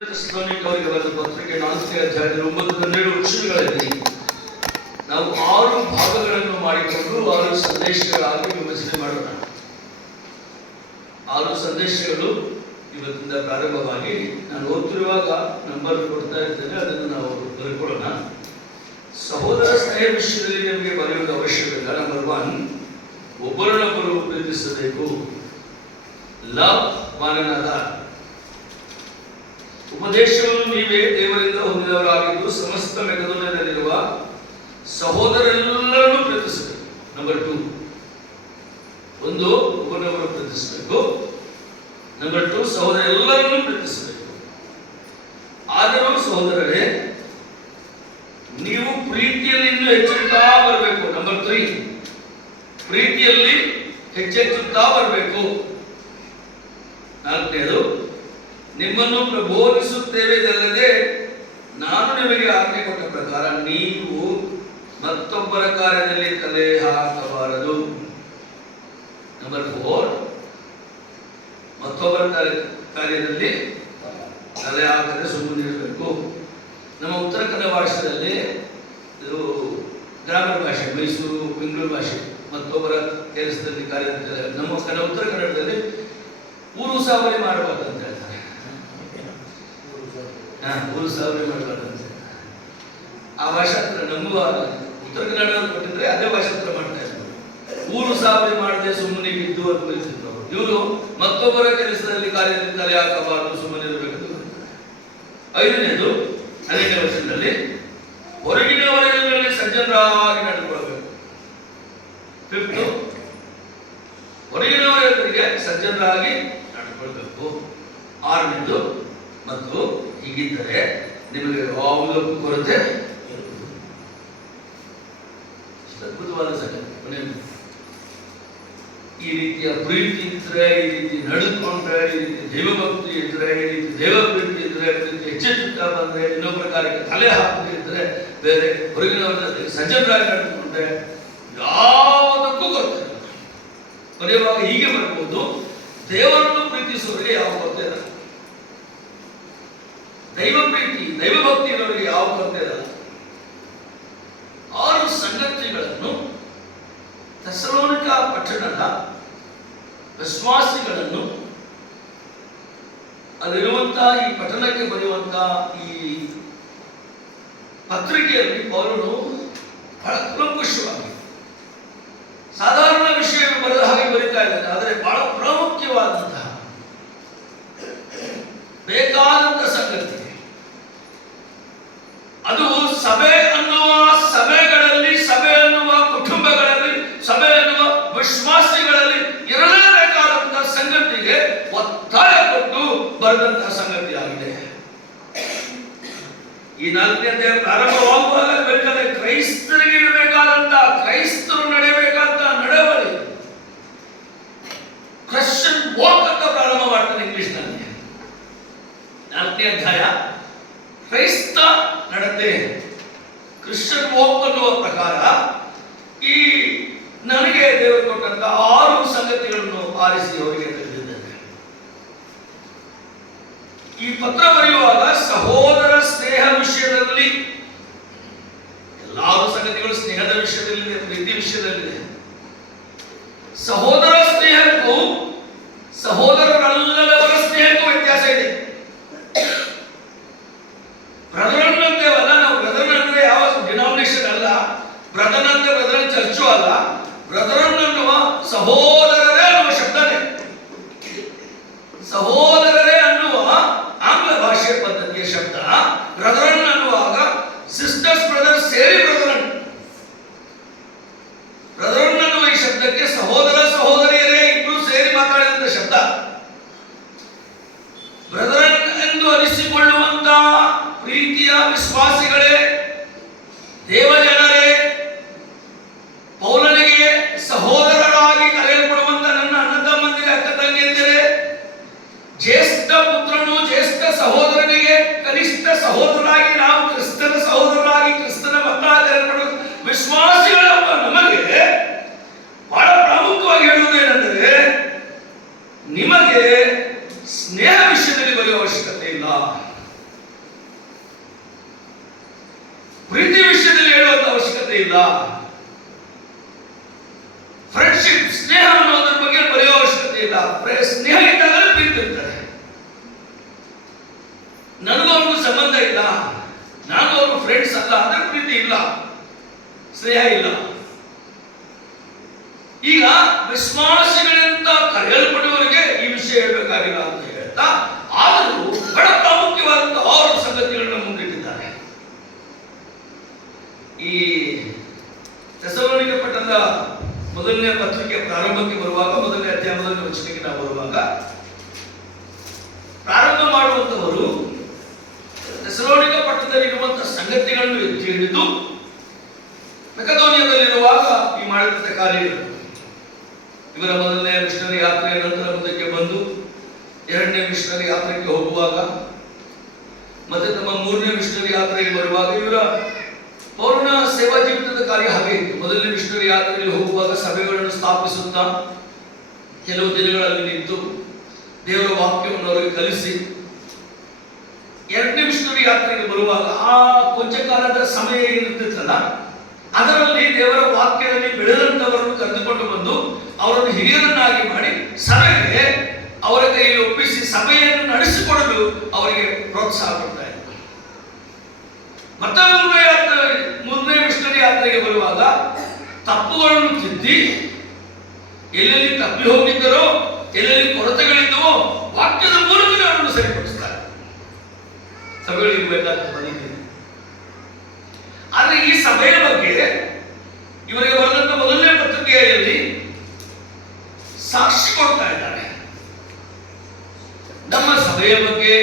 ಅವರಿಗೆ ಬರೆದ ಪತ್ರಿಕೆ 4ನೇ ಅಧ್ಯಾಯದಲ್ಲಿ 9-12 ವಚನಗಳಲ್ಲಿ ನಾವು 6 ಭಾಗಗಳನ್ನು ಮಾಡಿಕೊಂಡು 6 ಸಂದೇಶಗಳಾಗಿ ವಿಮರ್ಶೆ ಮಾಡೋಣ. 6 ಸಂದೇಶಗಳು ಇವತ್ತಿಂದ ಪ್ರಾರಂಭವಾಗಿ ನಾನು ಓದ್ತಿರುವಾಗ ನಂಬರ್ ಕೊಡ್ತಾ ಇದ್ದೇನೆ, ಅದನ್ನು ನಾವು ಬರ್ಕೊಳ್ಳೋಣ. ಸಹೋದರ ಸ್ನೇಹ ವಿಷಯದಲ್ಲಿ ನಮಗೆ ಬರೆಯುವುದು ಅವಶ್ಯವಿಲ್ಲ. ನಂಬರ್ 1, ಒಬ್ಬರನ್ನೊಬ್ಬರು ಪ್ರೀತಿಸಬೇಕು. Love one another. ಉಪದೇಶವನ್ನು ನೀವೇ ದೇವರಿಂದ ಹೊಂದಿದವರಾಗಿದ್ದು ಸಮಸ್ತ ಮೆಗದೊಲೆಯಲ್ಲಿರುವ ಸಹೋದರೆಲ್ಲರನ್ನೂ ಪ್ರೀತಿಸಬೇಕು. ನಂಬರ್ 2, ಒಂದು ಒಬ್ಬರನ್ನೊಬ್ಬರು ಪ್ರೀತಿಸಬೇಕು. ನಂಬರ್ 2, ಸಹೋದರೆಲ್ಲರನ್ನೂ ಪ್ರೀತಿಸಬೇಕು. ಆದರೂ ಸಹೋದರರೇ, ನೀವು ಪ್ರೀತಿಯಲ್ಲಿ ಇನ್ನೂ ಹೆಚ್ಚುತ್ತಾ ಬರಬೇಕು. ನಂಬರ್ 3, ಪ್ರೀತಿಯಲ್ಲಿ ಹೆಚ್ಚೆಚ್ಚುತ್ತಾ ಬರಬೇಕು. 4ನೇದು, ನಿಮ್ಮನ್ನು ಪ್ರಬೋಧಿಸುತ್ತೇವೆ, ಇದಲ್ಲದೆ ನಾನು ನಿಮಗೆ ಆಜ್ಞೆ ಕೊಟ್ಟ ಪ್ರಕಾರ ನೀವು ಮತ್ತೊಬ್ಬರ ಕಾರ್ಯದಲ್ಲಿ ತಲೆ ಹಾಕಬಾರದು. ನಂಬರ್ 4, ಮತ್ತೊಬ್ಬರ ಕಾರ್ಯದಲ್ಲಿ ತಲೆ ಹಾಕದೆ ಸುಮ್ಮನಿರಬೇಕು. ನಮ್ಮ ಉತ್ತರ ಕನ್ನಡ ಭಾಷೆಯಲ್ಲಿ ಇದು ಗ್ರಾಮೀಣ ಭಾಷೆ, ಮೈಸೂರು ಬೆಂಗಳೂರು ಭಾಷೆ, ಮತ್ತೊಬ್ಬರ ಕೆಲಸದಲ್ಲಿ ಕಾರ್ಯದಲ್ಲಿ. ನಮ್ಮ ಉತ್ತರ ಕನ್ನಡದಲ್ಲಿ ಊರು ಸಾವರಿ ಮಾಡಬಾರ್ದು ಅಂತ ಹೇಳ್ತಾರೆ. ಊರು ಸಾವರಿ ಮಾಡಬಾರ್ದಂತೆ. ಆ ಭಾಷಾಂತರ ನಮ್ಮ ಉತ್ತರ ಕನ್ನಡದವರು ಕೊಟ್ಟಿದ್ರೆ ಅದೇ ಭಾಷಾಂತರ ಮಾಡ್ತಾ ಇದ್ರು. ಊರು ಸಾವರಿ ಮಾಡದೆ ಸುಮ್ಮನೆ ಬಿದ್ದು ಅಂತ ಬಯಸಿದ್ರು. ಇವರು ಮತ್ತೊಬ್ಬರ ಕೆಲಸದಲ್ಲಿ ಕಾರ್ಯದಲ್ಲಿ ತಲೆ ಹಾಕಬಾರದು, ಸುಮ್ಮನೆ ಇರಬೇಕಂತ ಬರೀತಾರೆ. 5ನೇದು 12ನೇ ವರ್ಷದಲ್ಲಿ ಹೊರಗಿನ ವಲಯಗಳಲ್ಲಿ ಸಜ್ಜನರಾಗಿ ನಡೆದುಕೊಳ್ಳಬೇಕು. 5th, ಹೊರಗಿನ ವಲಯಗಳಿಗೆ ಸಜ್ಜನರಾಗಿ ನಡೆದುಕೊಳ್ಳಬೇಕು. 6ನೇದು, ಮತ್ತು ಹೀಗಿದ್ದರೆ ನಿಮಗೆ ಯಾವುದಕ್ಕೂ ಕೊರತೆ ಇರುವುದು. ಅದ್ಭುತವಾದ ಸಂಗತಿ. ಈ ರೀತಿಯ ಪ್ರೀತಿ ಇದ್ರೆ, ಈ ರೀತಿ ನಡೆದುಕೊಂಡ್ರೆ, ಈ ರೀತಿ ದೈವಭಕ್ತಿ ಇದ್ರೆ, ಈ ರೀತಿ ದೈವ ಪ್ರೀತಿ ಇದ್ರೆ, ಹೆಚ್ಚೆಚ್ಚುತ್ತಾ ಬಂದ್ರೆ, ಇನ್ನೊಬ್ಬರ ಕಾರ್ಯಕ್ಕೆ ತಲೆ ಹಾಕದೇ ಇದ್ರೆ, ಬೇರೆ ಹೊರಗಿನವರ ಸಜ್ಜನರಾಗಿ ನಡೆದುಕೊಂಡ್ರೆ ಯಾವುದಕ್ಕೂ ಕೊರತೆ ಇಲ್ಲ. ಕೊನೆಯುವಾಗ ಹೀಗೆ ಬರ್ಬೋದು, ದೇವರನ್ನು ಪ್ರೀತಿಸುವವರಿಗೆ ಯಾವ ಕೊರತೆ ಇಲ್ಲ. ದೈವ ಪ್ರೀತಿ, ದೈವ ಭಕ್ತಿ ಇರೋರಿಗೆ ಯಾವ ಕೊರತೆ ಇಲ್ಲ. 6 ಸಂಗತಿಗಳನ್ನು ಥೆಸಲೋನಿಕ ಪಟ್ಟಣದ ವಿಶ್ವಾಸಿಗಳನ್ನು, ಅಲ್ಲಿರುವಂತಹ ಈ ಪಟ್ಟಣಕ್ಕೆ ಬರೆಯುವಂತಹ ಈ ಪತ್ರಿಕೆಯಲ್ಲಿ ಪೌಲನು ಬಹಳ ಕುಲಂಕುಷವಾಗಿ ಸಾಧಾರಣ ವಿಷಯ ಬರೆದ ಹಾಗೆ ಬರೀತಾ ಇದ್ದಾನೆ. ಆದರೆ ಬಹಳ ಪ್ರಾಮುಖ್ಯವಾದಂತಹ ಬೇಕಾದಂತ ಸಂಗತಿ ಅದು ಸಭೆ ಅನ್ನುವ ಸಭೆಗಳಲ್ಲಿ, ಸಭೆ ಅನ್ನುವ ಕುಟುಂಬಗಳಲ್ಲಿ, ಸಭೆ ಅನ್ನುವ ವಿಶ್ವಾಸಿಗಳಲ್ಲಿ ಇರಲೇಬೇಕಾದಂತಹ ಸಂಗತಿಗೆ ಒತ್ತಾಯ ಕೊಟ್ಟು ಬರೆದಂತಹ ಸಂಗತಿ ಆಗಿದೆ. ಈ 4ನೇ ಅಧ್ಯಾಯ ಪ್ರಾರಂಭವಾಗುವಾಗ ಬೇಕಾದ್ರೆ ಕ್ರೈಸ್ತರಿಗೆ ಇರಬೇಕಾದಂತಹ, ಕ್ರೈಸ್ತರು ನಡೆಯಬೇಕಾದಂತಹ ನಡವಳಿ, ಕ್ರಿಶ್ಚಿಯನ್ ವಾಕ್ ಅಂತ ಪ್ರಾರಂಭ ಮಾಡ್ತಾನೆ ಇಂಗ್ಲಿಷ್ನಲ್ಲಿ. 4ನೇ ಅಧ್ಯಾಯ ಕ್ರೈಸ್ತ ನಡತೆ, ಕ್ರಿಶ್ಚಿಯನ್ ವಾಕ್ ಅನ್ನುವ ಪ್ರಕಾರ ಈ ನನಗೆ ದೇವರು ಕೊಟ್ಟಂತ 6 ಸಂಗತಿಗಳನ್ನು ಆರಿಸಿ ಅವರಿಗೆ ತಿಳಿದಿದ್ದೇನೆ. ಈ ಪತ್ರ ಬರೆಯುವಾಗ ಸಹೋದರ ಸ್ನೇಹ ವಿಷಯದಲ್ಲಿ, ಎಲ್ಲಾರು ಸಂಗತಿಗಳು ಸ್ನೇಹದ ವಿಷಯದಲ್ಲಿದೆ, ಪ್ರೀತಿ ವಿಷಯದಲ್ಲಿದೆ. ಸಹೋದರ ಸ್ನೇಹಕ್ಕೂ ಸಹೋದರರಲ್ಲದವರ ಸ್ನೇಹಕ್ಕೂ ವ್ಯತ್ಯಾಸ ಇದೆ. ಬ್ರದರನ್ ಅಂತೇವಲ್ಲ ನಾವು. ಬ್ರದರನ್ ಅಂದ್ರೆ ಯಾವ ಡಿನಾಮಿನೇಷನ್ ಅಲ್ಲ. ಬ್ರದರನ್ ಅಂದ್ರೆ ಬ್ರದರನ್ ಚರ್ಚು ಅಲ್ಲ. ಬ್ರದರನ್ ಅನ್ನುವ ಸಹೋದರರೇ ಅನ್ನುವ ಶಬ್ದನೇ. ಸಹೋದರರೇ ಅನ್ನುವ ಆಂಗ್ಲ ಭಾಷೆ ಪದ್ಧತಿಯ ಶಬ್ದ. ಬ್ರದರನ್ ಅನ್ನುವಾಗ ಸಿಸ್ಟರ್ಸ್ ಬ್ರದರ್ ಸೇರಿ ಬ್ರದರನ್. ಬ್ರದರನ್ ಅನ್ನುವ ಈ ಶಬ್ದಕ್ಕೆ ಸಹೋದರ ಸಹೋದರಿಯರೇ ಇಬ್ಬರು ಸೇರಿ ಮಾತಾಡಿದಂತ ಶಬ್ದ. ಬ್ರದರನ್ ಎಂದು ಅನಿಸಿಕೊಳ್ಳುವಂತ ಪ್ರೀತಿಯ ವಿಶ್ವಾಸಿಗಳೇ, ದೇವಜನರೇ, ಪೌಲನಿಗೆ ಸಹೋದರರಾಗಿ ಕರೆಯಲ್ಪಡುವಂತ ನನ್ನ ಅಣ್ಣ ತಮ್ಮಂದಿರ, ಅಕ್ಕ ತಂಗಿಯಂದಿರೇ, ಜ್ಯೇಷ್ಠ ಪುತ್ರನು ಜ್ಯೇಷ್ಠ ಸಹೋದರನಿಗೆ ಕನಿಷ್ಠ ಸಹೋದರರಾಗಿ, ನಾವು ಕ್ರಿಸ್ತನ ಸಹೋದರರಾಗಿ, ಕ್ರಿಸ್ತನ ಮಕ್ಕಳಾಗಿ ಕರೆಯಲ್ಪಡುವ ವಿಶ್ವಾಸಿಗಳೆಂಬ ನಮಗೆ ಬಹಳ ಪ್ರಾಮುಖ್ಯವಾಗಿ ಹೇಳುವುದೇನೆಂದರೆ, ನಿಮಗೆ ಸ್ನೇಹ ವಿಷಯದಲ್ಲಿ ಬರೆಯುವ ಅವಶ್ಯಕತೆ ಇಲ್ಲ. ಇಲ್ಲ. ಫ್ರೆಂಡ್ಶಿಪ್, ಸ್ನೇಹ ಅನ್ನೋದ್ರ ಬಗ್ಗೆ ಬರೆಯೋ ಅವಶ್ಯಕತೆ ಇಲ್ಲ. ಸ್ನೇಹ ಇದ್ದಾಗಲೇ ಪ್ರೀತಿ ಇರ್ತಾರೆ. ನನಗೂ ಅವ್ರಿಗೂ ಸಂಬಂಧ ಇಲ್ಲ, ನಾನು ಅವ್ರ ಫ್ರೆಂಡ್ಸ್ ಅಲ್ಲ ಅಂದ್ರೆ ಪ್ರೀತಿ ಇಲ್ಲ, ಸ್ನೇಹ ಇಲ್ಲ. ಈಗ ವಿಶ್ವಾಸಿಗಳಂತ ಕರೆಯಲ್ಪಡುವವರಿಗೆ ಈ ವಿಷಯ ಹೇಳಬೇಕಾಗಿಲ್ಲ ಅಂತ ಹೇಳ್ತಾ, ಆದರೂ ಬಹಳ ಪ್ರಾಮುಖ್ಯವಾದಂತಹ 6 ಸಂಗತಿಗಳನ್ನ ಮುಂದಿಟ್ಟಿದ್ದಾರೆ. ಈ ಥೆಸಲೋನಿಕ ಪಟ್ಟಣದ ಮೊದಲನೇ ಪತ್ರಿಕೆ ಪ್ರಾರಂಭಕ್ಕೆ ಬರುವಾಗ, ಮೊದಲನೇ ಅಧ್ಯಾಯ ಮೊದಲನೇ ವಚನಕ್ಕೆ ನಾವು ಬರುವಾಗ, ಪ್ರಾರಂಭ ಮಾಡುವಂತವರು ಥೆಸಲೋನಿಕ ಪಟ್ಟಣದಲ್ಲಿ ಇರುವಂತಹ ಸಂಗತಿಗಳನ್ನು ಎತ್ತಿ ಹಿಡಿದು ಮಕೆದೋನಿಯದಲ್ಲಿರುವಾಗ ಈ ಮಾಡಿದಂತ ಕಾರ್ಯಗಳು, ಇವರ ಮೊದಲನೇ ಮಿಷನರಿ ಯಾತ್ರೆಯ ನಂತರ ಮುಂದಕ್ಕೆ ಬಂದು 2ನೇ ಮಿಷನರಿ ಯಾತ್ರೆಗೆ ಹೋಗುವಾಗ, ಮತ್ತೆ ತಮ್ಮ 3ನೇ ಮಿಷನರಿ ಯಾತ್ರೆಗೆ ಬರುವಾಗ, ಇವರ ಪೌರ್ಣ ಸೇವಾ ಜೀವಿತದ ಕಾರ್ಯ ಹಾಗೆ ಇತ್ತು. ಮೊದಲನೇ ಮಿಷನರಿ ಯಾತ್ರೆಯಲ್ಲಿ ಹೋಗುವಾಗ ಸಭೆಗಳನ್ನು ಸ್ಥಾಪಿಸುತ್ತಾ ಕೆಲವು ದಿನಗಳಲ್ಲಿ ನಿಂತು ದೇವರ ವಾಕ್ಯವನ್ನು ಅವರಿಗೆ ಕಲಿಸಿ, 2ನೇ ಮಿಷನರಿ ಯಾತ್ರೆಗೆ ಬರುವಾಗ ಆ ಕೊಂಚ ಕಾಲದ ಸಮಯ ಏನಿರ್ತಲ್ಲ, ಅದರಲ್ಲಿ ದೇವರ ವಾಕ್ಯದಲ್ಲಿ ಬೆಳೆದಂತವರನ್ನು ಕರೆದುಕೊಂಡು ಬಂದು ಅವರನ್ನು ಹಿರಿಯರನ್ನಾಗಿ ಮಾಡಿ ಸಭೆಗೆ ಅವರ ಕೈಯಲ್ಲಿ ಒಪ್ಪಿಸಿ ಸಭೆಯನ್ನು ನಡೆಸಿಕೊಡಲು ಅವರಿಗೆ ಪ್ರೋತ್ಸಾಹ ಕೊಡ್ತಾ ಇದ್ರು. ಮತ್ತೆ 3ನೇ ಮಿಷನರಿ ಯಾತ್ರೆಗೆ ಬರುವಾಗ ತಪ್ಪುಗಳನ್ನು ತಿದ್ದಿ, ಎಲ್ಲೆಲ್ಲಿ ತಪ್ಪಿ ಹೋಗಿದ್ದರೋ, ಎಲ್ಲೆಲ್ಲಿ ಕೊರತೆಗಳಿದ್ದವೋ ವಾಕ್ಯದ ಮೂಲಕ ಅವರನ್ನು ಸರಿಪಡಿಸ್ತಾರೆ. ಸಭೆಗಳಿಗೆ ಬೇಕಾದ ಬಂದಿದೆ. ಆದ್ರೆ ಈ ಸಭೆಯ ಬಗ್ಗೆ ಇವರಿಗೆ ಬರೆದಂತ ಮೊದಲನೇ ಪತ್ರಿಕೆಯಲ್ಲಿ ಸಾಕ್ಷಿ ಕೊಡ್ತಾ ಇದ್ದಾರೆ. ನಮ್ಮ ಸಭೆಯ ಬಗ್ಗೆ,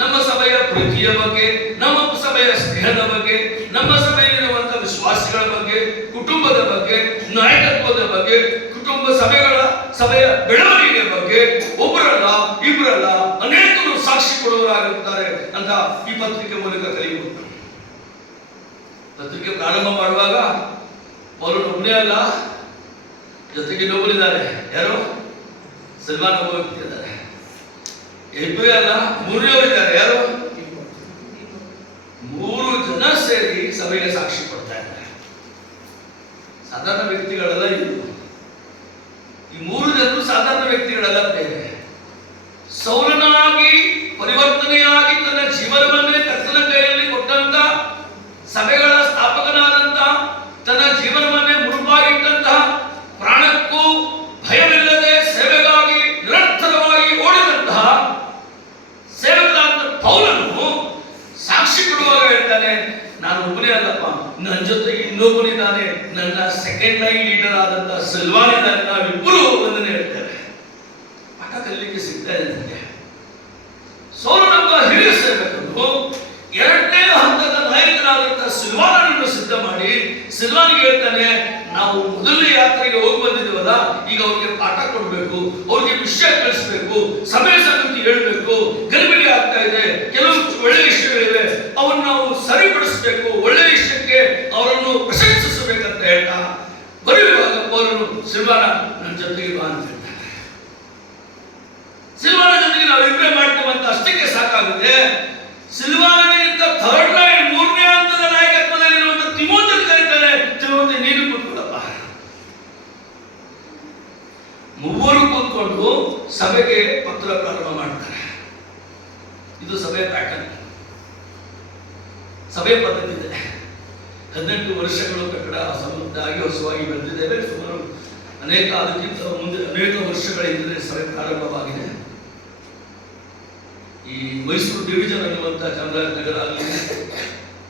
ನಮ್ಮ ಸಭೆಯ ಪ್ರೀತಿಯ ಬಗ್ಗೆ, ನಮ್ಮ ಸಭೆಯ ಸ್ನೇಹದ ಬಗ್ಗೆ, ನಮ್ಮ ಸಭೆಯಲ್ಲಿರುವಂತಹ ವಿಶ್ವಾಸಿಗಳ ಬಗ್ಗೆ, ಕುಟುಂಬದ ಬಗ್ಗೆ, ನಾಯಕತ್ವದ ಬಗ್ಗೆ, ಸಭೆಯ ಬೆಳವಣಿಗೆ ಬಗ್ಗೆ ಒಬ್ಬರಲ್ಲ ಇಬ್ಬರಲ್ಲ ಅನೇಕರು ಸಾಕ್ಷಿ ಕೊಡುವವರಾಗಿರುತ್ತಾರೆ ಅಂತ ಈ ಪತ್ರಿಕೆ ಮೂಲಕ ಕಲಿಯಬಹುದು. ಪತ್ರಿಕೆ ಪ್ರಾರಂಭ ಮಾಡುವಾಗ ಪೌಲನು ಒಬ್ಬನೇ ಅಲ್ಲ, ಜೊತೆಗೆ ಇನ್ನೊಬ್ಬರಿದ್ದಾರೆ. ಯಾರು? ಸಿಲ್ವಾನ ಒಬ್ಬ ವ್ಯಕ್ತಿ ಇದ್ದಾರೆ. ಇಬ್ಬರೇ ಅಲ್ಲ, 3ನೇವರಿದ್ದಾರೆ. ಯಾರು? 3 ಜನ ಸೇರಿ ಸಭೆಗೆ ಸಾಕ್ಷಿ ಕೊಡ್ತಾ ಇದ್ದಾರೆ. ಸಾಧಾರಣ ವ್ಯಕ್ತಿಗಳೆಲ್ಲ ಇವರು. ಈ 3 ಜನರು ಸಾಧಾರಣ ವ್ಯಕ್ತಿಗಳೆಲ್ಲ ಬೇರೆ. ಸೌಲನಾಗಿ ಪರಿವರ್ತನೆಯಾಗಿ ತನ್ನ ಜೀವನವನ್ನೇ ಕರ್ತನ ಕೈಯಲ್ಲಿ ಕೊಟ್ಟಂತ, ಸಭೆಗಳ ಸ್ಥಾಪಕನಾದಂತ, ತನ್ನ ಜೀವನವನ್ನೇ ಮುಡುಪಾಗಿಟ್ಟಂತಹ, ಪ್ರಾಣಕ್ಕೂ ಭಯವಿಲ್ಲದೆ ಸೇವೆಗಾಗಿ ನಿರಂತರವಾಗಿ ಓಡಿದಂತಹ ಸೇವಕನಾದ ಪೌಲನು ಸಾಕ್ಷಿ ಕೊಡುವಾಗ ಹೇಳ್ತಾನೆ, ನಾನು ಒಬ್ಬನೇ ಅಲ್ಲಪ್ಪ, ನನ್ನ ಜೊತೆ ಇನ್ನೊಬ್ಬನಿದ್ದಾನೆ, ನನ್ನ ಸೆಕೆಂಡ್ ಲೈನ್ ಲೀಡರ್ ಆದಂತಹ ಸಿಲ್ವಾನ್ ಇದ್ದಾನೆ, ನಾವಿಬ್ಬರು ಒಂದನ್ನೇ ಹೇಳ್ತೇವೆ. ಪಾಠ ಕಲಿಲಿಕ್ಕೆ ಸಿಗ್ತಾ ಇದೆ ನನಗೆ. ಸೌಲನೊಬ್ಬ ಹಿರಿಯ ಸೇವಕನು 2ನೇ ಹಂತದ ನಾಯಕನಾದಂತಹ ಸಿಲ್ವಾನನನ್ನು ಸಿದ್ಧ ಮಾಡಿ ಸಿಲ್ವಾನಿಗೆ ಹೇಳ್ತಾನೆ, ನಾವು ಮೊದಲನೇ ಯಾತ್ರೆಗೆ ಹೋಗಿ ಬಂದಿದ್ದೇವಲ್ಲ, ಈಗ ಅವ್ರಿಗೆ ಪಾಠ ಕೊಡಬೇಕು, ಅವ್ರಿಗೆ ವಿಷಯ ಕಳಿಸ್ಬೇಕು, ಸಭೆ ಸಂಗತಿ ಹೇಳ್ಬೇಕು, ಗಲಿಬಿಲಿ ಆಗ್ತಾ ಇದೆ, ಕೆಲವು ಒಳ್ಳೆಯ ವಿಷಯಗಳಿವೆ, ಅವನ್ನ ನಾವು ಸರಿಪಡಿಸಬೇಕು, ಒಳ್ಳೆಯ ವಿಷಯಕ್ಕೆ ಅವರನ್ನು ಪ್ರಶಂಸಿಸಬೇಕಂತ ಹೇಳ್ತಾ ಬರೆಯುವಾಗ ಅವರನ್ನು ಸಿಲ್ವಾನ ನನ್ನ ಜೊತೆಗೆ ಬಾ ಅಂತ ಹೇಳ್ತಾರೆ. ಸಿಲ್ವಾನ ಜೊತೆಗೆ ನಾವು ಇಬ್ಬರೇ ಮಾಡ್ತೇವಂತ ಅಷ್ಟಕ್ಕೆ ಸಾಕಾಗುತ್ತೆ. ಸಿಲ್ವಾನನಿಗಿಂತ 3rd ಲೈನ್ 3ನೇ ಹಂತದ ನಾಯಕತ್ವದಲ್ಲಿರುವಂತ ತಿಮೋಥೆಯನ್ನು ಕರೀತಾನೆ, ತಿಮೋಥೆ ನೀನು ಕೂತ್ಕೊಳ್ಳಪ್ಪ. 3 ಕೂತ್ಕೊಂಡು ಸಭೆಗೆ ಪತ್ರ ಪ್ರಾರಂಭ ಮಾಡ್ತಾರೆ. ಇದು ಸಭೆಯ ಪ್ಯಾಟರ್ನ್, ಸಭೆಯ ಪದ್ಧತಿ ಇದೆ. 18 ವರ್ಷಗಳು ಕಟ್ಟಡ ಸಮೃದ್ಧವಾಗಿ ಹೊಸವಾಗಿ ಬೆಳೆದಿದ್ದೇವೆ. ಸುಮಾರು ಅದಕ್ಕಿಂತ ಮುಂದೆ ಅನೇಕ ವರ್ಷಗಳ ಹಿಂದೆ ಸಭೆ ಪ್ರಾರಂಭವಾಗಿದೆ. ಈ ಮೈಸೂರು ಡಿವಿಷನ್ ಅನ್ನುವಂಥ ಚಾಮರಾಜನಗರ, ಅಲ್ಲಿ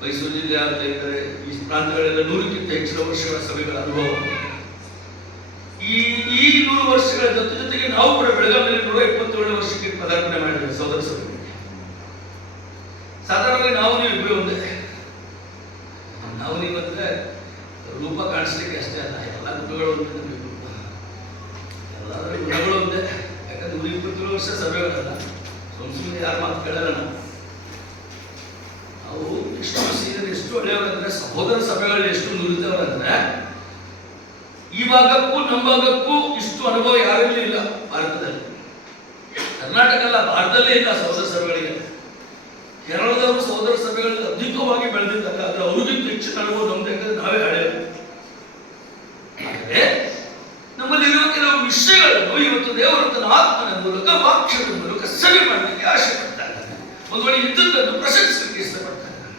ಮೈಸೂರು ಜಿಲ್ಲೆ ಅಂತ ಇದ್ದರೆ ಈ ಪ್ರಾಂತಗಳೆಲ್ಲ 100ಕ್ಕಿಂತ ಹೆಚ್ಚಿನ ವರ್ಷಗಳ ಸಭೆಗಳ ಅನುಭವ. ಈ 100 ವರ್ಷಗಳ ಜೊತೆಗೆ ನಾವು ಕೂಡ ಬೆಳಗಾವಿಯಲ್ಲಿ 127 ವರ್ಷಕ್ಕೆ ಪದಾರ್ಪಣೆ ಮಾಡಿದ್ದೇವೆ ಸಹೋದರ ಸಭೆಗೆ. ಸಾಧಾರಣವಾಗಿ ನಾವು ನೀವು ಇಬ್ಬರು ಒಂದೇ. ನಾವು ನೀವು ಅಂದ್ರೆ ರೂಪ ಕಾಣಿಸ್ಲಿಕ್ಕೆ ಅಷ್ಟೇ ಅಲ್ಲ, ಎಲ್ಲ ಗುಣಗಳು ಒಂದೇ, ಎಲ್ಲಾದ್ರೂ ಗುಣಗಳು ಒಂದೇ. ಯಾಕಂದ್ರೆ 127 ವರ್ಷ ಸಭೆಗಳಲ್ಲ, ಸುಮ್ಮನೆ ಯಾರು ಮಾತು ಕೇಳಲ್ಲ. ನಾವು ಎಷ್ಟು ಸೀನಿಯರ್, ಎಷ್ಟು ಒಳ್ಳೆಯವರಂದ್ರೆ, ಸಹೋದರ ಸಭೆಗಳಲ್ಲಿ ಎಷ್ಟು ನುರಿತವರಂದ್ರೆ, ಈ ಭಾಗಕ್ಕೂ ನಮ್ಮ ಭಾಗಕ್ಕೂ ಇಷ್ಟು ಅನುಭವ ಯಾರಿಗೂ ಇಲ್ಲ ಭಾರತದಲ್ಲಿ. ಕರ್ನಾಟಕ ಅಲ್ಲ, ಭಾರತದಲ್ಲೇ ಇಲ್ಲ ಸಹೋದರ ಸಭೆಗಳಿಗೆ. ಕೇರಳದವರು ಸಹೋದರ ಸಭೆಗಳಲ್ಲಿ ಅಧಿಕವಾಗಿ ಬೆಳೆದಿದ್ದಾರೆ, ಆದ್ರೆ ಅವ್ರಿಗಿಂತ ಹೆಚ್ಚಿನ ಅನುಭವ ನಮ್ದು, ಯಾಕಂದ್ರೆ ನಾವೇ ಹಳೆಯವರು. ದೇವರು ತನ್ನ ಆತ್ಮನ ಮೂಲಕ ವಾಕ್ಯದ ಮೂಲಕ ಸರಿ ಮಾಡಲಿಕ್ಕೆ ಆಶೆ ಪಡ್ತಾ ಇದ್ದಾನೆ. ಒಂದು ವೇಳೆ ಇದ್ದದ್ದನ್ನು ಪ್ರಶಂಸಲಿಕ್ಕೆ ಇಷ್ಟಪಡ್ತಾ ಇದ್ದಾನೆ.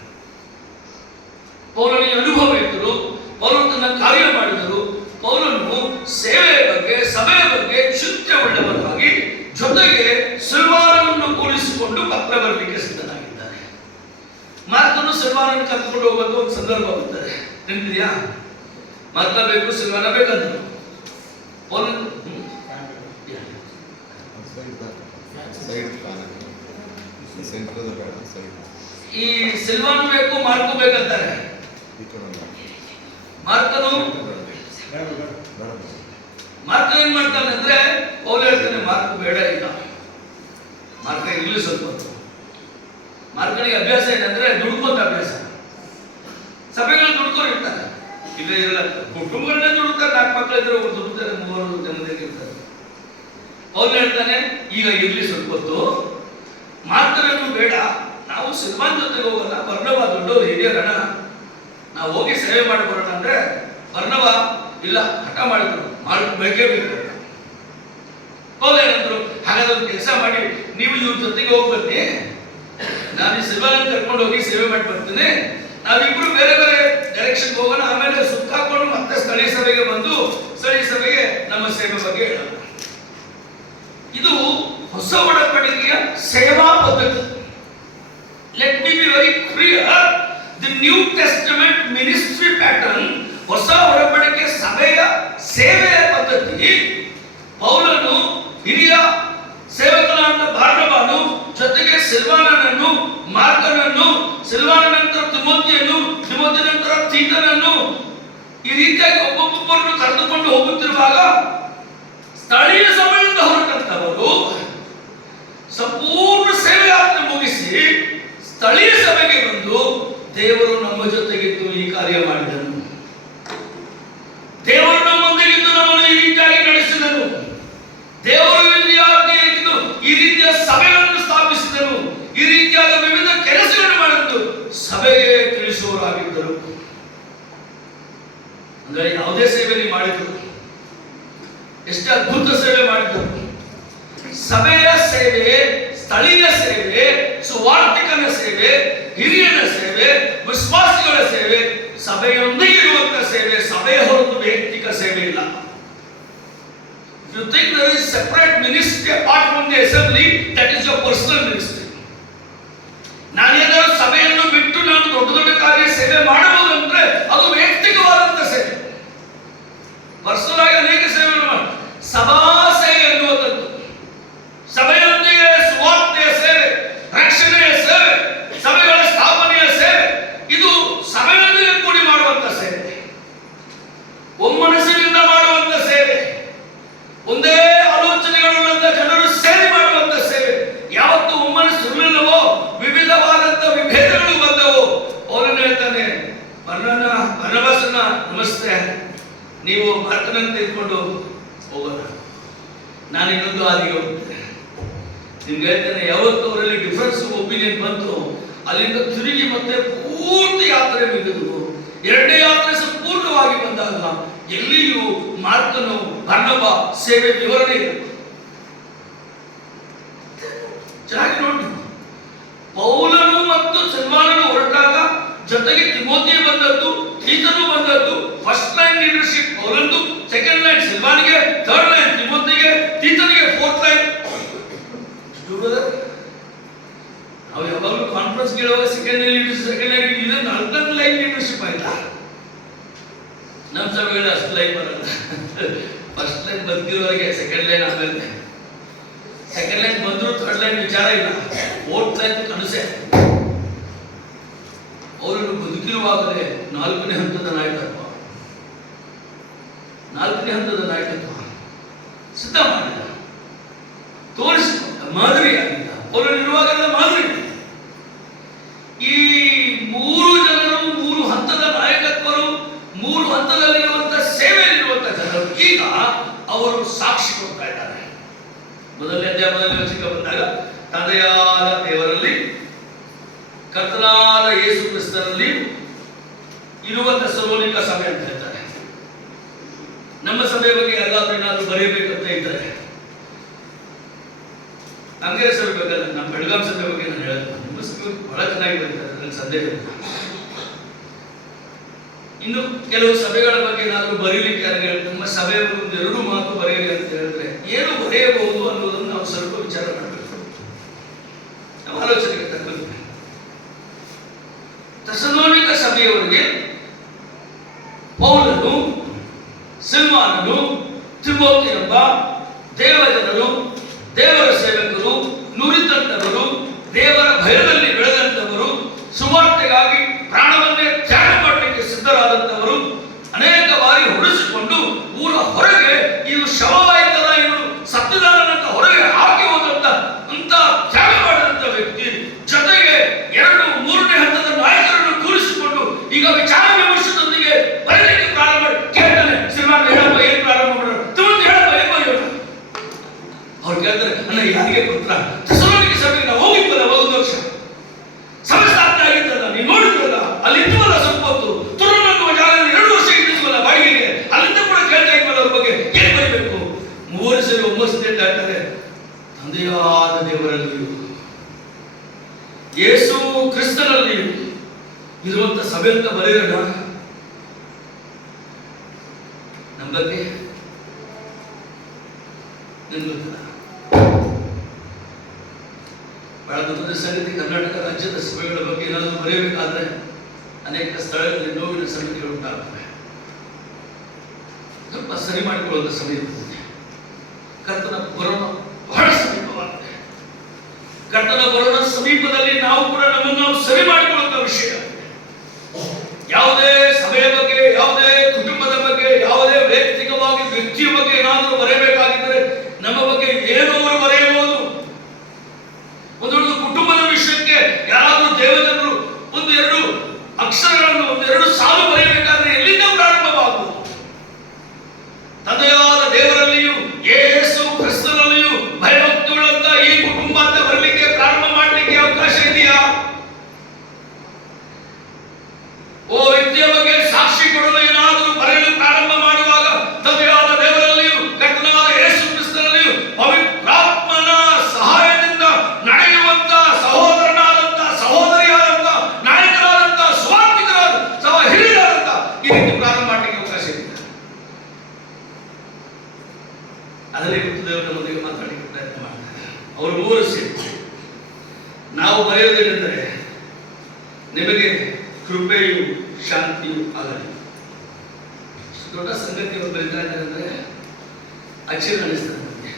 ಪೌಲನಿಗೆ ಅನುಭವ ಇದ್ದರು, ಪೌಲನು ತನ್ನ ಕಾರ್ಯ ಮಾಡಿದರು. ಪೌಲನು ಸೇವೆಯ ಬಗ್ಗೆ, ಸಭೆಯ ಬಗ್ಗೆ ಚಿಂತೆ ಉಳ್ಳವನಾಗಿ ಜೊತೆಗೆ ಸಿಲ್ವಾನವನ್ನು ಕೂಡಿಸಿಕೊಂಡು ಪತ್ರ ಬರಲಿಕ್ಕೆ ಸಿದ್ಧನಾಗಿದ್ದಾನೆ. ಮಾರ್ಕನು ಸಿಲ್ವಾನನ್ನು ಕರ್ಕೊಂಡು ಹೋಗುವಂತ ಒಂದು ಸಂದರ್ಭ ಬರ್ತದೆ, ನೆನಪಿದೆಯಾ? ಮಾರ್ಕ ಬೇಕು, ಸಿಲ್ವಾನ ಬೇಕಂದ್ರು. ಈ ಸಿಲ್ವಾನ್ ಬೇಕು, ಮಾರ್ಕು ಬೇಕಂತಾರೆ. ಮಾರ್ಕನು ಏನ್ ಮಾಡ್ತಾನೆ ಅಂದ್ರೆ, ಪೌಲ ಹೇಳ್ತಾನೆ ಮಾರ್ಕ್ ಬೇಡ, ಇಲ್ಲ ಮಾರ್ಕ ಇರ್ಲಿ ಸ್ವಲ್ಪ. ಮಾರ್ಕನಿಗೆ ಅಭ್ಯಾಸ ಏನಂದ್ರೆ ದುಡ್ಕೊಂತ ಅಭ್ಯಾಸ. ಸಭೆಗಳು ದುಡ್ಕೊಂಡಿರ್ತಾರೆ, ಇಲ್ಲೇ ಇರಲ್ಲ, ಕುಟುಂಬಗಳನ್ನೇ ದುಡ್ತಾರೆ. 4 ಮಕ್ಕಳು ಇದ್ರೆ ಒಬ್ಬರು ದುಡ್ತಾರೆ, 3 ನೆಮ್ಮದಿಯಾಗಿ ಇರ್ತಾರೆ. ಪೌಲ ಹೇಳ್ತಾನೆ ಈಗ ಇರ್ಲಿ ಸ್ವಲ್ಪ ಹೊತ್ತು, ಮಾರ್ಕನನ್ನು ಬೇಡ, ನಾವು ಸಿಲ್ವಾನ್ ಜೊತೆಗೆ ಹೋಗಲ್ಲ, ಬರ್ನಬ ದೊಡ್ಡವರು ಹಿರಿಯರಣ, ನಾವು ಹೋಗಿ ಸೇವೆ ಮಾಡಿ ಬರೋಣ ಅಂದ್ರೆ ಬರ್ನಬ ಇಲ್ಲ, ಹಠ ಮಾಡಿದ್ರು, ಬೇಕೇ ಬೇಕು. ಪೌಲ ಏನಂದ್ರು, ಹಾಗಾದ್ರೆ ಒಂದು ಕೆಲಸ ಮಾಡಿ, ನೀವು ಇವ್ರ ಜೊತೆಗೆ ಹೋಗಿ ಬನ್ನಿ, ನಾನು ಈ ಸಿಲ್ವಾನ್ ಕರ್ಕೊಂಡು ಹೋಗಿ ಸೇವೆ ಮಾಡಿ ಬರ್ತೀನಿ, ನಾವಿಬ್ರು ಬೇರೆ ಬೇರೆ ಡೈರೆಕ್ಷನ್ ಹೋಗೋಣ, ಆಮೇಲೆ ಸುತ್ತಾಕೊಂಡು ಮತ್ತೆ ಸ್ಥಳೀಯ ಸಭೆಗೆ ಬಂದು ಸ್ಥಳೀಯ ಸಭೆಗೆ ನಮ್ಮ ಸೇವೆ ಬಗ್ಗೆ ಹೇಳೋಣ. ಇದು ಹೊಸ ಒಡಂಬಡಿಕೆಯ ಸೇವಾ ಪದ್ಧತಿ. Let me be very clear, the new Testament ministry pattern, ಹೊಸ ಒಡಂಬಡಿಕೆ ಸಭೆಯ ಸೇವೆಯ ಪದ್ಧತಿ. ಪೌಲನು ಹಿರಿಯ ಸೇವಕನಾದ ಬಾರ್ನಬನು ಜೊತೆಗೆ ಸಿಲ್ವಾನನನ್ನು, ಮಾರ್ಕನನ್ನು, ಸಿಲ್ವಾನ ನಂತರ ತಿಮೋತಿಯನ್ನು, ತಿಮೋತಿ ನಂತರ ತೀತನನ್ನು, ಈ ರೀತಿಯಾಗಿ ಒಬ್ಬೊಬ್ಬರನ್ನು ಕರೆದುಕೊಂಡು ಹೋಗುತ್ತಿರುವಾಗ ಸ್ಥಳೀಯ ಸಭೆಯಿಂದ ಹೊರಟಂತವರು ಸಂಪೂರ್ಣ ಸೇವೆ ಯಾತ್ರೆ ಮುಗಿಸಿ ಸ್ಥಳೀಯ ಸಭೆಗೆ ಬಂದು ದೇವರು ನಮ್ಮ ಜೊತೆಗಿದ್ದು ಈ ಕಾರ್ಯ ಮಾಡಿದನು, ದೇವರು ನಮ್ಮೊಂದಿಗಿದ್ದು ನಮ್ಮನ್ನು ಈ ರೀತಿಯಾಗಿ ನಡೆಸಿದನು, ದೇವರು ಈ ರೀತಿಯ ಸಭೆಗಳನ್ನು ಸ್ಥಾಪಿಸಿದನು, ಈ ರೀತಿಯಾದ ವಿವಿಧ ಕೆಲಸಗಳನ್ನು ಮಾಡಿದ್ದು ಸಭೆಗೆ ತಿಳಿಸುವವರಾಗಿದ್ದರು. ಅಂದ್ರೆ ಯಾವುದೇ ಸೇವೆ ನೀವು ಮಾಡಿದ್ರು, ಎಷ್ಟು ಅದ್ಭುತ ಸೇವೆ ಮಾಡಿದ್ರು. ಸಭೆಯ ಸೇವೆ, ಸ್ಥಳೀಯ ಸೇವೆ, ಸುವಾರ್ತಿಕನ ಸೇವೆ, ಹಿರಿಯನ ಸೇವೆ, ವಿಶ್ವಾಸಿಗಳ ಸೇವೆ, ಸಭೆಯೊಂದಿಗೆ ಇರುವಂತಹ ಸೇವೆ, ಸಭೆಯ ಹೊರತು ವೈಯಕ್ತಿಕ ಸೇವೆ ಇಲ್ಲ. If you think there is separate ministry apart from the assembly, that is your personal ministry. ನಾನೇನಾದರೂ ಸಭೆಯನ್ನು ಬಿಟ್ಟು ನಾನು ದೊಡ್ಡ ದೊಡ್ಡ ಕಾರ್ಯ ಸೇವೆ ಮಾಡಬಹುದಂದ್ರೆ ಅದು ವೈಯಕ್ತಿಕವಾದಂತಹ ಸೇವೆ. ಪರ್ಸನಲ್ ಆಗಿ ಅನೇಕ ಸೇವೆಗಳು ಮಾಡಿ, ಸಭಾ ಸೇವೆ ಎನ್ನುವಂಥದ್ದು, ಸಭೆಯೊಂದಿಗೆ ಸುವಾರ್ತೆಯ ಸೇವೆ, ರಕ್ಷಣೆಯ ಸೇವೆ, ಸಭೆಗಳ ಸ್ಥಾಪನೆಯ ಸೇವೆ, ಇದು ಸಭೆಯೊಂದಿಗೆ ಕೂಡಿ ಮಾಡುವಂತಹ ಸೇವೆ, ಒಮ್ಮನಸ್ಸಿನಿಂದ ಮಾಡುವಂತಹ ಸೇವೆ, ಒಂದೇ ಆಲೋಚನೆಗಳುಳ್ಳಂತ ಜನರು ಸೇರಿ ಮಾಡುವಂತ ಸೇವೆ. ಯಾವತ್ತು ಒಮ್ಮನಸ್ಸು ಇರಲಿಲ್ಲವೋ, ವಿವಿಧವಾದಂತ ವಿಭೇದಗಳು ಬಂದವು. ಅವರನ್ನು ಹೇಳ್ತಾನೆ, ಬರ್ನಬಾಸನ್ನ ನಮಸ್ತೆ, ನೀವು ಮಾರ್ಕನನ್ನು ತೆಗೆದುಕೊಂಡು ಹೋಗೋಣ, ನಾನು ಇನ್ನೊಂದು ಹಾದಿಗೆ ಹೋಗ್ತೇನೆ. ನಿಮ್ಗೆ ಹೇಳ್ತೇನೆ, ಯಾವತ್ತು ಅವರಲ್ಲಿ ಡಿಫರೆನ್ಸ್ ಒಪಿನಿಯನ್ ಬಂತು, ಅಲ್ಲಿಂದ ತಿರುಗಿ ಮತ್ತೆ ಪೂರ್ತಿ ಯಾತ್ರೆ ಮುಗಿದು 2ನೇ ಯಾತ್ರೆ ಸಂಪೂರ್ಣವಾಗಿ ಬಂದಾಗ ಎಲ್ಲಿಯೂ ಮಾರ್ಕನು, ಬರ್ನಬ ಸೇವೆ ವಿವರಣೆ ಇಲ್ಲ. ಚೆನ್ನಾಗಿ ನೋಡಿ, ಪೌಲನು ಮತ್ತು ಸಿಲ್ವಾನನು ಹೊರಟಾಗ ಜೊತೆಗೆ ತಿಮೋತಿ ಬಂದದ್ದು, ತೀತನು ಬಂದದ್ದು. ಫಸ್ಟ್ ಲೈನ್ ಲೀಡರ್ಶಿಪ್ ಪೌಲಂದು, ಸೆಕೆಂಡ್ ಲೈನ್ ಸಿಲ್ವಾನಿಗೆ, ಥರ್ಡ್ ಲೈನ್ ತಿಮೋತಿಗೆ, ತೀತನಿಗೆ, ಫೋರ್ತ್ ಲೈನ್. ನಾವು ಯಾವಾಗಲೂ ಕಾನ್ಫರೆನ್ಸ್ ಕೇಳುವಾಗ ಸೆಕೆಂಡ್ ಲೈನ್ ಇದೆ, 4ನೇ ಲೈನ್ ಲೀಡರ್ಶಿಪ್ ಆಯ್ತಾ? ನಮ್ಮ ಸಭೆಗಳು ಅಷ್ಟು ಲೈನ್ ಬರಲ್ಲ. ಫಸ್ಟ್ ಲೈನ್ ಬದುಕಿರೋವರೆಗೆ ಸೆಕೆಂಡ್ ಲೈನ್, ಆಮೇಲೆ ಸೆಕೆಂಡ್ ಲೈನ್ ಬಂದ್ರು ಥರ್ಡ್ ಲೈನ್ ವಿಚಾರ ಇಲ್ಲ, ಫೋರ್ತ್ ಲೈನ್ ಕನಸೆ. ಅವರನ್ನು ಬದುಕಿರುವಾಗಲೇ 4ನೇ ಹಂತದ ನಾಯಕತ್ವ, 4ನೇ ಹಂತದ ನಾಯಕತ್ವ ಸಿದ್ಧ ಮಾಡಿದ, ತೋರಿಸಿಕೊಂಡ, ಮಾದರಿಯಾಗಿದ್ದ. ಅವರಲ್ಲಿರುವಾಗೆಲ್ಲ ಮಾದರಿ. ಈ 3 ಜನರು, 3 ಹಂತದ ನಾಯಕತ್ವರು, 3 ಹಂತದಲ್ಲಿರುವಂತಹ ಸೇವೆಯಲ್ಲಿರುವಂತಹ ಜನರು ಈಗ ಅವರು ಸಾಕ್ಷಿ ಕೊಡ್ತಾ ಇದ್ದಾರೆ. ಮೊದಲನೇ ವಚನಕ್ಕೆ ಬಂದಾಗ, ತಂದೆಯಾದ ದೇವರಲ್ಲಿ, ಕರ್ತನಾದ ಯೇಸು ಕ್ರಿಸ್ತನಲ್ಲಿ ಇರುವಂತಹ ಸಲೋನಿಕ ಸಭೆ ಅಂತ ಹೇಳ್ತಾರೆ. ನಮ್ಮ ಸಭೆ ಬಗ್ಗೆ ಯಾರಾದ್ರೂ ಏನಾದ್ರೂ ಬರೆಯಬೇಕಂತ ಇದ್ದಾರೆ ಹಂಗೆ ಸಭೆ ಬೇಕಲ್ಲ, ನಮ್ಮ ಬೆಳಗಾಂ ಸಭೆ ಬಗ್ಗೆ ನಾನು ಹೇಳೋದು, ನಿಮ್ಮ ಸಭೆ ಬಹಳ ಚೆನ್ನಾಗಿ ಬರೀತಾರೆ, ನನಗೆ ಸಂದೇಹ ಇಲ್ಲ. ಇನ್ನು ಕೆಲವು ಸಭೆಗಳ ಬಗ್ಗೆ ಏನಾದರೂ ಬರೀಲಿಕ್ಕೆ ಯಾರಿಗೆ ನಮ್ಮ ಸಭೆಯ ಒಂದು 2 ಮಾತು ಬರೆಯಲಿ ಅಂತ ಹೇಳಿದ್ರೆ ಏನು ಬರೆಯಬಹುದು ಅನ್ನೋದನ್ನು ನಾವು ಸ್ವಲ್ಪ ವಿಚಾರ ಮಾಡಬೇಕು, ನಮ್ಮ ಆಲೋಚನೆಗೆ ತಕ್ಕಂತೆ. ಥೆಸಲೋನಿಕ ಸಭೆಯವರಿಗೆ ಪೌಲನು, ಸಿಲ್ವಾನನು, ತಿಮೋಥಿ ಎಂಬ ದೇವಜನರು, ದೇವರ ಸೇವಕರು, ನುರಿತಂತವರು, ದೇವರ ಭಯದಲ್ಲಿ ಬೆಳೆದಂತವರು, ಸುವಾರ್ತೆಗಾಗಿ ಪ್ರಾಣವನ್ನೇ ತ್ಯಾಗ ಮಾಡಲಿಕ್ಕೆ ಸಿದ್ಧರಾದಂತವರು, ಅನೇಕ ಬಾರಿ ಹೊಡೆಸಿಕೊಂಡು ಊರ ಹೊರಗೆ ಇವು ಶವವಾಯಿತಲ್ಲ, ಇವರು ಸತ್ತಿದಾರನಂತ ಹೊರಗೆ ಹಾಕಿ ಹೋದಂತ ಅಂತ ತ್ಯಾಗ ಮಾಡಿದಂತ ವ್ಯಕ್ತಿ, ಜೊತೆಗೆ 2-3ನೇ ಹಂತದ ನಾಯಕರನ್ನು ಕೂರಿಸಿಕೊಂಡು ಈಗ ವಿಚಾರ ವಿಮರ್ಶದೊಂದಿಗೆ ಬರಲಿಕ್ಕೆ ಪ್ರಾರಂಭ ಮಾಡಿ ಕೇಳ್ತಾನೆ, ಶ್ರೀಮಾನ್ ಹೇಳಪ್ಪ ಏನ್ ಪ್ರಾರಂಭ ಮಾಡೋಣ, ತಿಮೋಥಿ ಹೇಳಪ್ಪ ಏನ್ ಬರೆಯೋಣ. ಅವ್ರು ಕೇಳ್ತಾರೆ, ಅಣ್ಣ ಯಾರಿಗೆ ಪುತ್ರ, ಥೆಸಲೋನಿಕ ಸಭೆಗೆ ನಾವು ಹೋಗಿದ್ವಲ್ಲ 1 ವರ್ಷ, ಸಭೆ ಸ್ಥಾಪನೆ ಆಗಿದ್ದಲ್ಲ, ನೀವು ನೋಡಿದ್ವಲ್ಲ, ಅಲ್ಲಿ ಇದ್ವಲ್ಲ ಸ್ವಲ್ಪ ಹೊತ್ತು, ತುರುನನ್ನುವ ಜಾಗದಲ್ಲಿ 2 ವರ್ಷ ಇದ್ದಿದ್ವಲ್ಲ ಬಾಡಿಗೆಗೆ, ಅಲ್ಲಿಂದ ಕೂಡ ಕೇಳ್ತಾ ಇದ್ವಲ್ಲ ಅವ್ರ ಬಗ್ಗೆ ಏನ್ ಬರೀಬೇಕು. 3 ಸರಿ ಒಮ್ಮೆ ಹೇಳ್ತಾರೆ, ತಂದೆಯಾದ ದೇವರಲ್ಲಿಯೂ ಯೇಸು ಕ್ರಿಸ್ತನಲ್ಲಿಯೂ ಇರುವಂತ ಸಭೆ ಅಂತ ಬರೆಯೋಣ. ನಮ್ಮ ಬಗ್ಗೆ ಬಹಳ ದೊಡ್ಡ ಸಂಗತಿ. ಕರ್ನಾಟಕ ರಾಜ್ಯದ ಸಭೆಗಳ ಬಗ್ಗೆ ಏನಾದರೂ ಬರೆಯಬೇಕಾದ್ರೆ ಅನೇಕ ಸ್ಥಳಗಳಲ್ಲಿ ನೋವಿನ ಸಂಗತಿಗಳು ಉಂಟಾಗುತ್ತವೆ. ಸ್ವಲ್ಪ ಸರಿ ಮಾಡಿಕೊಳ್ಳುವಂತ ಸಮಯ ಇರ್ತದೆ. ಕರ್ತನ ಬರೋಣ ಬಹಳ ಸಮೀಪವಾಗಿದೆ. ಕರ್ತನ ಬರೋಣ ಸಮೀಪದಲ್ಲಿ ನಾವು ಕೂಡ ನಮ್ಮನ್ನು ನಾವು ಸರಿ ಮಾಡಿಕೊಳ್ಳುವಂತ ವಿಷಯ. ಯಾವುದೇ ಸಭೆಯ ಬಗ್ಗೆ, ಯಾವುದೇ ಕುಟುಂಬದ ಬಗ್ಗೆ, ಯಾವುದೇ ವೈಯಕ್ತಿಕವಾಗಿ ವ್ಯಕ್ತಿಯ ಬಗ್ಗೆ ಏನಾದರೂ ಬರೆಯಬೇಕಾಗಿದ್ದರೆ ನಮ್ಮ ಬಗ್ಗೆ ಏನೋ ಬರೆಯಬಹುದು. ಒಂದೊಂದು ಕುಟುಂಬದ ವಿಷಯಕ್ಕೆ ಯಾರಾದರೂ ದೇವಜನರು 1-2 ಅಕ್ಷರಗಳನ್ನು 1-2 ಸಾಲು ಬರೆಯಬೇಕಾದ್ರೆ ಎಲ್ಲಿಂದ ಪ್ರಾರಂಭವಾಗುವುದು? ತಂದೆಯಾದ ದೇವರಲ್ಲಿಯೂ ಯೇಸು ಕ್ರಿಸ್ತನಲ್ಲಿಯೂ ಭಯಭಕ್ತಿಯುಳ್ಳಂತ ಈ ಕುಟುಂಬ ಅಂತ ಬರಲಿಕ್ಕೆ ಪ್ರಾರಂಭ ಮಾಡಲಿಕ್ಕೆ ಅವಕಾಶ ಇದೆಯಾ? ಓ ವ್ಯಕ್ತಿಯ ಬಗ್ಗೆ ಸಾಕ್ಷಿ ಕೊಡಲು ಏನಾದರೂ ಬರೆಯಲು ಪ್ರಾರಂಭ ಮಾಡುವಾಗ ತಂದೆಯಾದ ದೇವರಲ್ಲಿಯೂ ಕರ್ತನಾದ ಯೇಸು ಕ್ರಿಸ್ತನಲ್ಲಿಯೂ ಪವಿತ್ರಾತ್ಮನ ಸಹಾಯದಿಂದ ನಡೆಯುವಂತ ಸಹೋದರನಾದಂತ, ಸಹೋದರಿಯಾದಂತ, ನಾಯಕರಾದಂತ, ಸ್ವಾರ್ಥಿಕರಾದ, ಹಿರಿಯರಾದಂತ ಈ ರೀತಿ ಪ್ರಾರಂಭ ಮಾಡಲಿಕ್ಕೆ ಅವಕಾಶ ಇದೆ. ಅದರಲ್ಲಿ ದೇವರೊಂದಿಗೆ ಮಾತಾಡಲಿಕ್ಕೆ ಪ್ರಯತ್ನ ಮಾಡ್ತಾರೆ. ಅವರು 3 ಸೇರಿ ನಾವು ಬರೆಯೋದೇನೆಂದರೆ, ನಿಮಗೆ ಕೃಪೆಯು ಶಾಂತಿಯು ಆಗಲಿ. ದೊಡ್ಡ ಸಂಗತಿಯನ್ನು ಬರೀತಾ ಇದ್ದಾರೆ ಅಂದ್ರೆ ಅಚ್ಚರಿ ಅನಿಸ್ತದೆ ನಮಗೆ.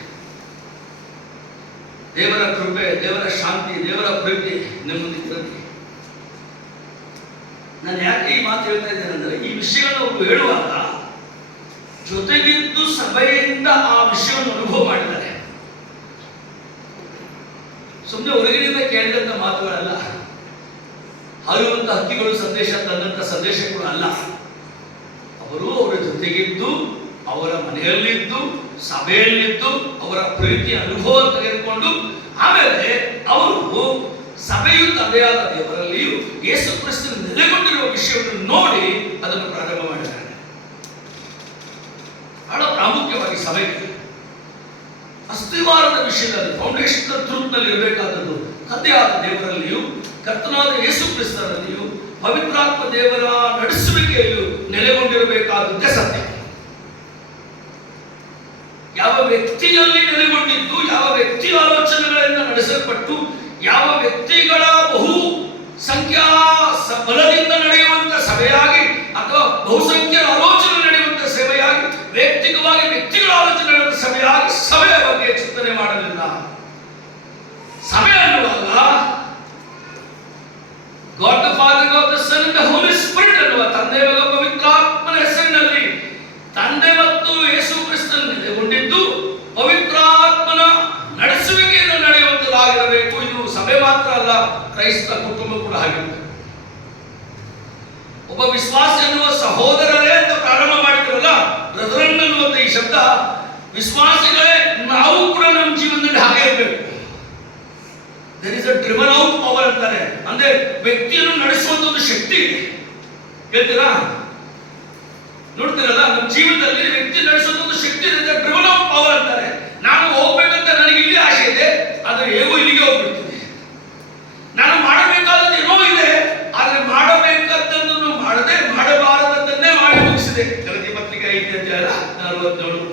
ದೇವರ ಕೃಪೆ, ದೇವರ ಶಾಂತಿ, ದೇವರ ಪ್ರೀತಿ ನಮ್ಮೊಂದಿಗೆ. ನಾನು ಯಾಕೆ ಈ ಮಾತು ಹೇಳ್ತಾ ಇದ್ದೇನೆ ಅಂದ್ರೆ, ಈ ವಿಷಯಗಳನ್ನು ಅವರು ಹೇಳುವಾಗ ಜೊತೆಗಿದ್ದು ಸಭೆಯಿಂದ ಆ ವಿಷಯವನ್ನು ಅನುಭವ ಮಾಡಿದ್ದಾರೆ. ಸುಮ್ಮನೆ ಹೊರಗಿನಿಂದ ಕೇಳಿದಂತ ಮಾತುಗಳಲ್ಲ, ಹರಿಯುವಂತ ಹಕ್ಕಿಗಳು ಸಂದೇಶ ತಂದಂತ ಸಂದೇಶಗಳು ಅಲ್ಲ. ಅವರು ಅವರ ಜೊತೆಗಿದ್ದು, ಅವರ ಮನೆಯಲ್ಲಿದ್ದು, ಸಭೆಯಲ್ಲಿದ್ದು, ಅವರ ಪ್ರೀತಿಯ ಅನುಭವ ತೆಗೆದುಕೊಂಡು ಆಮೇಲೆ ಅವರು ಸಭೆಯು ತಂದೆಯಾದ ದೇವರಲ್ಲಿಯೂ ಯೇಸು ಕ್ರಿಸ್ತನ ನೆಲೆಗೊಂಡಿರುವ ವಿಷಯವನ್ನು ನೋಡಿ ಅದನ್ನು ಪ್ರಾರಂಭ ಮಾಡಿದ್ದಾರೆ. ಬಹಳ ಪ್ರಾಮುಖ್ಯವಾಗಿ ಸಭೆಗೆ ಅಸ್ತಿವಾರದ ವಿಷಯದಲ್ಲಿ, ಫೌಂಡೇಶನ್ ಟ್ರೂತ್ ನಲ್ಲಿ ಇರಬೇಕಾದದ್ದು ತಂದೆಯಾದ ದೇವರಲ್ಲಿಯೂ ಕರ್ತನಾದ ಯೇಸು ಕ್ರಿಸ್ತನಲ್ಲಿಯೂ ಪವಿತ್ರಾತ್ಮ ದೇವರ ನಡೆಸುವಿಕೆಯು ನೆಲೆಗೊಂಡಿರಬೇಕಾದದ್ದೇ ಸತ್ಯ. ಯಾವ ವ್ಯಕ್ತಿಯಲ್ಲಿ ನೆಲೆಗೊಂಡಿದ್ದು, ಯಾವ ವ್ಯಕ್ತಿ ಆಲೋಚನೆಗಳಿಂದ ನಡೆಸಲ್ಪಟ್ಟು, ಯಾವ ವ್ಯಕ್ತಿಗಳ ಬಹು ಸಂಖ್ಯಾ ಬಲದಿಂದ ನಡೆಯುವಂತ ಸಭೆಯಾಗಿ ಅಥವಾ ಬಹುಸಂಖ್ಯೆ ಆಲೋಚನೆ ನಡೆಯುವಂತ ಸಭೆಯಾಗಿ, ವೈಯಕ್ತಿಕವಾಗಿ ವ್ಯಕ್ತಿಗಳ ಆಲೋಚನೆ ನಡೆಯುವಂತ ಸಭೆಯಾಗಿ ಸಭೆಯ ಬಗ್ಗೆ ಚಿಂತನೆ ಮಾಡಲಿಲ್ಲ. ಸಭೆ ಅನ್ನುವಾಗ God the Father, God the Son and the Holy Spirit ಅನ್ನುವ ತಂದೆ ಮತ್ತು ಪವಿತ್ರಾತ್ಮನ ಹೆಸರಿನಲ್ಲಿ ತಂದೆ ಮತ್ತು ಯೇಸು ಕ್ರಿಸ್ತನ ನೆಲೆಗೊಂಡಿದ್ದು ಪವಿತ್ರಾತ್ಮನ ನಡೆಸುವಿಕೆಯಿಂದ ನಡೆಯುವಂತದ್ದಾಗಿರಬೇಕು. ಇದು ಸಭೆ ಮಾತ್ರ ಅಲ್ಲ, ಕ್ರೈಸ್ತ ಕುಟುಂಬ ಕೂಡ ಆಗಿರುತ್ತೆ. ಒಬ್ಬ ವಿಶ್ವಾಸಿ ಅನ್ನುವ ಸಹೋದರರೇ ಅಂತ ಪ್ರಾರಂಭ ಮಾಡಿದ್ರಲ್ಲ, ಬ್ರದರನ್ ಅನ್ನುವಂತ ಈ ಶಬ್ದ, ವಿಶ್ವಾಸಿಗಳೇ ನಾವು ಕೂಡ ನಮ್ಮ ಜೀವನದಲ್ಲಿ ಹಾಗೆ ಇರಬೇಕು. there is a driven out power ಅಂತಾರೆ. ಅಂದ್ರೆ ವ್ಯಕ್ತಿಯನ್ನು ನಡೆಸುವಂತ ಒಂದು ಶಕ್ತಿ ಇದೆ. ಹೇಳ್ತೀರಾ? ನೋಡ್ತೀರಲ್ಲ, ನಮ್ಮ ಜೀವನದಲ್ಲಿ ವ್ಯಕ್ತಿ ನಡೆಸುವಂತ ಒಂದು ಶಕ್ತಿ ಇದೆ, driven out power ಅಂತಾರೆ. ನಾನು ಹೋಗ್ಬೇಕಂತ ನನಗೆ ಇಲ್ಲಿ ಆಸೆ ಇದೆ, ಆದರೆ ಹೇಗೋ ಇಲ್ಲಿಗೆ ಹೋಗ್ಬಿಡ್ತೀನಿ. ನಾನು ಮಾಡಬೇಕಾದದ್ದು ಏನೋ ಇದೆ, ಆದರೆ ಮಾಡಬೇಕಾದದ್ದನ್ನು ಮಾಡದೆ ಮಾಡಬಾರದನ್ನೇ ಮಾಡಿ ಮುಗಿಸಿದೆ. ಗಲಾತ್ಯ ಪತ್ರಿಕೆ 5ನೇ ಅಧ್ಯಾಯ 47.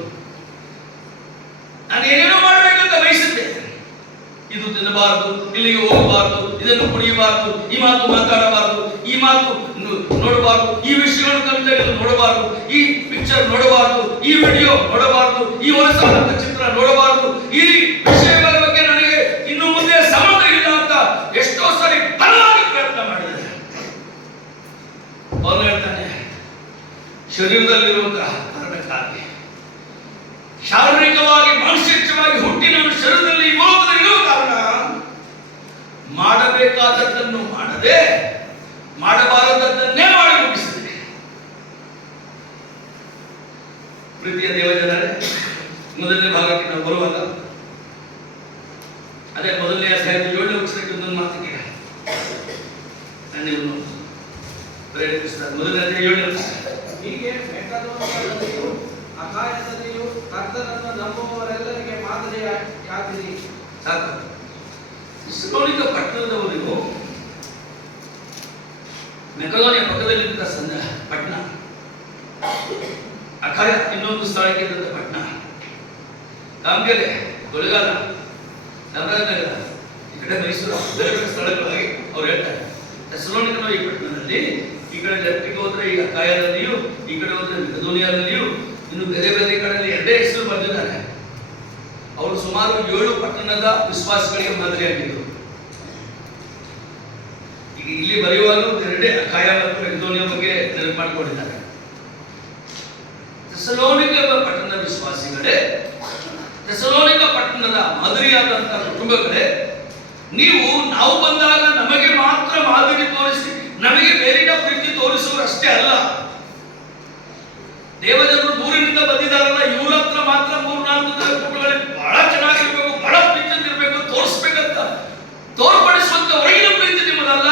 ನಾನು ಏನೇನೋ ಮಾಡಬೇಕಂತ ಬಯಸಿದ್ದೆ. ಇದು ತಿನ್ನಬಾರದು, ಇಲ್ಲಿಗೆ ಹೋಗಬಾರದು, ಇದನ್ನು ಕುಡಿಯಬಾರದು, ಈ ಮಾತು ಮಾತಾಡಬಾರದು, ಈ ಮಾತು ನೋಡಬಾರದು, ಈ ವಿಷಯಗಳನ್ನು ಕವಿತೆಗಳನ್ನು ನೋಡಬಾರದು, ಈ ಪಿಕ್ಚರ್ ನೋಡಬಾರದು, ಈ ವಿಡಿಯೋ ನೋಡಬಾರದು, ಈ ಹೊಲಸಾದಂತ ಚಿತ್ರ ನೋಡಬಾರದು, ಈ ವಿಷಯಗಳ ಬಗ್ಗೆ ನನಗೆ ಇನ್ನು ಮುಂದೆ ಸಂಬಂಧ ಇಲ್ಲ ಅಂತ ಎಷ್ಟೋ ಸಾರಿ ಬಲವಾಗಿ ಪ್ರಯತ್ನ ಮಾಡಿದೆ. ಅವನು ಹೇಳ್ತಾನೆ, ಶರೀರದಲ್ಲಿರುವಂತಹ ಕಾರಣಕ್ಕಾಗಿ, ಶಾರೀರಿಕವಾಗಿ ಮಾನಸಿಕವಾಗಿ ಹುಟ್ಟಿ ನಾನು ಶರೀರದಲ್ಲಿ ಈ ಲೋಕದಲ್ಲಿ ಇರುವ ಕಾರಣ ಮಾಡಬೇಕಾದದ್ದನ್ನು ಮಾಡದೆ ಮಾಡಬಾರದನ್ನೇ ಮಾಡಿ ಮುಗಿಸಿದೆ. ಪ್ರೀತಿಯ ದೇವಜನರೇ, ಮೊದಲನೇ ಭಾಗಕ್ಕೆ ನಾವು ಬರುವಾಗ ಅದೇ ಮೊದಲನೇ ಅಧ್ಯಾಯದ 7ನೇ ವಚನಕ್ಕೆ ಒಂದೊಂದು ಮಾತಿಗೆ ನಾನು ಇವನು ಪ್ರೇರೇಪಿಸ್ತಾರೆ. ಮೊದಲನೇ ಅಧ್ಯಾಯ 7ನೇ ವಚನ. ಹೀಗೆ ಮೆಕದೋನ್ಯದಲ್ಲಿಯೂ ಅಖಾಯದಲ್ಲಿಯೂ ಕರ್ತನನ್ನು ನಂಬುವವರೆಲ್ಲರಿಗೆ ಮಾದರಿಯಾಗಿರಿ. ಸಾಕು. ಥೆಸಲೋನಿಕ ಪಟ್ಟಣದವರಿಗೂ ಮೆಕದೋನಿಯ ಪಕ್ಕದಲ್ಲಿದ್ದ ಪಟ್ಟಣ, ಅಖಾಯ ಇನ್ನೊಂದು ಸ್ಥಳಕ್ಕೆ ಇದ್ದ ಪಟ್ಟಣ, ಕಾಮಗೆರೆ, ಕೊಳಗಾಲ, ಚಾಮರಾಜನಗರ, ಈ ಕಡೆ ಮೈಸೂರು, ಬೇರೆ ಬೇರೆ ಸ್ಥಳಗಳಾಗಿ ಅವ್ರು ಹೇಳ್ತಾರೆ. ಥೆಸಲೋನಿಕನ ಈ ಪಟ್ಟಣದಲ್ಲಿ ಈ ಕಡೆ ಲೆಫ್ಟಿಗೆ ಹೋದ್ರೆ ಈ ಅಖಾಯದಲ್ಲಿಯೂ, ಈ ಕಡೆ ಹೋದ್ರೆ ಮೆಕದೋನಿಯಾದಲ್ಲಿಯೂ, ಇನ್ನು ಬೇರೆ ಬೇರೆ ಕಡೆಯಲ್ಲಿ ಎರಡೇ ಹೆಸರು ಬರೆದಿದ್ದಾರೆ. ಅವರು ಸುಮಾರು 7 ಪಟ್ಟಣದ ವಿಶ್ವಾಸಿಗಳಿಗೆ ಮಾದರಿಯಾಗಿದ್ದರು. ಈಗ ಇಲ್ಲಿ ಬರೆಯುವಾಗಲೂ ಎರಡೇ ಅಖಾಯ ಮತ್ತು ಮೆಕದೋನಿಯ ಬಗ್ಗೆ ನೆನಪು ಮಾಡಿಕೊಂಡಿದ್ದಾರೆ. ಥೆಸಲೋನಿಕ ಪಟ್ಟಣದ ವಿಶ್ವಾಸಿಗಳೇ, ಥೆಸಲೋನಿಕ ಪಟ್ಟಣದ ಮಾದರಿಯಾದಂತಹ ಕುಟುಂಬಗಳೇ, ನಾವು ಬಂದಾಗ ನಮಗೆ ಮಾತ್ರ ಮಾದರಿ ತೋರಿಸಿ ನಮಗೆ ಬೇರಿನ ಪ್ರೀತಿ ತೋರಿಸುವರು ಅಷ್ಟೇ ಅಲ್ಲ. ದೇವಜನರು ದೂರಿನಿಂದ ಬಂದಿದ್ದಾರಲ್ಲ, ಇವ್ರ ಹತ್ರ ಮಾತ್ರ 3-4 ಕುಟುಂಬಗಳಿಗೆ ಬಹಳ ಚೆನ್ನಾಗಿರ್ಬೇಕು, ಬಹಳ ಪ್ರೀತಿ ಇರಬೇಕು, ತೋರಿಸ್ಬೇಕಂತ ತೋರ್ಪಡಿಸುವಂತ ಹೊರಗಿನ ಪ್ರೀತಿ ನಿಮ್ಮದಲ್ಲ.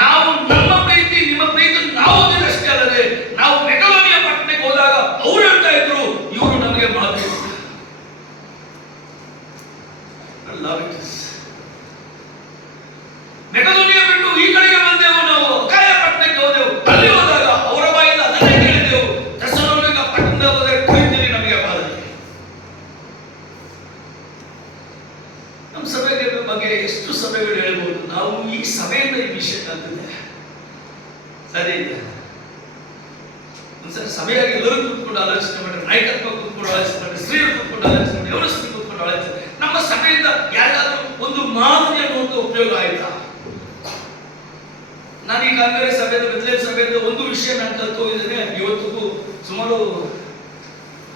ನಾವು ನಮ್ಮ ಪ್ರೀತಿ, ನಿಮ್ಮ ಪ್ರೀತಿ ನಾವು ಅಷ್ಟೇ ಅಲ್ಲದೆ, ನಾವು ಮೆಕದೋನಿಯ ಪಟ್ಟಣಕ್ಕೆ ಹೋದಾಗ ಅವ್ರು ಹೇಳ್ತಾ ಇದ್ರು, ಇವರು ನಮಗೆ ಮಾದರಿ. ಮೆಕದೋನಿಯ ಬಿಟ್ಟು ಈ ಕಡೆಗೆ ಬಂದೆವು, ನಾವು ಅಖಾಯ ಪಟ್ಟಣಕ್ಕೆ ಹೋದೆವು. ಅಲ್ಲಿ ಹೋದಾಗ ಅವರ ಬಾಯಿಂದ ಅದನ್ನೇ ಕೇಳಿದೆವು, ಥೆಸಲೋನಿಕ ಪಟ್ಟಣದ ಪ್ರೀತಿಯಲ್ಲಿ ನಮಗೆ ಮಾದರಿ. ನಮ್ಮ ಸಭೆಗೆ ಬಗ್ಗೆ ಎಷ್ಟು ಸಭೆಗಳು ಹೇಳ್ಬೋದು. ನಾವು ಈ ಸಭೆಯಿಂದ ಈ ವಿಷಯ ಕಲ್ತಿದ್ದೆ ಸರಿ ಇದೆ. ಒಂದ್ಸರಿ ಸಭೆಯಾಗಿ ಎಲ್ಲರೂ ಕೂತ್ಕೊಂಡು ಆಲೋಚನೆ ಮಾಡಿ, ನಾಯಕತ್ವ ಕೂತ್ಕೊಂಡು ಆಲೋಚನೆ ಮಾಡಿ, ಸ್ತ್ರೀಯರು ಕೂತ್ಕೊಂಡು ಆಲೋಚನೆ ಮಾಡಿ, ಯವನಸ್ಥರು ಕೂತ್ಕೊಂಡು ಆಲೋಚನೆ, ನಮ್ಮ ಸಭೆಯಿಂದ ಯಾರಾದ್ರೂ ಒಂದು ಮಾದರಿ ಅನ್ನುವಂಥ ಉಪಯೋಗ ಆಯ್ತಾ? ನಾನು ಈ ಕಾಂಗ್ರೆ ಸಭೆಯಿಂದ ಬೆತ್ತಲೆ ಸಭೆಯಿಂದ ಒಂದು ವಿಷಯ ನಾನು ಕಲ್ತು ಹೋಗಿದ್ದೇನೆ. ಇವತ್ತಿಗೂ ಸುಮಾರು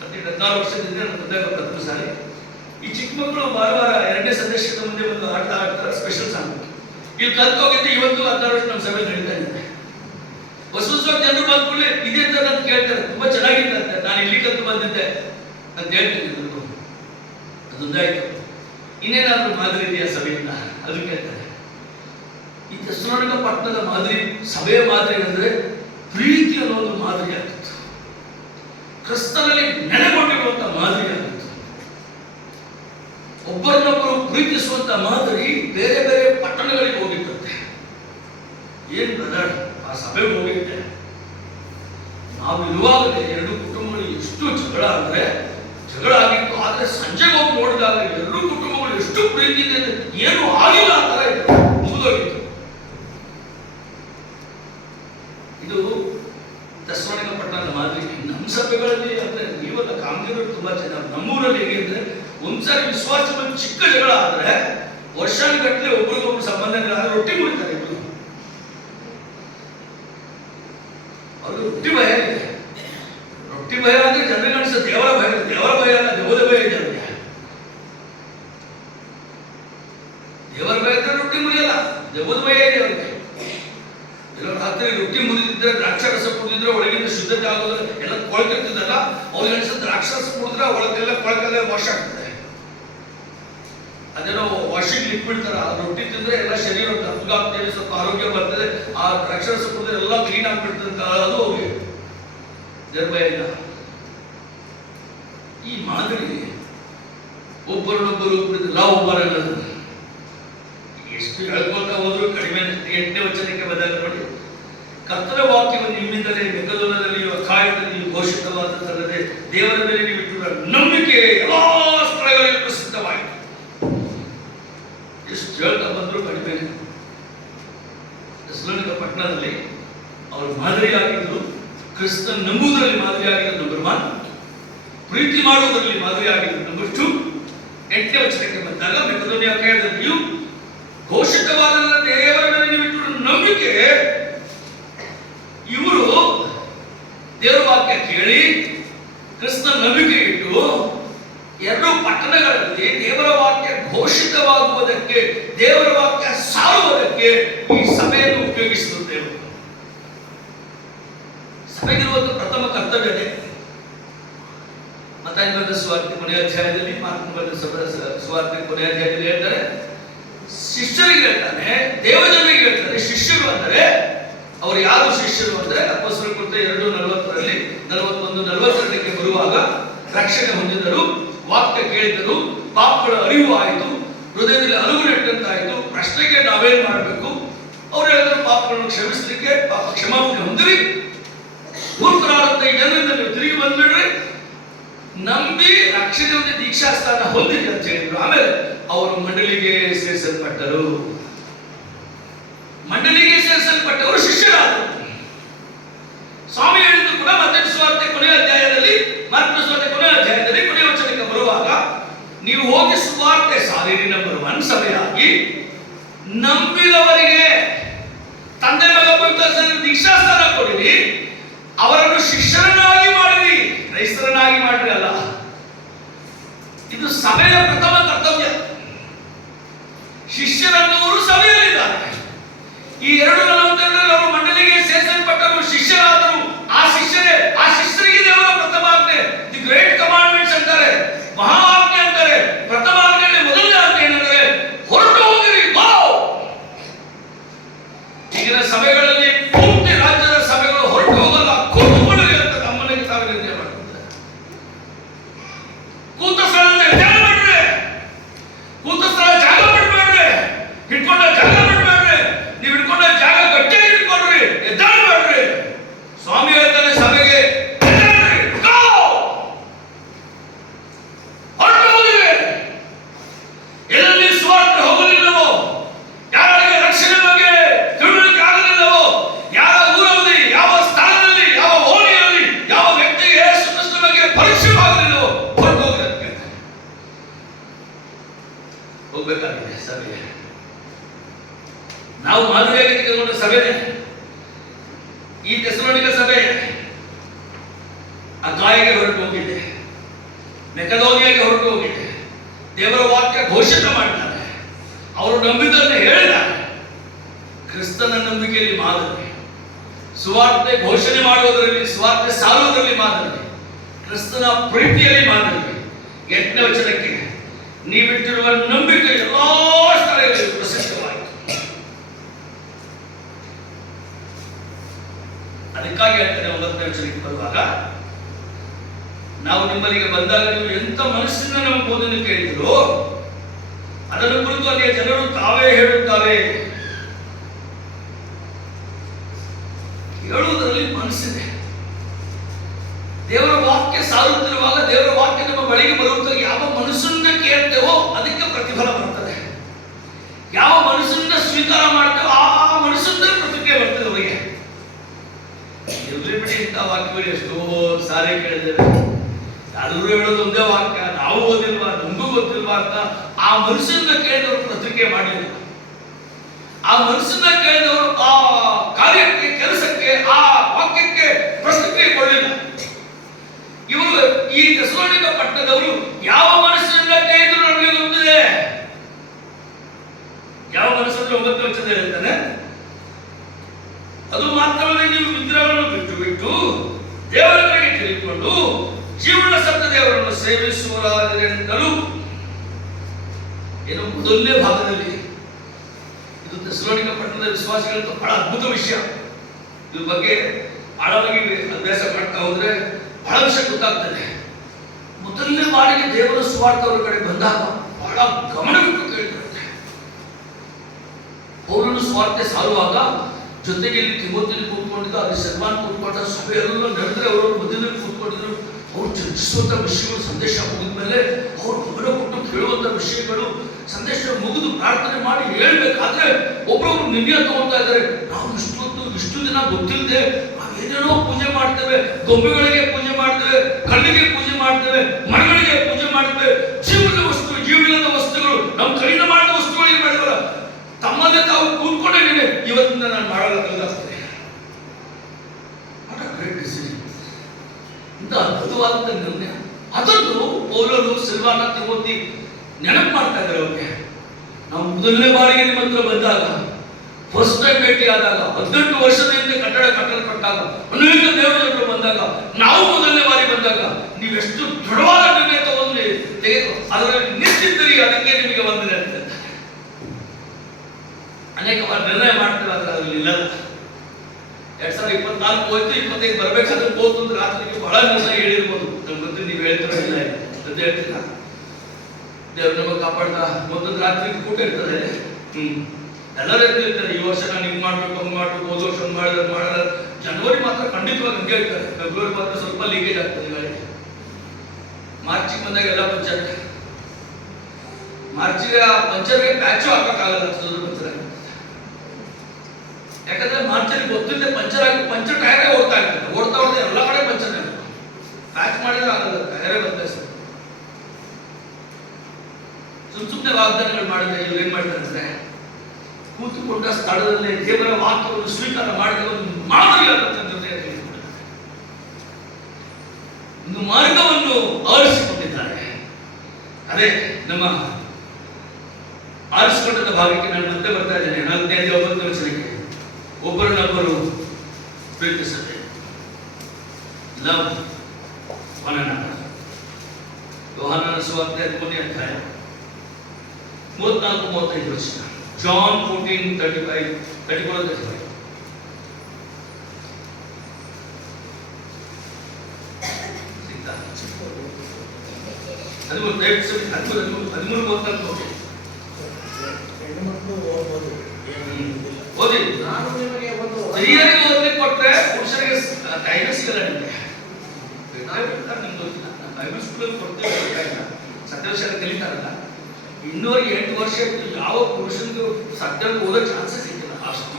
14 ವರ್ಷದಿಂದ ನಾನು ಬಂದಾಗ ಪ್ರಥಮ ಸಾರಿ ಈ ಚಿಕ್ಕ ಮಕ್ಕಳು ವಾರ 2ನೇ ಸಂದೇಶದ ಮುಂದೆ ಒಂದು ಆಟ ಆಡ್ತಾರೆ, ಸ್ಪೆಷಲ್ ಸಾಂಗ್. ಇಲ್ಲಿ ಕಲ್ತು ಹೋಗಿದ್ದೆ. ಇವತ್ತು 16 ವರ್ಷ ನಮ್ಮ ಸಭೆ ನಡೀತಾ ಇದೆ. ಹೊಸ ಜನರು ಬಂದ ಕೂಡಲೇ ಇದೆ ಅಂತ ನಾನು ಕೇಳ್ತಾರೆ, ತುಂಬಾ ಚೆನ್ನಾಗಿದೆ ಅಂತ. ನಾನು ಇಲ್ಲಿ ಕಲ್ತು ಬಂದಿದ್ದೆ ಅಂತ ಹೇಳ್ತೀನಿ. ಅದೊಂದಾಯ್ತು. ಇನ್ನೇನಾದ್ರೂ ಮಾದರಿ ಇದೆಯಾ ಸಭೆಯಿಂದ? ಅದು ಕೇಳ್ತಾರೆ. ಈ ಥೆಸಲೋನಿಕ ಪಟ್ಟಣದ ಮಾದರಿ, ಸಭೆಯ ಮಾದರಿ ಅಂದ್ರೆ ಪ್ರೀತಿ ಅನ್ನೋದು ಮಾದರಿ ಆಗಿತ್ತು. ಕ್ರಿಸ್ತನಲ್ಲಿ ನೆಲೆಗೊಂಡಿರುವಂತ ಮಾದರಿ ಆಗಿತ್ತು. ಒಬ್ಬರನ್ನೊಬ್ಬರು ಪ್ರೀತಿಸುವಂತ ಮಾದರಿ ಬೇರೆ ಬೇರೆ ಪಟ್ಟಣಗಳಿಗೆ ಹೋಗಿರ್ತದೆ. ಏನ್ ಬ್ರದರ್, ಆ ಸಭೆಗೆ ಹೋಗಿದ್ದೆ, ನಾವು ಇರುವಾಗಲೇ 2 ಕುಟುಂಬಗಳು ಎಷ್ಟು ಜಗಳ ಆಗಿತ್ತು. ಆದ್ರೆ ಸಂಜೆಗೆ ಹೋಗಿ ನೋಡಿದಾಗ 2 ಕುಟುಂಬಗಳು ಎಷ್ಟು ಪ್ರೀತಿ ಇದೆ, ಏನು ಆಗಿಲ್ಲ ಆ ತರ ಇತ್ತು, ಮುಗಿದೋಗಿತ್ತು. ಇದು ಥೆಸಲೋನಿಕ ಪಟ್ಟಣದ ಮಾದರಿ. ನಮ್ಮ ಸಭೆಗಳಲ್ಲಿ ಅಂದ್ರೆ ನೀವೆಲ್ಲ ಕಾಮಗಿರೋರು ತುಂಬಾ ಚೆನ್ನಾಗಿ. ನಮ್ಮೂರಲ್ಲಿ ಹೇಗೆ ಅಂದ್ರೆ, ಒಂದ್ಸಾರಿ ವಿಶ್ವಾಸದ ಚಿಕ್ಕ ಜಗಳ ಆದ್ರೆ ವರ್ಷಾನುಗಟ್ಟಲೆ ಒಬ್ರಿಗೊಬ್ರು ಸಂಬಂಧಗಳಾದ್ರೆ ರೊಟ್ಟಿ ಮುರಿತಾರೆ ಇಬ್ರು. ಅವ್ರಿಗೆ ರೊಟ್ಟಿ ಭಯ ಇದೆ. ರೊಟ್ಟಿ ಭಯ ಅಂದ್ರೆ ಜನರಿಗೆ ಅನಿಸುತ್ತೆ ದೇವರ ಭಯ. ದೇವರ ಭಯ ಅಲ್ಲ, ದೇವದ ಭಯ ಇದೆ ಅವ್ರಿಗೆ. ದೇವರ ಭಯ ಇದ್ರೆ ರೊಟ್ಟಿ ಮುರಿಯಲ್ಲ, ದೇವದ ಭಯ ಇದೆ ಅವ್ರಿಗೆ. ರಾತ್ರಿ ರೊಟ್ಟಿ ಮುರಿದಿದ್ರೆ, ದ್ರಾಕ್ಷಾರಸ ಕುಡಿದಿದ್ರೆ ಒಳಗಿಂದ ಶುದ್ಧತೆ ಆಗೋದಿಲ್ಲ, ಎಲ್ಲ ಕೊಳಕಿರ್ತದಲ್ಲ. ಅವ್ರಿಗೆ ಅನ್ಸುತ್ತೆ ದ್ರಾಕ್ಷಾರಸ ಕುಡಿದ್ರೆ ಒಳಗೆಲ್ಲ ಕೊಳಕೆಲ್ಲ ವಾಶ್ ಆಗ್ತದೆ. ಅದೇನೋ ವಾಷಿಂಗ್ ಲಿಕ್ವಿಡ್ ತರ. ರೊಟ್ಟಿ ತಿಂದ್ರೆ ಎಲ್ಲ ಶರೀರ ತಪ್ಪಗಾಗ್ತದೆ, ಸ್ವಲ್ಪ ಆರೋಗ್ಯ ಬರ್ತದೆ. ಆ ದ್ರಾಕ್ಷಾರಸ ಕುಡಿದ್ರೆ ಎಲ್ಲ ಕ್ಲೀನ್ ಆಗ್ಬಿಡ್ತದೆ. ಅದು ಅವ್ರಿಗೆ ಭಯ ಇಲ್ಲ. ಈ ಮಾದರಿ ಒಬ್ಬರನ್ನೊಬ್ಬರು ಲವ್ ಬರಲ್ಲ. ಎಷ್ಟು ಹೇಳ್ಕೊಳ್ತಾ ಹೋದ್ರು ಕಡಿಮೆ. 8ನೇ ವಚನಕ್ಕೆ ಬಂದಾಗ ನೋಡಿ, ಕರ್ತನ ವಾಕ್ಯವು ನಿಮ್ಮಿಂದಲೇ ಮೆಕದೋನದಲ್ಲಿಯೂ ಅಖಾಯದಲ್ಲಿಯೂ ಘೋಷಿತವಾದದ್ದಲ್ಲದೆ ದೇವರ ಮೇಲೆ ನೀವು ಇಟ್ಟಿರುವ ನಂಬಿಕೆ ಎಲ್ಲಾ ಸ್ಥಳಗಳಲ್ಲಿ ಪ್ರಸಿದ್ಧವಾಯಿತು. ಎಷ್ಟು ಹೇಳ್ತಾ ಬಂದ್ರು ಕಡಿಮೆ. ಥೆಸಲೋನಿಕ ಪಟ್ಟಣದಲ್ಲಿ ಅವರು ಮಾದರಿಯಾಗಿದ್ದರು. ಕ್ರಿಸ್ತನ್ ನಂಬುವುದರಲ್ಲಿ ಮಾದರಿಯಾಗಿದ್ದರು ನಂಬರ್ 1, ಪ್ರೀತಿ ಮಾಡುವುದರಲ್ಲಿ ಮಾದರಿಯಾಗಿದ್ದರು ನಂಬರ್ 2. 8ನೇ ವಚನಕ್ಕೆ ಬಂದಾಗ ಮೆಕದೋನಿಯ ಅಖಾಯದಲ್ಲಿಯೂ ಘೋಷಿತವಾದ ದೇವರ ಮೇಲೆ ನೀವು ಇಟ್ಟಿರುವ ನಂಬಿಕೆ, ಇವರು ದೇವರ ವಾಕ್ಯ ಕೇಳಿ ಕ್ರಿಸ್ತನ ನಂಬಿಕೆ ಇಟ್ಟು 2 ಪಟ್ಟಣಗಳಲ್ಲಿ ದೇವರ ವಾಕ್ಯ ಘೋಷಿತವಾಗುವುದಕ್ಕೆ, ದೇವರ ವಾಕ್ಯ ಸಾರುವುದಕ್ಕೆ ಈ ಸಭೆಯನ್ನು ಉಪಯೋಗಿಸುತ್ತೇವೆ. ಸಭೆಗಿರುವಂತಹ ಪ್ರಥಮ ಕರ್ತವ್ಯನೇ. ಮತ್ತಾಯ ಬರೆದ ಸುವಾರ್ತೆ ಕೊನೆಯ ಅಧ್ಯಾಯದಲ್ಲಿ, ಮಾರ್ಕನ ಬರೆದ ಸುವಾರ್ತೆ ಕೊನೆಯ ಅಧ್ಯಾಯದಲ್ಲಿ ಹೇಳ್ತಾರೆ, ಶಿಷ್ಯರಿಗೆ ಹೇಳ್ತಾನೆ, ದೇವಜನರಿಗೆ ಹೇಳ್ತಾರೆ. ಶಿಷ್ಯರು ಅಂದರೆ ಅವರು ಯಾರು? ಶಿಷ್ಯರು ಅಂದರೆ ಅಪೊಸ್ತಲರ ಕೃತ್ಯ 2:40ರಲ್ಲಿ 41-42ಕ್ಕೆ ಬರುವಾಗ ರಕ್ಷಣೆ ಹೊಂದಿದರು, ವಾಕ್ಯ ಕೇಳಿದರು, ಪಾಪಗಳ ಅರಿವು ಆಯಿತು, ಹೃದಯದಲ್ಲಿ ಅರಿವು ನೆಟ್ಟಂತಾಯಿತು. ಪ್ರಶ್ನೆಗೆ ನಾವೇನ್ ಮಾಡಬೇಕು? ಅವ್ರು ಹೇಳಿದ್ರು, ಪಾಪಗಳನ್ನು ಕ್ಷಮಿಸಲಿಕ್ಕೆ ಪಾಪ ಕ್ಷಮಾಪಣೆ ಹೊಂದಿರಿ, ಮೂರ್ಖರಾದಂತ ಈ ಜನರಿಂದ ನೀವು ತಿರುಗಿ ಬಂದ್ಬಿಡ್ರಿ, ನಂಬಿ ರಕ್ಷಣೆ ಹೊಂದಿ ದೀಕ್ಷಾಸ್ಥಾನ ಹೊಂದಿರಿ ಅಂತ ಹೇಳಿದ್ರು. ಆಮೇಲೆ ಅವರು ಮಂಡಳಿಗೆ ಸೇರಿಸಲ್ಪಟ್ಟರು. ಮಂಡಳಿಗೆ ಸೇರಿಸಲ್ಪಟ್ಟವರು ಶಿಷ್ಯರಾದರು. ಸ್ವಾಮಿ ಹೇಳಿದ್ದು ಕೂಡ ಮತ್ತಾಯ ಸುವಾರ್ತೆ ಕೊನೆಯ ಅಧ್ಯಾಯದಲ್ಲಿ, ಮಾರ್ಕನ ಸುವಾರ್ತೆ ಕೊನೆಯ ಅಧ್ಯಾಯದಲ್ಲಿ ಕೊನೆಯ ವಚನಕ್ಕೆ ಬರುವಾಗ, ನೀವು ಹೋಗಿ ಸುವಾರ್ತೆ ಸಾರಿರಿ ನಂಬರ್ 1 ಸಭೆಯಾಗಿ, ನಂಬಿದವರಿಗೆ ತಂದೆ ಮಗ ಪವಿತ್ರ ದೀಕ್ಷಾಸ್ಥಾನ ಕೊಡಿರಿ, ಅವರನ್ನು ಶಿಷ್ಯರನ್ನಾಗಿ ಮಾಡಿರಿ, ಕ್ರೈಸ್ತರನ್ನಾಗಿ ಮಾಡಿರಿ ಅಲ್ಲ. ಇದು ಸಭೆಯ ಪ್ರಥಮ ಕರ್ತವ್ಯ. ಶಿಷ್ಯರನ್ನವರು ಸಭೆಯಲ್ಲಿದ್ದಾರೆ. ಈ 2:42ರಲ್ಲಿ ಅವರು ಮಂಡಳಿಗೆ ಸೇರಿಸಲ್ಪಟ್ಟರು, ಶಿಷ್ಯರಾದರು. ಆ ಶಿಷ್ಯರಿಗೆ ದೇವರ ಪ್ರಥಮ ಆಜ್ಞೆ, ದಿ ಗ್ರೇಟ್ ಕಮಾಂಡ್ಮೆಂಟ್ಸ್ ಅಂತಾರೆ, ಮಹಾ ಆಜ್ಞೆ ಅಂತಾರೆ. ಪ್ರಥಮ ಆಜ್ಞೆಯಲ್ಲಿ ಮೊದಲನೇ ಆಜ್ಞೆ ಏನಂದ್ರೆ ಹೊರಟು ಹೋಗಿರಿ, ಗೋ. ಈಗಿನ ಸಭೆಗಳಲ್ಲಿ ಪೂರ್ತಿ ರಾಜ್ಯದ ಸಭೆಗಳು ಹೊರಟು ಹೋಗಲ್ಲ, ಕೂತುಕೊಳ್ಳಿ ಅಂತ ತಮ್ಮನಿಗೆ ತಾವೇ ನಿರ್ಣಯ ಮಾಡ್ತಾರೆ. ಕೂತ ಸ್ಥಳದಿಂದ ಎದ್ದೇಳ ಬಿಡ್ರಿ, ಕೂತ ಸ್ಥಳ ಜಾಗ ಬಿಡ್ಬೇಡ್ರಿ, ಹಿಡ್ಕೊಂಡ ಜಾಗ ಬಿಡ್ಬೇಡ್ರಿ, ನೀವು ಹಿಡ್ಕೊಂಡ ಜಾಗ ಗಟ್ಟಿಯಾಗಿ ಹಿಡ್ಕೊಳ್ರಿ, ಎದ್ದಾಡಬೇಡ್ರಿ. ಸ್ವಾಮಿ ಹೇಳ್ತಾನೆ ಸಭೆಗೆ, ಹೊರಟು ಹೋಗಿರಿ. ಎಲ್ಲೆಲ್ಲಿ ಸುವಾರ್ತೆ ಹೋಗಲಿಲ್ಲವೋ, ಯಾರಿಗೆ ರಕ್ಷಣೆ ಬಗ್ಗೆ ತಿಳುವಳಿಕೆ ಆಗಲಿಲ್ಲವೋ, ಯಾವ ಊರಲ್ಲಿ, ಯಾವ ಸ್ಥಳದಲ್ಲಿ, ಯಾವ ಓಣಿಯಲ್ಲಿ, ಯಾವ ವ್ಯಕ್ತಿಗೆ ಯೇಸು ಕ್ರಿಸ್ತನ ಬಗ್ಗೆ ಪರಿಚಯವಾಗಲಿಲ್ಲವೋ ಹೊರಟು ಹೋಗಿರತ್ತೆ. ಹೋಗ್ಬೇಕಾಗಿದೆ ಸಭೆಗೆ. ನಾವು ಮಾದರಿಯಾಗಿ ತೆಗೆದುಕೊಂಡ ಸಭೆನೇ ಈ ಥೆಸಲೋನಿಕ ಸಭೆ. ಅಖಾಯಗೆ ಹೊರಟು ಹೋಗಿದೆ, ಮೆಕದೋನಿಯಾಗೆ ಹೊರಟು ಹೋಗಿದೆ. ದೇವರ ವಾಕ್ಯ ಘೋಷಿತ ಮಾಡಿದ್ದಾರೆ, ಅವರು ನಂಬಿದ್ದನ್ನು ಹೇಳಿದ್ದಾರೆ. ಕ್ರಿಸ್ತನ ನಂಬಿಕೆಯಲ್ಲಿ ಮಾದರಿ, ಸುವಾರ್ತೆ ಘೋಷಣೆ ಮಾಡುವುದರಲ್ಲಿ, ಸುವಾರ್ತೆ ಸಾರುವುದರಲ್ಲಿ ಮಾದರಿ, ಕ್ರಿಸ್ತನ ಪ್ರೀತಿಯಲ್ಲಿ ಮಾದರಿ. 8ನೇ ವಚನಕ್ಕೆ, ನೀವಿಟ್ಟಿರುವ ನಂಬಿಕೆ ಎಲ್ಲಾ ಸ್ಥಳಗಳಲ್ಲಿ ಪ್ರಸಿದ್ಧವಾಯಿತು. ಅದಕ್ಕಾಗಿ ಹೇಳ್ತಾರೆ 9ನೇ ವಚನಕ್ಕೆ ಬರುವಾಗ, ನಾವು ನಿಮ್ಮಲ್ಲಿಗೆ ಬಂದಾಗ ನೀವು ಎಂತ ಮನಸ್ಸಿನಿಂದ ನಮ್ಮ ಬೋಧನೆ ಕೇಳಿದ್ರು ಅದನ್ನು ಕುರಿತು ಅಲ್ಲಿಯ ಜನರು ತಾವೇ ಹೇಳುತ್ತಾರೆ. ಹೇಳುವುದರಲ್ಲಿ ಮನಸ್ಸಿದೆ. ದೇವರ ವಾಕ್ಯ ಸಾರುತ್ತಿರುವಾಗ, ದೇವರ ವಾಕ್ಯ ನಮ್ಮ ಬಳಿಗೆ ಬರುವಾಗ ಯಾವ ಮನಸ್ಸನ್ನ ಕೇಳ್ತೇವೋ ಅದಕ್ಕೆ ಪ್ರತಿಫಲ ಬರ್ತದೆ. ಯಾವ ಮನಸ್ಸನ್ನ ಸ್ವೀಕಾರ ಮಾಡ್ತೇವೋ ಆ ಮನಸ್ಸನ್ನ ಪ್ರತಿಕ್ರಿಯೆ ಬರ್ತದೆ ಅವರಿಗೆ. ಇರ್ಲಿ ಬಿಡಿ, ಇಂಥ ವಾಕ್ಯಗಳು ಎಷ್ಟೋ ಸಾರಿ ಕೇಳಿದ್ದೇವೆ. ಎಲ್ಲರೂ ಹೇಳೋದು ಒಂದೇ ವಾಕ್ಯ, ನಾವು ಓದಿಲ್ವಾ, ನಮಗೂ ಗೊತ್ತಿಲ್ವಾ ಅಂತ ಆ ಮನಸ್ಸನ್ನ ಕೇಳಿದವರು ಪ್ರತಿಕ್ರಿಯೆ ಮಾಡಿಲ್ಲ. ಆ ಮನಸ್ಸನ್ನ ಕೇಳಿದವರು ಆ ಕಾರ್ಯಕ್ಕೆ, ಕೆಲಸಕ್ಕೆ, ಆ ವಾಕ್ಯಕ್ಕೆ ಪ್ರತಿಕ್ರಿಯೆ ಕೊಡಲಿಲ್ಲ. ಇವರು ಈ ಥೆಸಲೋನಿಕ ಪಟ್ಟಣದವರು ಯಾವ ಮನಸ್ಸಿನಿಂದ ಕೇಳಿದ್ರು ನಮಗೆ ಗೊತ್ತಿದೆ. ಯಾವ ಮನಸ್ಸಲ್ಲಿ 9ನೇ ವಚನ ಹೇಳ್ತಾನೆ, ಅದು ಮಾತ್ರವಲ್ಲ, ನೀವು ವಿಗ್ರಹಗಳನ್ನು ಬಿಟ್ಟು ದೇವರ ಕಡೆಗೆ ತಿರುಗಿಕೊಂಡು ಜೀವನ ಸತ್ತ ದೇವರನ್ನು ಸೇವಿಸುವರಾದರೆಂತಲೂ. ಏನು ಮೊದಲನೇ ಭಾಗದಲ್ಲಿ ಇದು ಥೆಸಲೋನಿಕ ಪಟ್ಟಣದ ವಿಶ್ವಾಸಿಗಳಂತ ಬಹಳ ಅದ್ಭುತ ವಿಷಯ. ಇದ್ರ ಬಗ್ಗೆ ಆಳವಾಗಿ ಅಭ್ಯಾಸ ಮಾಡ್ತಾ ಹೋದ್ರೆ ಬಹಳ ವಿಷಯ ಗೊತ್ತಾಗ್ತದೆ. ಮೊದಲನೇ ಬಾರಿಗೆ ದೇವರ ಸುವಾರ್ತೆ ಅವರ ಕಡೆ ಬಂದಾಗ ಬಹಳ ಗಮನವಿಟ್ಟು ಕೇಳಿರುತ್ತೆ. ಸ್ವಾರ್ಥ ಸಾರುವಾಗ ಜೊತೆಗೆ ಇಲ್ಲಿ ತಿಮೋತಿಯಲ್ಲಿ ಕೂತ್ಕೊಂಡಿದ್ದ, ಅಲ್ಲಿ ಸಲ್ಮಾನ್ ಕೂತ್ಕೊಂಡ, ಸಭೆಯೆಲ್ಲ ನಡೆದ್ರೆ ಅವರು ಮಧ್ಯದಲ್ಲಿ ಕೂತ್ಕೊಂಡಿದ್ರು. ಅವ್ರು ಚರ್ಚಿಸುವಂತ ವಿಷಯಗಳು, ಸಂದೇಶ ಮುಗಿದ್ಮೇಲೆ ಅವ್ರು ಗಮನ ಕೊಟ್ಟು ಕೇಳುವಂತ ವಿಷಯಗಳು, ಸಂದೇಶ ಮುಗಿದು ಪ್ರಾರ್ಥನೆ ಮಾಡಿ ಹೇಳ್ಬೇಕಾದ್ರೆ ಒಬ್ಬರೊಬ್ರು ನಿರ್ಣಯ ತಗೊಳ್ತಾ ಇದ್ದಾರೆ. ನಾವು ಇಷ್ಟು ದಿನ ಗೊತ್ತಿಲ್ಲದೆ ನಾವೇನೇನೋ ಪೂಜೆ ಮಾಡ್ತೇವೆ, ಗೊಂಬೆಗಳಿಗೆ ಪೂಜೆ ಮಾಡ್ತೇವೆ, ಕಣ್ಣಿಗೆ ಪೂಜೆ ಮಾಡ್ತೇವೆ, ಮರಗಳಿಗೆ ಪೂಜೆ ಮಾಡ್ತೇವೆ, ಜೀವನದ ವಸ್ತು, ಜೀವನದ ವಸ್ತುಗಳು, ನಮ್ಮ ಕೈಯಿಂದ ಮಾಡಿದ ವಸ್ತುಗಳಿಗೆ ಮಾಡಿದವರ ತಮ್ಮದೇ ತಾವು ಕೂತ್ಕೊಂಡಿದ್ದೇನೆ. ಇವತ್ತಿಂದ ನಾನು ಮಾಡಲ್ಲ ಕಲಿತಾಗ್ತದೆ. ಇಂಥ ಅದ್ಭುತವಾದಂಥ ನಿರ್ಣಯ. ಅದನ್ನು ಪೌಲರು, ಸಿಲ್ವಾನ, ತಿಮೋತಿ ನೆನಪು ಮಾಡ್ತಾ ಇದ್ದಾರೆ ಅವ್ರಿಗೆ. ನಾವು ಮೊದಲನೇ ಬಾರಿಗೆ ನಿಮ್ಮ ಹತ್ರ ಬಂದಾಗ, ಫಸ್ಟ್ ಟೈಮ್ ಭೇಟಿ ಆದಾಗ, 18 ವರ್ಷದ ಹಿಂದೆ ಕಟ್ಟಡ ಕಟ್ಟಲ್ಪಟ್ಟಾಗ, ಅನೇಕ ದೇವಜನರು ಬಂದಾಗ, ನಾವು ಮೊದಲನೇ ಬಾರಿ ಬಂದಾಗ ನೀವೆಷ್ಟು ದೃಢವಾದ ನಿರ್ಣಯ ತಗೊಂಡು ತೆಗೆದು ಅದರಲ್ಲಿ ನಿಂತಿದ್ದೀರಿ, ಅದಕ್ಕೆ ನಿಮಗೆ ವಂದನೆ ಅಂತ. ಅನೇಕ ಬಾರಿ ನಿರ್ಣಯ ಮಾಡ್ತೇವೆ, ಆದರೆ ಅದರಲ್ಲಿ ಇಲ್ಲ. 2024 ಹೋಯ್ತು, 25 ಬರ್ಬೇಕಾದ್ರೆ ಹೋಗ್ತು ಅಂದ್ರೆ ರಾತ್ರಿಗೆ ಬಹಳ ನಿರ್ಣಯ ಹೇಳಿರ್ಬೋದು. ನಮ್ಗೆ ಗೊತ್ತಿಲ್ಲ, ನೀವು ಹೇಳ್ತಿರಲಿಲ್ಲ ಅಂತ ಹೇಳ್ತೀರಾ. ದೇವ್ರು ನಮಗೆ ಕಾಪಾಡ್ತಾ ಮೊದಲು ರಾತ್ರಿ ಕೂಟ ಇರ್ತದೆ. ಎಲ್ಲರೂ ಎದ್ದಿರ್ತಾರೆ, ಈ ವರ್ಷ ನಾನು ಹಿಂಗ್ ಮಾಡ್ಬೇಕು, ಹಂಗ್ ಮಾಡ್ಬೇಕು, ಹೋದ ವರ್ಷ ಹಂಗ್ ಮಾಡಿದ್ರೆ ಜನವರಿ ಮಾತ್ರ ಖಂಡಿತವಾಗಿ ಹಂಗೆ ಹೇಳ್ತಾರೆ. ಫೆಬ್ರವರಿ ಮಾತ್ರ ಸ್ವಲ್ಪ ಲೀಕೇಜ್ ಆಗ್ತದೆ ಗಾಳಿ. ಮಾರ್ಚಿಗೆ ಬಂದಾಗ ಎಲ್ಲ ಪಂಚರ್, ಮಾರ್ಚಿಗೆ ಪಂಚರ್ಗೆ ಪ್ಯಾಚು ಹಾಕಕ್ಕಾಗಲ್ಲ, ಪಂಚರ್. ಯಾಕಂದ್ರೆ ಮಾರ್ಚಲ್ಲಿ ಗೊತ್ತಿಲ್ಲದೆ ಪಂಚರ್ ಆಗಿ ಪಂಚರ್ ಟೈರೇ ಓಡ್ತಾ ಇರ್ತದೆ, ಓಡ್ತಾ ಎಲ್ಲ ಕಡೆ ಪಂಚರ್ ಪ್ಯಾಚ್ ಮಾಡಿದ್ರೆ ಆಗಲ್ಲ, ಟೈರೇ ಬದಲಾಯಿಸ್ತದೆ. ಸುಮ್ಮನೆ ವಾಗ್ದಾನಗಳು ಮಾಡಿದ್ರೆ ಇವ್ರು ಏನ್ ಮಾಡ್ತಾರೆ ಅಂದ್ರೆ, ಕೂತುಕೊಂಡ ಸ್ಥಳದಲ್ಲಿ ದೇವರ ವಾಕ್ಯವನ್ನು ಸ್ವೀಕಾರ ಮಾಡಿದ ಒಂದು ಮಾದರಿಯಾದಂತಹ ನಿರ್ಣಯ ತೆಗೆದುಕೊಂಡಿದ್ದಾರೆ, ಒಂದು ಮಾರ್ಗವನ್ನು ಆರಿಸಿಕೊಂಡಿದ್ದಾರೆ. ಅದೇ ನಮ್ಮ ಆರಿಸಿಕೊಂಡ ಭಾಗಕ್ಕೆ ನಾನು ಮತ್ತೆ ಬರ್ತಾ ಇದ್ದೇನೆ. 4-9 ವಚನಕ್ಕೆ, ಒಬ್ಬರನ್ನೊಬ್ಬರು ಪ್ರೀತಿಸದೆ, ಲವ್ ಒನ್ ಅನದರ್. ಯೋಹಾನನ ಸುವಾರ್ತೆ 13ನೇ ಅಧ್ಯಾಯ 34-35 ವಚನ. John 14:34-35. ಓದಿ. ನಾನು ನಿಮಗೆ ಒಂದು ಸ್ತ್ರೀಯರಿಗೆ ಓದಲಿಕ್ಕೆ ಕೊಟ್ಟರೆ ಪುರುಷರಿಗೆ ಟೈಮ್ ಸಿಗಲ್ಲ. ನಿಮಗೆ ಗೊತ್ತಿಲ್ಲ, ಬೈಬಲ್ ಸ್ಕೂಲಲ್ಲಿ ಕೊಡ್ತೇವೆ, ಸತ್ಯವಿಷಯ ಕಲಿತಾರಲ್ಲ. 208 ವರ್ಷ ಯಾವ ಪುರುಷನಿಗೂ ಸತ್ಯ ಓದೋ ಚಾನ್ಸಸ್ ಸಿಕ್ಕಿಲ್ಲ, ಅಷ್ಟು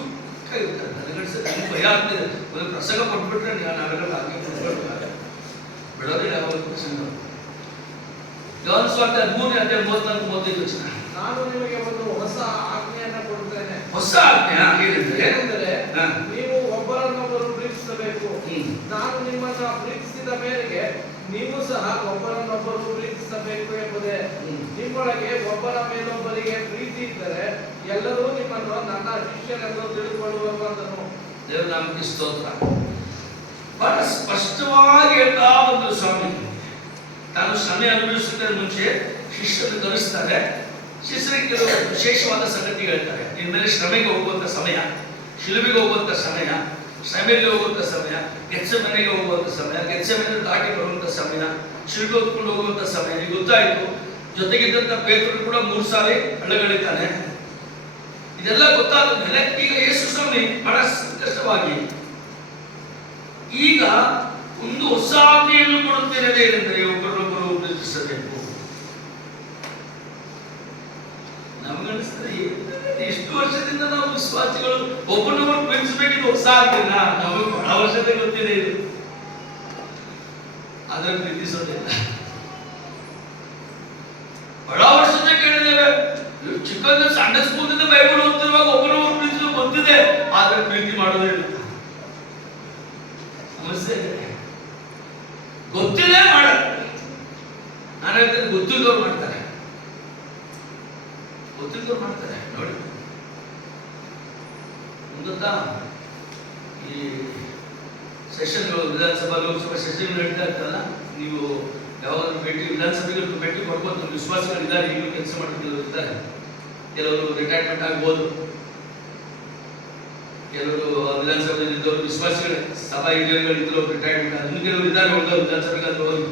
ಇರ್ತಾರೆ. ನನಗೆ ಭಯ ಆಗ್ತಿದೆ, ಒಂದು ಪ್ರಸಂಗ ಕೊಟ್ಬಿಟ್ರೆ ನಾನು ಅರಗಲ್ಲ, ಹಾಗೆ ಬಿಡೋದೇ ಯಾವ ಪ್ರಸಂಗ. ಯೋಹಾನ ಸುವಾರ್ತೆ 13ನೇ ಅಧ್ಯಾಯ 34-35 ವಚನ. ನಾನು ನಿಮಗೆ ಒಂದು ಹೊಸ ಆಜ್ಞೆಯನ್ನು ಕೊಡುತ್ತೇನೆ. ಹೊಸ ಆಜ್ಞೆ ಏನೆಂದರೆ, ನೀವು ಒಬ್ಬರನ್ನೊಬ್ಬರು ಪ್ರೀತಿಸಬೇಕು. ನಾನು ನಿಮ್ಮನ್ನು ಪ್ರೀತಿಸಿದ ಮೇರೆಗೆ ನೀವು ಸಹ ಒಬ್ಬರನ್ನೊಬ್ಬರು ಪ್ರೀತಿಸಬೇಕು ಎಂಬುದೇ. ನಿಮ್ಮೊಳಗೆ ಒಬ್ಬರ ಮೇಲೊಬ್ಬರಿಗೆ ಪ್ರೀತಿ ಇದ್ದರೆ ಎಲ್ಲರೂ ನಿಮ್ಮನ್ನು ನನ್ನ ಶಿಷ್ಯರೆಂದು ತಿಳಿದುಕೊಳ್ಳುವರು ಅಂದನು. ದೇವರ ನಾಮಕ್ಕೆ ಸ್ತೋತ್ರ. ಬಹಳ ಸ್ಪಷ್ಟವಾಗಿ ಹೇಳ್ತಾ ಒಂದು ಸ್ವಾಮಿ ತಾನು ಶ್ರಮೆ ಅನುಭವಿಸುವುದರ ಮುಂಚೆ ಶಿಷ್ಯರನ್ನು ಕರೆಸ್ತಾರೆ. ಶಿಷ್ಯರಿಗೆ ಕೆಲವು ವಿಶೇಷವಾದ ಸಂಗತಿ ಹೇಳ್ತಾರೆ. ಇನ್ಮೇಲೆ ಶ್ರಮೆಗೆ ಹೋಗುವಂತ ಸಮಯ, ಶಿಲುಬೆಗೆ ಹೋಗುವಂತ ಸಮಯ, ಶ್ರಮೆಯಲ್ಲಿ ಹೋಗುವಂತ ಸಮಯ, ಗೆತ್ಸೆಮನೆಗೆ ಹೋಗುವಂತ ಸಮಯ, ಗೆತ್ಸೆಮನೆ ದಾಟಿ ಬರುವಂತ ಸಮಯ, ಶಿಲುಬೆ ಹೊತ್ಕೊಂಡು ಹೋಗುವಂತ ಸಮಯ. ಈಗ ಗೊತ್ತಾಯ್ತು. ಜೊತೆಗಿದ್ದಂತ ಪೇತ್ರನು ಕೂಡ 3 ಸಾರಿ ಹಳ್ಳಗಳಿತಾನೆ. ಇದೆಲ್ಲ ಗೊತ್ತಾದ ಮೇಲೆ ಈಗ ಯೇಸು ಸ್ವಾಮಿ ಬಹಳ ಸಂಕಷ್ಟವಾಗಿ ಈಗ ಒಂದು ಹೊಸ ಆಜ್ಞೆಯನ್ನು ಕೊಡುತ್ತೇನೆ, ಏನೆಂದರೆ ಒಬ್ಬರನ್ನೊಬ್ಬರು ಪ್ರೀತಿಸಬೇಕು. ನಮಗನಿಸ್ತದೆ ಇಷ್ಟು ವರ್ಷದಿಂದ ನಾವು ವಿಶ್ವಾಸಿಗಳು ಒಬ್ಬರನ್ನೊಬ್ಬರು ಪ್ರೀತಿಸಬೇಕಿದ್ದು ಹೊಸ ಆಜ್ಞೆನ ನಮಗೆ ಬಹಳ ವರ್ಷದ ಗೊತ್ತಿದೆ ಇದು, ಅದನ್ನು ಪ್ರೀತಿಸೋದಿಲ್ಲ. ಬಹಳ ವರ್ಷದ ಕೇಳಿದ್ದೇವೆ, ಚಿಕ್ಕಂದ ಸಂಡೆ ಸ್ಕೂಲ್ನಿಂದ ಬೈಬಲ್ ಓದ್ತಿರುವಾಗ ಒಬ್ಬರೊಬ್ಬರು ಪ್ರೀತಿಸಲು ಗೊತ್ತಿದೆ, ಆದ್ರೆ ಪ್ರೀತಿ ಮಾಡೋದೇ ಇಲ್ಲ. ಸಮಸ್ಯೆ ಗೊತ್ತಿದೆ ಮಾಡಲ್ಲ. ನಾನು ಹೇಳ್ತೇನೆ, ಗೊತ್ತಿದ್ದವ್ರು ಮಾಡ್ತಾರೆ, ಗೊತ್ತಿದ್ದವ್ರು ಮಾಡ್ತಾರೆ. ನೋಡಿ ಗೊತ್ತಾ, ಈ ಸೆಷನ್ಗಳು ವಿಧಾನಸಭಾ ಲೋಕಸಭಾ ಸೆಷನ್ ನಡೀತಾ ಇರ್ತಲ್ಲ, ನೀವು ಯಾವಾಗಾದ್ರೂ ಭೇಟಿ ವಿಧಾನಸಭೆಗಳು ಭೇಟಿ ಕೊಡ್ಬೋದು. ವಿಶ್ವಾಸಗಳು ಇದ್ದಾರೆ, ಈಗಲೂ ಕೆಲಸ ಮಾಡ್ತಿರೋರು ಇದ್ದಾರೆ. ಕೆಲವರು ರಿಟೈರ್ಮೆಂಟ್ ಆಗ್ಬೋದು, ಕೆಲವರು ವಿಧಾನಸಭೆಯಲ್ಲಿ ಇದ್ದವರು ವಿಶ್ವಾಸಿಗಳೇ, ಸಭಾ ಹಿರಿಯರುಗಳಿದ್ರು ರಿಟೈರ್ಮೆಂಟ್ ಆದ, ಇನ್ನು ಕೆಲವರು ಇದ್ದಾರೆ ವಿಧಾನಸಭೆಗೆ ಹೋಗಿ.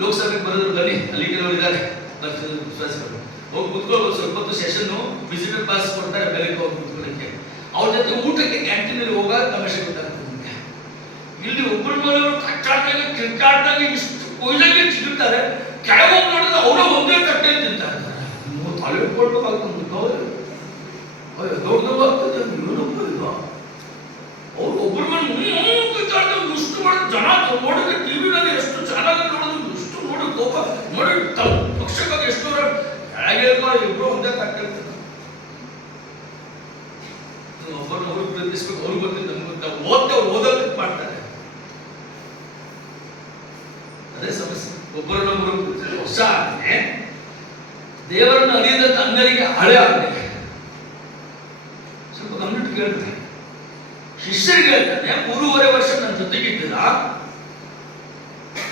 ಲೋಕಸಭೆಗೆ ಬರೋದ್ರು ಬನ್ನಿ, ಅಲ್ಲಿ ಕೆಲವರು ಇದ್ದಾರೆ ವಿಶ್ವಾಸಿಗಳು. ಹೋಗಿ ಕುತ್ಕೊಳ್ಬೋದು, ಸ್ವಲ್ಪ ಹೊತ್ತು ಸೆಷನ್ನು, ವಿಸಿಟರ್ ಪಾಸ್ ಕೊಡ್ತಾರೆ, ಬೆಳಗ್ಗೆ ಹೋಗಿ ಕುತ್ಕೊಳ್ಳೋಕ್ಕೆ. ಅವ್ರ ಜೊತೆ ಊಟಕ್ಕೆ ಕ್ಯಾಂಟೀನಲ್ಲಿ ಹೋಗಾಗ ತಮಾಷೆ ಗೊತ್ತಾಗ್ತದೆ ನಿಮಗೆ. ಇಲ್ಲಿ ಒಬ್ಬರ ಮನೆಯವರು ಕಚ್ಚಾಡ್ದಾಗ ಕಿರ್ಚಾಡ್ದಾಗ ಇಷ್ಟು ಕೊಯ್ದಾಗೆ ಚಿಗುರ್ತಾರೆ, ಕೆಳಗೆ ಹೋಗಿ ನೋಡಿದ್ರೆ ಅವರ ಒಂದೇ ತಟ್ಟೆ ತಿಂತಾ ಇರ್ತಾರೆ. ತಲೆ ಕೊಡ್ಬೇಕಾಗ್ತದೆ ದೊಡ್ಡದಾಗ್ತದೆ ಏನಪ್ಪ ಇಲ್ಲ. ಅವ್ರು ಒಬ್ಬರ ಮನೆ ಕಿರ್ಚಾಡ್ದಾಗ ಇಷ್ಟು ಮಾಡೋದು, ಜನ ನೋಡಿದ್ರೆ ಟಿವಿನಲ್ಲಿ ಎಷ್ಟು ಚಾನಲ್ ನೋಡೋದು, ಇಷ್ಟು ನೋಡಿ ಕೋಪ ನೋಡಿ ಪಕ್ಷಕ್ಕೆ ಎಷ್ಟು ಕೆಳಗೆ ಇಬ್ಬರು ಒಂದೇ ತಟ್ಟೆ ಇರ್ತಾರೆ. ಒಬ್ಬರನ್ನೊಬ್ಬರು ಪ್ರೀತಿಸ್ಬೇಕು, ಅವ್ರಿಗೆ ಗೊತ್ತಿದ್ದು ನಮ್ಗೆ ಓದ್ತೇವ್ರು ಓದೋದಕ್ಕೆ ಮಾಡ್ತಾರೆ. ಅದೇ ಸಮಸ್ಯೆ. ಒಬ್ಬರನ್ನೊಬ್ಬರು ಹೊಸ ಆಜ್ಞೆ, ದೇವರನ್ನು ಅರಿಯದಂತ ಅನ್ಯರಿಗೆ ಹಳೆ ಆಜ್ಞೆ. ಸ್ವಲ್ಪ ಗಮನಿಟ್ಟು ಕೇಳ್ತಾರೆ. ಶಿಷ್ಯರಿಗೆ ಹೇಳ್ತಾನೆ, 3.5 ವರ್ಷ ನನ್ನ ಜೊತೆಗಿದ್ದೀರಾ,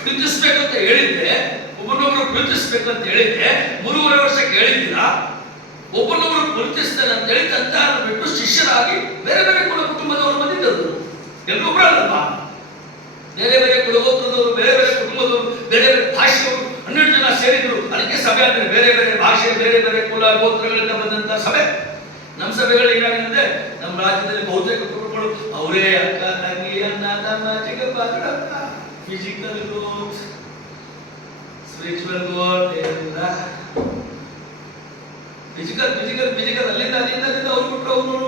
ಪ್ರೀತಿಸ್ಬೇಕಂತ ಹೇಳಿದ್ದೆ, ಒಬ್ಬರನ್ನೊಬ್ಬರು ಪ್ರೀತಿಸ್ಬೇಕಂತ ಹೇಳಿದ್ದೆ, 3.5 ವರ್ಷಕ್ಕೆ ಹೇಳಿದ್ದೀರಾ, ಒಬ್ಬರನ್ನೊಬ್ಬರು ಪ್ರೀತಿಸ್ತೇನೆ ಅಂತ ಹೇಳಿ ತಂತಾರನ್ನು ಬಿಟ್ಟು ಶಿಷ್ಯರಾಗಿ ಬೇರೆ ಬೇರೆ ಕುಲ ಕುಟುಂಬದವರು ಬಂದಿದ್ದರು. ಎಲ್ಲರೂ ಒಬ್ಬರಲ್ಲಪ್ಪ, ಬೇರೆ ಬೇರೆ ಕುಲಗೋತ್ರದವರು, ಬೇರೆ ಬೇರೆ ಕುಟುಂಬದವರು, ಬೇರೆ ಬೇರೆ ಭಾಷೆಯವರು 12 ಜನ ಸೇರಿದ್ರು. ಅದಕ್ಕೆ ಸಭೆ ಅಂದ್ರೆ ಬೇರೆ ಬೇರೆ ಭಾಷೆ, ಬೇರೆ ಬೇರೆ ಕುಲ ಗೋತ್ರಗಳಿಂದ ಬಂದಂತ ಸಭೆ. ನಮ್ಮ ಸಭೆಗಳು ಏನಾಗಿದೆ, ನಮ್ಮ ರಾಜ್ಯದಲ್ಲಿ ಬಹುತೇಕ ಕುಟುಂಬಗಳು ಅವರೇ ಅಕ್ಕ ತಂಗಿ ಅಣ್ಣ ತಮ್ಮ ಚಿಕ್ಕಪ್ಪ ದೊಡ್ಡಪ್ಪ, ಫಿಸಿಕಲ್ ಗ್ರೋತ್, ಸ್ಪಿರಿಚುವಲ್ ಗ್ರೋತ್ ಎಲ್ಲ ಫಿಸಿಕಲ್ ಅಲ್ಲಿಂದ ಅವ್ರು ಬಿಟ್ಟರು, ಅವರು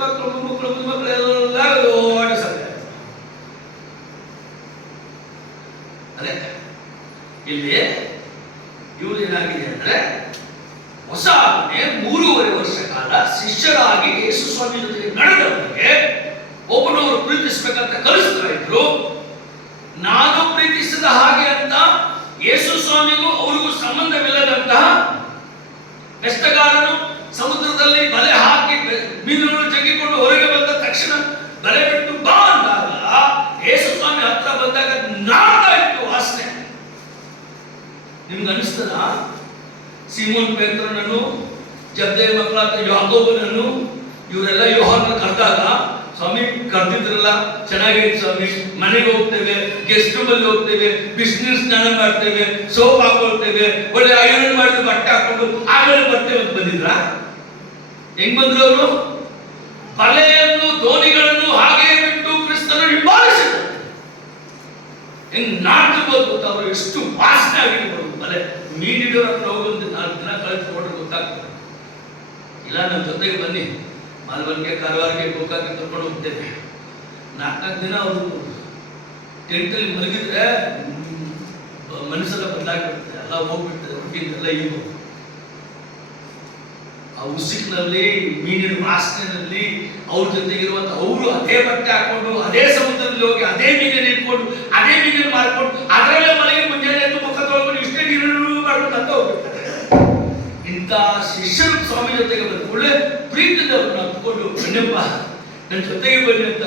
ಮಕ್ಕಳು ಎಲ್ಲ ದೊಡ್ಡ ಸಭೆ. ಅದೇ ಇಲ್ಲಿ ಇವ್ರು ಏನಾಗಿದೆ ಅಂದ್ರೆ, ಹೊಸ ಆಜ್ಞೆ 3.5 ವರ್ಷ ಕಾಲ ಶಿಷ್ಯರಾಗಿ ಯೇಸು ಸ್ವಾಮಿ ಜೊತೆಗೆ ನಡೆದವರಿಗೆ ಒಬ್ಬನವರು ಪ್ರೀತಿಸ್ಬೇಕಂತ ಕಲಿಸ್ತಾ ಇದ್ರು. ನಾನು ಪ್ರೀತಿಸಿದ ಹಾಗೆ ಅಂತ ಯೇಸು ಸ್ವಾಮಿಗೂ ಅವ್ರಿಗೂ ಸಂಬಂಧವಿಲ್ಲದಂತಹ ಬೆಸ್ತಗಾರನು ಸಮುದ್ರದಲ್ಲಿ ಬಲೆ ಹಾಕಿ ಮೀನುಗಳು ಜಗ್ಗಿಕೊಂಡು ಹೊರಗೆ ಬಂದ ತಕ್ಷಣ ಬಲೆ ಬಿಟ್ಟು ಬಾ ಅಂದಾಗ ಯೇಸು ಸ್ವಾಮಿ ಹತ್ರ ಬಂದಾಗ ನಾದಾಯಿತು ವಾಸನೆ. ನಿಮ್ಗೆ ಅನಿಸ್ತದ? ಸಿಮೋನ್ ಪೇತ್ರನನ್ನು, ಜಬ್ದೆ ಮಕ್ಕಳಾದ ಯಾಕೋಬನನ್ನು, ಇವರೆಲ್ಲ ಯೋಹಾನ ಕರೆದಾಗ, ಸ್ವಾಮಿ ಕರೆದಿದ್ರಲ್ಲ, ಚೆನ್ನಾಗೈತೆ ಸ್ವಾಮಿ, ಮನೆಗೆ ಹೋಗ್ತೇವೆ, ಗೆಸ್ಟ್ ರೂಮಲ್ಲಿ ಹೋಗ್ತೇವೆ, ಬಿಸಿನೀರು ಸ್ನಾನ ಮಾಡ್ತೇವೆ, ಸೋಪ್ ಹಾಕೊಳ್ತೇವೆ, ಒಳ್ಳೆ ಐರನ್ ಮಾಡಿದ ಬಟ್ಟೆ ಹಾಕೊಂಡು ಆಮೇಲೆ ಬರ್ತೇವೆ ಅಂತ ಬಂದಿದ್ರ? ಹೆಂಗ್ ಬಂದ್ರು ಅವರು? ಬಲೆಯನ್ನು, ದೋಣಿಗಳನ್ನು ಹಾಗೆ ಬಿಟ್ಟು ಕ್ರಿಸ್ತನನ್ನು ಹಿಂಬಾಲಿಸಿದ್ರು. ಹೆಂಗ್ ನಾಟಿರ್ಬೋದು ಗೊತ್ತಾ? ಅವರು ಎಷ್ಟು ವಾಸನೆ ಆಗಿರ್ಬೋದು. ಬಲೆ ಮೀನಿಡೋರ ಹತ್ರ ಹೋಗಿ 4 ದಿನ ಕಳೆದು ನೋಡ್ರೆ ಗೊತ್ತಾಗ್ತದೆ. ಇಲ್ಲ ನಮ್ಮ ಜೊತೆಗೆ ಬನ್ನಿ, ಮಾಲ್ವನ್ಗೆ, ಕಾರವಾರಿಗೆ, ಗೋಕಾಕ್ಕೆ ಕರ್ಕೊಂಡು ಹೋಗ್ತೇವೆ. 4 ದಿನ ಅವರು ಟೆಂಟಲ್ಲಿ ಮಲಗಿದ್ರೆ ಮನಸ್ಸೆಲ್ಲ ಬದಲಾಗ್ಬಿಡ್ತದೆ, ಎಲ್ಲ ಹೋಗ್ಬಿಡ್ತದೆ ಹೊರಗಿಂದೆಲ್ಲ. ಈಗ ಆ ಉಸಿರಿನಲ್ಲಿ, ಮೀನಿನ ವಾಸನೆಯಲ್ಲಿ ಅವ್ರ ಜೊತೆಗಿರುವಂತ ಅವರು ಅದೇ ಬಟ್ಟೆ ಹಾಕೊಂಡು, ಅದೇ ಸಮುದ್ರದಲ್ಲಿ ಹೋಗಿ, ಅದೇ ಮೀನನ್ನು ಇಟ್ಕೊಂಡು, ಅದೇ ಮೀನನ್ನು ಮಾಡ್ಕೊಂಡು, ಅದರಲ್ಲೇ ಮಲಗಿ ಮುಂಜಾನೆ ಎದ್ದು ಮುಖ ತೊಳ್ಕೊಂಡು ಇಷ್ಟೇ ನೀರನ್ನು ಮಾಡ್ಕೊಂಡು ಅಂತ ಹೋಗ್ಬಿಡ್ತಾರೆ. ಇಂಥ ಶಿಷ್ಯರು ಸ್ವಾಮಿ ಜೊತೆಗೆ ಬಂದು ಒಳ್ಳೆ ಪ್ರೀತಿಯಿಂದ ಅವ್ರನ್ನ ಹತ್ಕೊಂಡು, ಬನ್ನಿಪ್ಪ ನನ್ನ ಜೊತೆಗೆ ಬನ್ನಿ ಅಂತ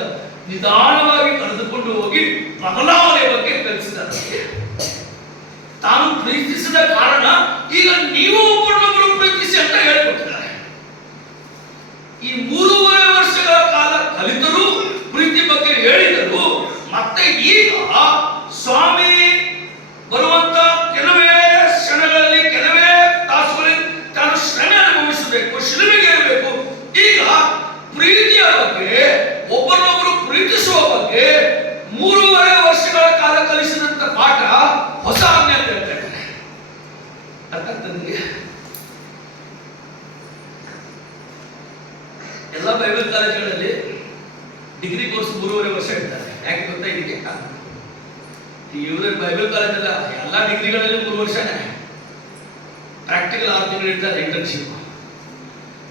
ನಿಧಾನವಾಗಿ ಕರೆದುಕೊಂಡು ಹೋಗಿ ಬದಲಾವಣೆ ಬಗ್ಗೆ ಕಲಿಸಿದ್ದಾರೆ. ತಾನು ಪ್ರೀತಿಸಿದ ಕಾರಣ ಈಗ ನೀವು ಒಬ್ಬರನ್ನೊಬ್ಬರು ಪ್ರೀತಿಸಿ ಅಂತ ಹೇಳ್ಕೊಟ್ಟಿದ್ದಾರೆ. ಈ 3.5 ವರ್ಷಗಳ ಕಾಲ ಕಲಿತರು, ಪ್ರೀತಿ ಬಗ್ಗೆ ಹೇಳಿದರು. ಮತ್ತೆ ಈಗ ಸ್ವಾಮಿ ಬರುವಂತ ಕೆಲವೇ ಕ್ಷಣಗಳಲ್ಲಿ, ಕೆಲವೇ ತಾಸುಗಳಲ್ಲಿ ತಾನು ಶ್ರಮೆ ಅನುಭವಿಸಬೇಕು, ಶಿಲುಬೆಗೆ ಇರಬೇಕು. ಈಗ ಪ್ರೀತಿಯ ಬಗ್ಗೆ, ಒಬ್ಬರನ್ನೊಬ್ಬರು ಪ್ರೀತಿಸುವ ಬಗ್ಗೆ 3.5 ವರ್ಷಗಳ ಕಾಲ ಕಲಿಸಿದಂತ ಪಾಠ ಹೊಸ ಆಜ್ಞೆ ಅಂತ ಹೇಳ್ತಾ ಇದ್ದಾರೆ. ಅರ್ಥ ಆಗ್ತದೆ? ಎಲ್ಲ ಬೈಬಲ್ ಕಾಲೇಜುಗಳಲ್ಲಿ ಡಿಗ್ರಿ ಕೋರ್ಸ್ 3.5 ವರ್ಷ ಇರ್ತಾರೆ. ಯಾಕೆ ಗೊತ್ತಾ? ಇದಕ್ಕೆ ಇವ್ರ ಬೈಬಲ್ ಕಾಲೇಜಲ್ಲ, ಎಲ್ಲ ಡಿಗ್ರಿಗಳಲ್ಲಿ 3 ವರ್ಷನೇ. ಪ್ರಾಕ್ಟಿಕಲ್ 6 ತಿಂಗಳು ಇರ್ತಾರೆ, ಇಂಟರ್ನ್ಶಿಪ್,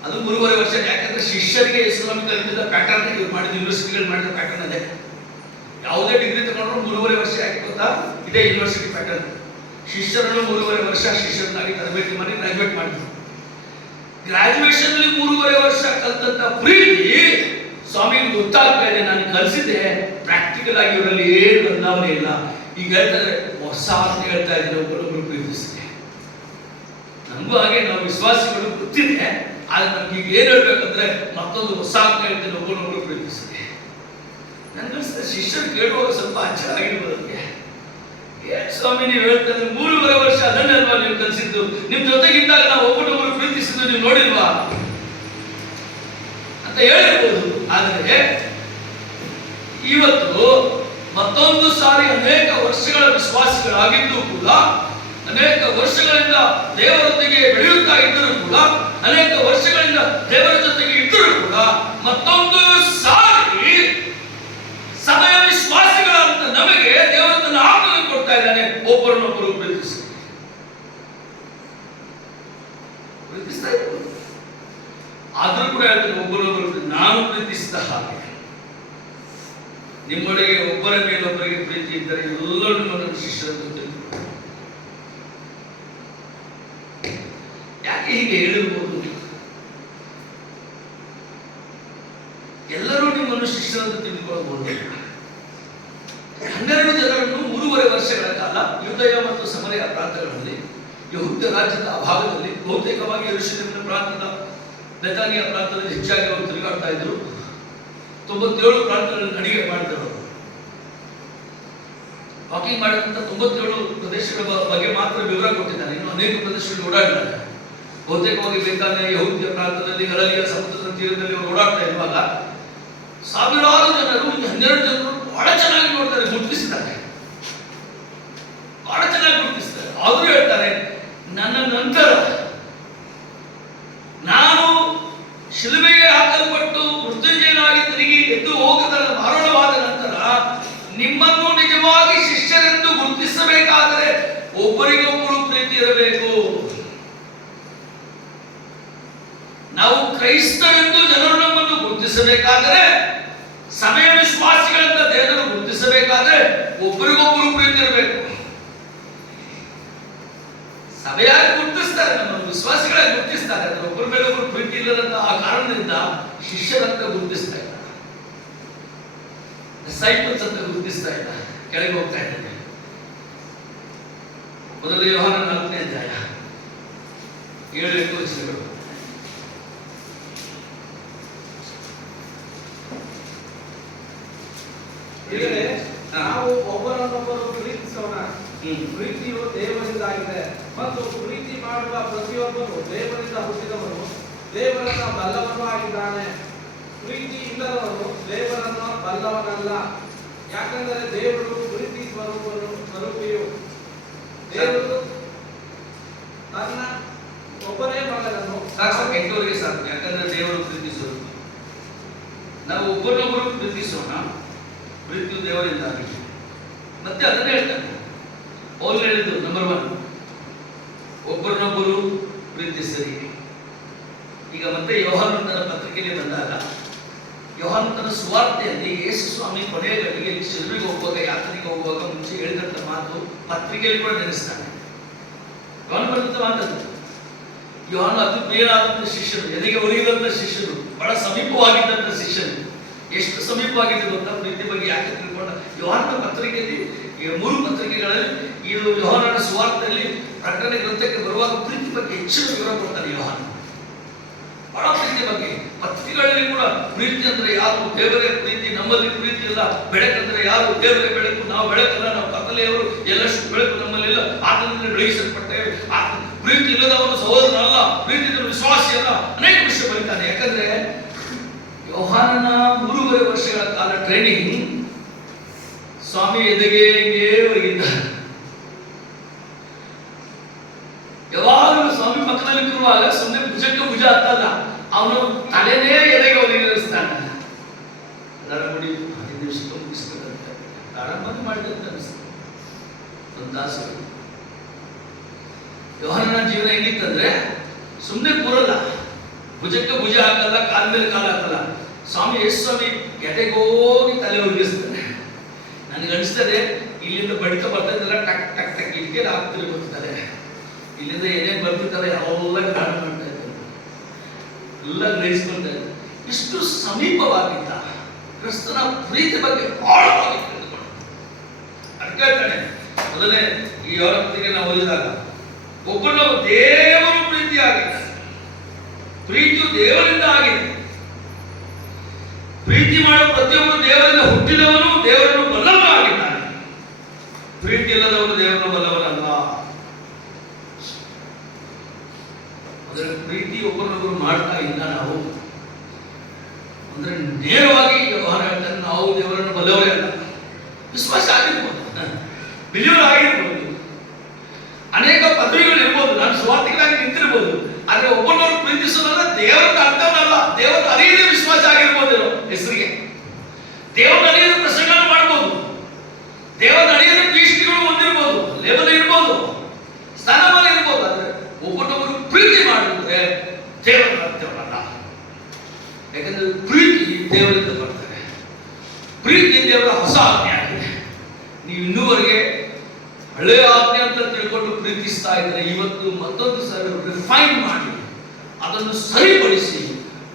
ಅದು 3.5 ವರ್ಷ. ಯಾಕಂದ್ರೆ ಶಿಷ್ಯರಿಗೆ ಇಸ್ಲಾಮಿ ಕಲಿತಿದ್ದ ಪ್ಯಾಟರ್ನ್ ಇವ್ರು ಮಾಡಿದ, ಯೂನಿವರ್ಸಿಟಿಗಳು ಮಾಡಿದ ಪ್ಯಾಟರ್ನ್ ಅದೇ. ಯಾವುದೇ ಡಿಗ್ರಿ ತಗೊಂಡ್ರು 3.5 ವರ್ಷ. ಯಾಕೆ ಗೊತ್ತಾ? ಇದೇ ಯೂನಿವರ್ಸಿಟಿ ಪ್ಯಾಟರ್ನ್. ಶಿಷ್ಯರನ್ನು 3.5 ವರ್ಷ ಶಿಷ್ಯರನ್ನಾಗಿ ತರಬೇತಿ ಮಾಡಿ ಗ್ರಾಜುಯೇಟ್ ಮಾಡಿದ್ರು. ಗ್ರಾಜುಯೇಷನ್ ಅಲ್ಲಿ 3.5 ವರ್ಷ ಕಲ್ತಂತ ಪ್ರೀತಿ ಸ್ವಾಮಿಗೆ ಗೊತ್ತಾಗ್ತಾ ಇದೆ. ನಾನು ಕಲಿಸಿದ್ದೆ ಪ್ರಾಕ್ಟಿಕಲ್ ಆಗಿ ಇವರಲ್ಲಿ ಏನು ಬದಲಾವಣೆ ಇಲ್ಲ. ಈಗ ಹೇಳ್ತಾರೆ ಹೊಸ ಅಂತ ಹೇಳ್ತಾ ಇದ್ದೀನಿ, ಒಬ್ಬರೊಬ್ಬರು ಪ್ರೀತಿಸಿದೆ. ನಮಗೂ ಹಾಗೆ ನಾವು ವಿಶ್ವಾಸಿಗಳು ಗೊತ್ತಿದೆ. ಆದ್ರೆ ನಮ್ಗೆ ಈಗ ಏನ್ ಹೇಳ್ಬೇಕಂದ್ರೆ ಮತ್ತೊಂದು ಹೊಸ ಅಂತ ಹೇಳ್ತೀನಿ, ಒಬ್ಬರೊಬ್ಬರು ಪ್ರೀತಿಸಿದೆ. ನನ್ಗೆ ಅನಿಸ್ತದೆ ಶಿಷ್ಯರು ಕೇಳುವಾಗ ಸ್ವಲ್ಪ ಅಚ್ಚರ ಆಗಿರ್ಬೋದು. ಏನ್ ಸ್ವಾಮಿ ನೀವು ಹೇಳ್ತಾರೆ 3.5 ವರ್ಷ ಅದನ್ನೆಲ್ವಾ ನೀವು ಕಲಿಸಿದ್ದು? ನಿಮ್ ಜೊತೆಗಿದ್ದಾಗ ನಾವು ಒಬ್ಬರೊಬ್ಬರು ಪ್ರೀತಿಸಿದ್ದು ನೀವು ನೋಡಿಲ್ವಾ ಅಂತ ಹೇಳಿರ್ಬೋದು. ಆದರೆ ಇವತ್ತು ಮತ್ತೊಂದು ಸಾರಿ ಅನೇಕ ವರ್ಷಗಳ ವಿಶ್ವಾಸಿಗಳಾಗಿದ್ದು ಕೂಡ, ಅನೇಕ ವರ್ಷಗಳಿಂದ ದೇವರೊಂದಿಗೆ ಬೆಳೆಯುತ್ತಾ ಇದ್ದರೂ ಕೂಡ, ಅನೇಕ ವರ್ಷಗಳಿಂದ ದೇವರ ಜೊತೆಗೆ ಇದ್ದರೂ ಕೂಡ, ಮತ್ತೊಂದು ಸಾರಿ ಸಮಯ ವಿಶ್ವಾಸಿಗಳಂತ ನಮಗೆ ದೇವರ ತನ್ನ ಆಜ್ಞೆ ಕೊಡ್ತಾ ಇದ್ದಾನೆ, ಒಬ್ಬರನ್ನೊಬ್ಬರು ಪ್ರೀತಿಸ್ತಾ ಇರ್ಬೋದು. ಆದ್ರೂ ಕೂಡ ಹೇಳ್ತಾರೆ ಒಬ್ಬರೊಬ್ಬರು ನಾನು ಪ್ರೀತಿಸಿದ ಹಾಗೆ. ನಿಮ್ಮೊಳಗೆ ಒಬ್ಬರ ಮೇಲೊಬ್ಬರಿಗೆ ಪ್ರೀತಿ ಇದ್ದರೆ ಎಲ್ಲರೂ ನಿಮ್ಮನ್ನು ಶಿಷ್ಯರಂತ ತಿಳಿದುಕೊಳ್ಳಿ. ಯಾಕೆ ಹೀಗೆ ಹೇಳಿರ್ಬೋದು? ಎಲ್ಲರೂ ನಿಮ್ಮನ್ನು ಶಿಷ್ಯರಂತ ತಿಳಿದುಕೊಳ್ಳಬಹುದು. 12 ಜನರನ್ನು 3.5 ವರ್ಷಗಳ ಕಾಲ ಯೂದಯ ಮತ್ತು ಸಮರಯ ಪ್ರಾಂತಗಳಲ್ಲಿ, ಯೆಹೂದ್ಯ ರಾಜ್ಯದ ಭಾಗದಲ್ಲಿ, ಬಹುತೇಕವಾಗಿ ಯೆರೂಸಲೇಮಿನ ಪ್ರಾಂತದ, ಬೆಥಾನಿಯ ಪ್ರಾಂತದಲ್ಲಿ ಹೆಚ್ಚಾಗಿ ಅವರು ತಿರುಗಾಡ್ತಾ ಇದ್ರು. 97 ಪ್ರಾಂತಗಳಲ್ಲಿ ಅಡಿಗೆ ಮಾಡಿದರು. ವಾಕಿಂಗ್ ಮಾಡಿದಂತ 97 ಪ್ರದೇಶಗಳ ಬಗ್ಗೆ ಮಾತ್ರ ವಿವರ ಕೊಟ್ಟಿದ್ದಾನೆ. ಇನ್ನು ಅನೇಕ ಪ್ರದೇಶಗಳು ಓಡಾಡಿದ್ದಾರೆ. ಬಹುತೇಕವಾಗಿ ಬೆಥಾನಿಯ ಯೆಹೂದ್ಯ ಪ್ರಾಂತದಲ್ಲಿ, ಗಲಿಲಿಯ ಸಮುದ್ರದ ತೀರದಲ್ಲಿ ಅವರು ಓಡಾಡ್ತಾ ಇರುವಾಗ ಸಾವಿರಾರು ಜನರು, 12 ಜನರು ಬಹಳ ಚೆನ್ನಾಗಿ ನೋಡ್ತಾರೆ, ಗುರುತಿಸಿದ್ದಾರೆ, ಬಹಳ ಚೆನ್ನಾಗಿ ಗುರುತಿಸ್ತಾರೆ. ಆದರೂ ಹೇಳ್ತಾರೆ, ನನ್ನ ನಂತರ ನಾನು ಶಿಲುಬೆಗೆ ಹಾಕಲ್ಪಟ್ಟು ಮೃತ್ಯುಂಜಯನಾಗಿ ತಿರುಗಿ ಎದ್ದು ಹೋಗದ ಮರಣವಾದ ನಂತರ ನಿಮ್ಮನ್ನು ನಿಜವಾಗಿ ಶಿಷ್ಯರೆಂದು ಗುರುತಿಸಬೇಕಾದರೆ ಒಬ್ಬರಿಗೊಬ್ಬರು ಪ್ರೀತಿ ಇರಬೇಕು. ನಾವು ಕ್ರೈಸ್ತರೆಂದು ಜನರು ನಮ್ಮನ್ನು ಗುರುತಿಸಬೇಕಾದರೆ, ಸಮಯ ವಿಶ್ವಾಸಿಗಳಂತ ದೇವರು ಗುರುತಿಸಬೇಕಾದ್ರೆ ಒಬ್ಬರಿಗೊಬ್ಬರು ಪ್ರೀತಿ ಇರಬೇಕು. ಸಭೆಯಾಗಿ ಗುರುತಿಸ್ತಾರೆ, ನಮ್ಮನ್ನು ವಿಶ್ವಾಸಿಗಳಾಗಿ ಗುರುತಿಸ್ತಾರೆ. ಅಂದ್ರೆ ಒಬ್ಬರ ಮೇಲೆ ಒಬ್ಬರು ಪ್ರೀತಿ ಇಲ್ಲದಂತ ಆ ಕಾರಣದಿಂದ ಶಿಷ್ಯರಂತ ಗುರುತಿಸ್ತಾ ಇಲ್ಲ, ಡಿಸೈಪಲ್ಸ್ ಅಂತ ಗುರುತಿಸ್ತಾ ಇಲ್ಲ. ಕೆಳಗೆ ಹೋಗ್ತಾ ಇದ್ದೇನೆ. ಮೊದಲ ಯೋಹಾನ 4ನೇ ಅಧ್ಯಾಯ 7-8 ವಚನಗಳು. ನಾವು ಒಬ್ಬರನ್ನೊಬ್ಬರು ಪ್ರೀತಿಸೋಣ, ಪ್ರೀತಿಯು ದೇವರಿಂದಾಗಿದೆ ಮತ್ತು ಪ್ರೀತಿ ಮಾಡುವ ಪ್ರತಿಯೊಬ್ಬನು ದೇವರಿಂದ ಹುಟ್ಟಿದವನು, ದೇವರನ್ನ ಬಲ್ಲವನು ಆಗಿದ್ದಾನೆ. ಪ್ರೀತಿ ಇಲ್ಲದವನು ದೇವರನ್ನು ಬಲ್ಲವನಲ್ಲ, ಯಾಕಂದರೆ ದೇವರು ಪ್ರೀತಿ ಸ್ವರೂಪಿಯು. ದೇವರು ತನ್ನ ಒಬ್ಬನೇ ಮಗನನ್ನು ಎಂಟವರೆಗೆ ಸಾಕು. ಯಾಕಂದ್ರೆ ದೇವರು ಪ್ರೀತಿ ಸ್ವರೂಪಿ. ನಾವು ಒಬ್ಬರನ್ನೊಬ್ಬರು ಪ್ರೀತಿಸೋಣ, ಪ್ರೀತಿಯು ದೇವರಿಂದಾಗಿದೆ. ಮತ್ತೆ ಅದನ್ನೇ ಹೇಳ್ತಾನೆ ಪೌಲ್ ಹೇಳಿದ್ದು. ನಂಬರ್ 1, ಒಬ್ಬರನ್ನೊಬ್ಬರು ಪ್ರೀತಿಸಿರಿ. ಈಗ ಮತ್ತೆ ಯೋಹಾನನ ಪತ್ರಿಕೆಯಲ್ಲಿ ಬಂದಾಗ, ಯೋಹಾನನ ಸುವಾರ್ತೆಯಲ್ಲಿ ಯೇಸು ಸ್ವಾಮಿ ಕೊನೆಯ ಘಳಿಗೆಯಲ್ಲಿ ಶಿಲುಬೆಗೆ ಹೋಗುವಾಗ, ಯಾತ್ರೆಗೆ ಹೋಗುವಾಗ ಮುಂಚೆ ಹೇಳಿದಂತ ಮಾತು ಪತ್ರಿಕೆಯಲ್ಲಿ ಕೂಡ ನೆನೆಸ್ತಾನೆ. ಯೋಹಾನ ಬರೆದಂತ ಮಾತದ್ದು. ಯೋಹಾನ ಅತಿ ಪ್ರಿಯರಾದಂತ ಶಿಷ್ಯರು, ಎದೆಗೆ ಒಲಿಯುವಂತ ಶಿಷ್ಯರು, ಬಹಳ ಸಮೀಪವಾಗಿದ್ದಂತ ಶಿಷ್ಯರು. ಎಷ್ಟು ಸಮೀಪವಾಗಿದೆ ಗೊತ್ತಾ ಪ್ರೀತಿ ಬಗ್ಗೆ? ಯಾಕೆ ತಿಳ್ಕೊಂಡ? ಯೋಹಾನನ ಪತ್ರಿಕೆಯಲ್ಲಿ, 3 ಪತ್ರಿಕೆಗಳಲ್ಲಿ, ಇದು ಯೋಹಾನನ ಸುವಾರ್ತೆಯಲ್ಲಿ, ಪ್ರಕಟಣೆ ಗ್ರಂಥಕ್ಕೆ ಬರುವಾಗ ಪ್ರೀತಿ ಬಗ್ಗೆ ಹೆಚ್ಚಿನ ವಿವರ ಕೊಡ್ತಾನೆ ಯೋಹಾನ. ಬಹಳ ಪ್ರೀತಿ ಬಗ್ಗೆ ಪತ್ರಿಕೆಗಳಲ್ಲಿ ಕೂಡ ಪ್ರೀತಿ ಅಂದ್ರೆ ಯಾರು, ದೇವರೇ ಪ್ರೀತಿ, ನಮ್ಮಲ್ಲಿ ಪ್ರೀತಿ ಇಲ್ಲ. ಬೆಳಕಂದ್ರೆ ಯಾರು, ದೇವರೇ ಬೆಳಕು, ನಾವು ಬೆಳಕಲ್ಲ, ನಾವು ಕತ್ತಲೆಯವರು, ಎಲ್ಲಷ್ಟು ಬೆಳಕು ನಮ್ಮಲ್ಲಿಲ್ಲ, ಆತನಿಂದ ಬೆಳಗಿಸಲ್ಪಟ್ಟೇವೆ. ಪ್ರೀತಿ ಇಲ್ಲದವನು ಸಹೋದರ ಅಲ್ಲ, ಪ್ರೀತಿ ಇದ್ದ ವಿಶ್ವಾಸಿ ಅಲ್ಲ, ಅನೇಕ ವಿಷಯ ಬರೀತಾನೆ. ಯಾಕಂದ್ರೆ ಯೋಹಾನನ 3.5 ವರ್ಷಗಳ ಕಾಲ ಟ್ರೈನಿಂಗ್ ಸ್ವಾಮಿ ಎದೆಗೆ ಒಳಗಿದ್ದಾರೆ. ಯಾವಾಗಲೂ ಸ್ವಾಮಿ ಪಕ್ಕದಲ್ಲಿ ಕೂರುವಾಗ ಸುಮ್ಮನೆ ಭುಜಕ್ಕೆ ಭುಜ ಹತ್ತಲ್ಲ, ಅವನು ತಲೆನೇ ಎದೆಗೆ ಒಳಗಿರಿಸ್ತಾನೆ. ಅದರ ಮುಡಿ 5 ನಿಮಿಷಕ್ಕೆ ಮುಗಿಸ್ಬೇಕಂತೆ ಪ್ರಾರಂಭ ಮಾಡಿದಂತ ಅನಿಸ್ತದೆ. ಒಂದು ತಾಸು ಯೋಹಾನನ ಜೀವನ ಹೆಂಗಿತ್ತಂದ್ರೆ, ಸುಮ್ಮನೆ ಕೂರಲ್ಲ, ಭುಜಕ್ಕೆ ಭುಜ ಹಾಕಲ್ಲ, ಕಾಲ ಮೇಲೆ ಕಾಲ ಹಾಕಲ್ಲ. ಸ್ವಾಮಿ ಯೇಸು ಸ್ವಾಮಿ ಎದೆಗೋಗಿ ತಲೆ ಒಳಗಿಸ್ತಾನೆ. ನನಗೆ ಅನಿಸ್ತದೆ ಇಲ್ಲಿಂದ ಬಡಿತ ಬರ್ತಿದ್ದಲ್ಲ, ಟಕ್ ಟಕ್ ಟಕ್ ಇಟ್ಕೆ ಆಗ್ತಿರಿ ಬರ್ತಿದ್ದಾರೆ. ಇಲ್ಲಿಂದ ಏನೇನು ಬರ್ತಿರ್ತಾರೆ ಎಲ್ಲ ಕಾರಣ ಮಾಡ್ತಾ ಇದ್ದಾರೆ, ಎಲ್ಲ ಗ್ರಹಿಸ್ಕೊಳ್ತಾ ಇದ್ದಾರೆ. ಇಷ್ಟು ಸಮೀಪವಾಗಿದ್ದ ಕ್ರಿಸ್ತನ ಪ್ರೀತಿ ಬಗ್ಗೆ ಆಳವಾಗಿ ತಿಳಿದುಕೊಂಡು ಅದಕ್ಕೆ ಹೇಳ್ತಾನೆ. ಮೊದಲನೇ ಈ ಯೋಹಾನನಿಗೆ ನಾವು ಓದಿದಾಗ, ಒಬ್ಬನು ದೇವರು ಪ್ರೀತಿಯಾಗಿದ್ದಾನೆ, ಪ್ರೀತಿಯು ದೇವರಿಂದ ಆಗಿದೆ. ಪ್ರೀತಿ ಮಾಡುವ ಪ್ರತಿಯೊಬ್ಬರು ದೇವರಿಂದ ಹುಟ್ಟಿದವನು, ದೇವರನ್ನು ಬಲ್ಲವನು ಆಗಿದ್ದಾನೆ. ಪ್ರೀತಿ ಇಲ್ಲದವನು ಇಲ್ಲ ನಾವು ಅಂದ್ರೆ ನೇರವಾಗಿ ವ್ಯವಹಾರ ಹೇಳ್ತಾರೆ. ನಾವು ದೇವರನ್ನು ಬಲ್ಲವರೇ ಅಲ್ಲ. ವಿಶ್ವಾಸ ಆಗಿರ್ಬೋದು, ಬಿಲಿಯರ್ ಆಗಿರ್ಬೋದು, ಅನೇಕ ಪದವಿಗಳು ಇರ್ಬೋದು, ನಾನು ಸ್ವಾರ್ಥಿಗಳಾಗಿ ನಿಂತಿರ್ಬೋದು, ಆದ್ರೆ ಒಬ್ಬನವರು ಪ್ರೀತಿಸೋದಲ್ಲ ದೇವರನ್ನ ಅರ್ಥವಲ್ಲ, ದೇವರ ಅರಿಯದ ವಿಶ್ವಾಸ ಆಗಿರ್ಬೋದು. ಹೆಸರಿಗೆ ದೇವರ ಅರಿಯದ ಪ್ರಸಂಗ ಮಾಡ್ಬೋದು, ದೇವರ ಅರಿಯದ ಪೀಷ್ಟಿಗಳು ಹೊಂದಿರ್ಬೋದು, ಲೇಬಲ್ ಇರ್ಬೋದು, ಸ್ಥಾನಮಾನ ಇರ್ಬೋದು. ಆದ್ರೆ ಒಬ್ಬನೊಬ್ಬರು ಪ್ರೀತಿ ಮಾಡಿದ್ರೆ ದೇವರ ಅರ್ಥವಲ್ಲ. ಯಾಕಂದ್ರೆ ಪ್ರೀತಿ ದೇವರಿಂದ ಬರ್ತಾರೆ. ಪ್ರೀತಿ ದೇವರ ಹೊಸ ಆಜ್ಞೆ ಆಗಿದೆ. ನೀವು ಇನ್ನೂವರೆಗೆ ಹಳೆಯ ಆಜ್ಞೆ ಅಂತ ತಿಳ್ಕೊಂಡು ಪ್ರೀತಿಸ್ತಾ ಇದ್ರೆ, ಇವತ್ತು ಮತ್ತೊಂದು ಸರಿ ರಿಫೈನ್ ಮಾಡಿ ಅದನ್ನು ಸರಿಪಡಿಸಿ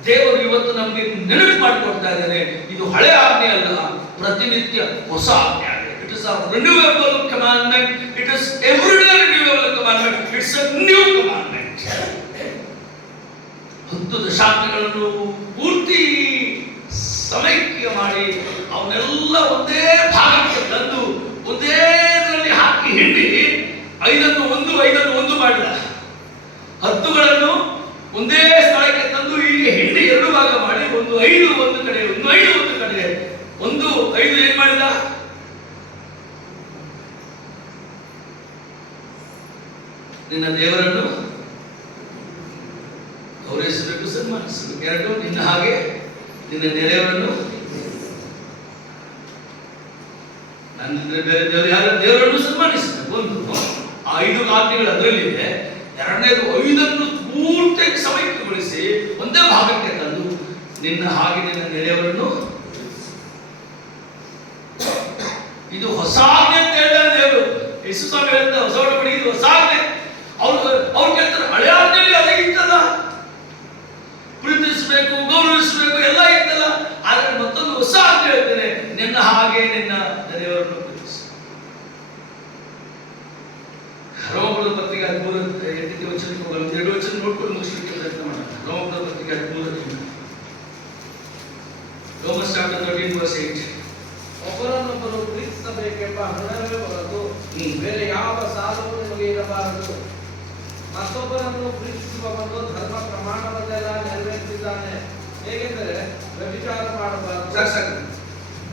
ದೇವರು ಇವತ್ತು ನಮಗೆ ನೆನಪು ಮಾಡಿಕೊಡ್ತಾ ಇದ್ದಾರೆ. ಇದು ಹಳೆಯ ಆಜ್ಞೆ ಅಲ್ಲ, ಪ್ರತಿನಿತ್ಯ ಹೊಸ ಆಜ್ಞೆ ಆಗಿದೆ. It is a renewable commandment. It is everyday renewable commandment. It's a new commandment. 10 ದಶಾಂಶಗಳನ್ನು ಪೂರ್ತಿ ಸಮೈಕ್ಯ ಮಾಡಿ ಅವನ್ನೆಲ್ಲ ಒಂದೇ ಭಾಗಕ್ಕೆ ತಂದು ಒಂದೇ ಇದರಲ್ಲಿ ಹಾಕಿ ಹಿಂಡಿ 5 1 ಮಾಡಿದ. 10ಗಳನ್ನು ಒಂದೇ ಸ್ಥಳಕ್ಕೆ ತಂದು ಹೀಗೆ ಹಿಂಡಿ 2 ಭಾಗ ಮಾಡಿ 1 5 ಒಂದು ಕಡೆ, 1 5 ಒಂದು ಕಡೆ, 1 5 ಏನ್ ಮಾಡಿದ? ನಿನ್ನ ದೇವರನ್ನು ಗೌರವಿಸಬೇಕು, ಸನ್ಮಾನಿಸಬೇಕು. 2 ನಿನ್ನ ಹಾಗೆ ನಿನ್ನ ನೆರೆಯವರನ್ನು, ನನ್ನಿಂದ್ರೆ ಬೇರೆ ದೇವರು ಯಾರು, ದೇವರನ್ನು ಸನ್ಮಾನಿಸಬೇಕು. 5 ಆಜ್ಞೆಗಳು ಅದರಲ್ಲಿದೆ. 2ನೇದು 5 ಪೂರ್ತಿಯಾಗಿ ಸಮೈಕ್ಯಗೊಳಿಸಿ ಒಂದೇ ಭಾಗಕ್ಕೆ ತಂದು ನಿನ್ನ ಹಾಗೆ ನಿನ್ನ ನೆರೆಯವರನ್ನು. ಇದು ಹೊಸ ಆಜ್ಞೆ ಅಂತ ಹೇಳ್ತಾರೆ ದೇವರು. ಯೇಸು ಸ್ವಾಮಿ ಹೇಳ್ತಾರೆ ಹೊಸ ಒಡಂಬಡಿಕೆ ಇದು ಹೊಸ ಆಜ್ಞೆ. ಅವ್ರು ಕೇಳ್ತಾರೆ ಹಳೆಯ ಆಜ್ಞೆಯಲ್ಲಿ ಅದೇ ಇತ್ತಲ್ಲ, ಪ್ರೀತಿಸಬೇಕು, ಗೌರವಿಸಬೇಕು ಎಲ್ಲ ಇತ್ತಲ್ಲ. ಆದ್ರೆ ಮತ್ತೊಂದು ಹೊಸ ಆಜ್ಞೆ ಹೇಳ್ತೇನೆ, ನಿನ್ನ ಹಾಗೆ ನಿನ್ನ ನೆರೆಯವರನ್ನು ಪ್ರೀತಿಸು. ರೋಮಪುರದ ಪತ್ರಿಕೆ 13 ವಚನಕ್ಕೆ ಹೋಗೋಣ. 2 ವಚನ ನೋಡ್ಕೊಂಡು ಮುಗಿಸ್ಲಿಕ್ಕೆ ಪ್ರಯತ್ನ ಮಾಡೋಣ. ರೋಮಪುರದ ಪತ್ರಿಕೆ 13 Romans chapter 13 verse 8. ಒಬ್ಬರನ್ನೊಬ್ಬರು ಪ್ರೀತಿಸಬೇಕೆಂಬ ಹೃದಯವೇ ಹೊರತು ಬೇರೆ ಯಾವ ಸಾಲವೂ ನಿಮಗೆ ಇರಬಾರದು. ಮತ್ತೊಬ್ಬರನ್ನು ಪ್ರೀತಿಸುವವನು ಧರ್ಮ ಪ್ರಮಾಣವನ್ನೆಲ್ಲ ನೆರವೇರಿಸಿದ್ದಾನೆ. ಹೇಗೆಂದರೆ ವ್ಯಭಿಚಾರ ಮಾಡಬಾರದು.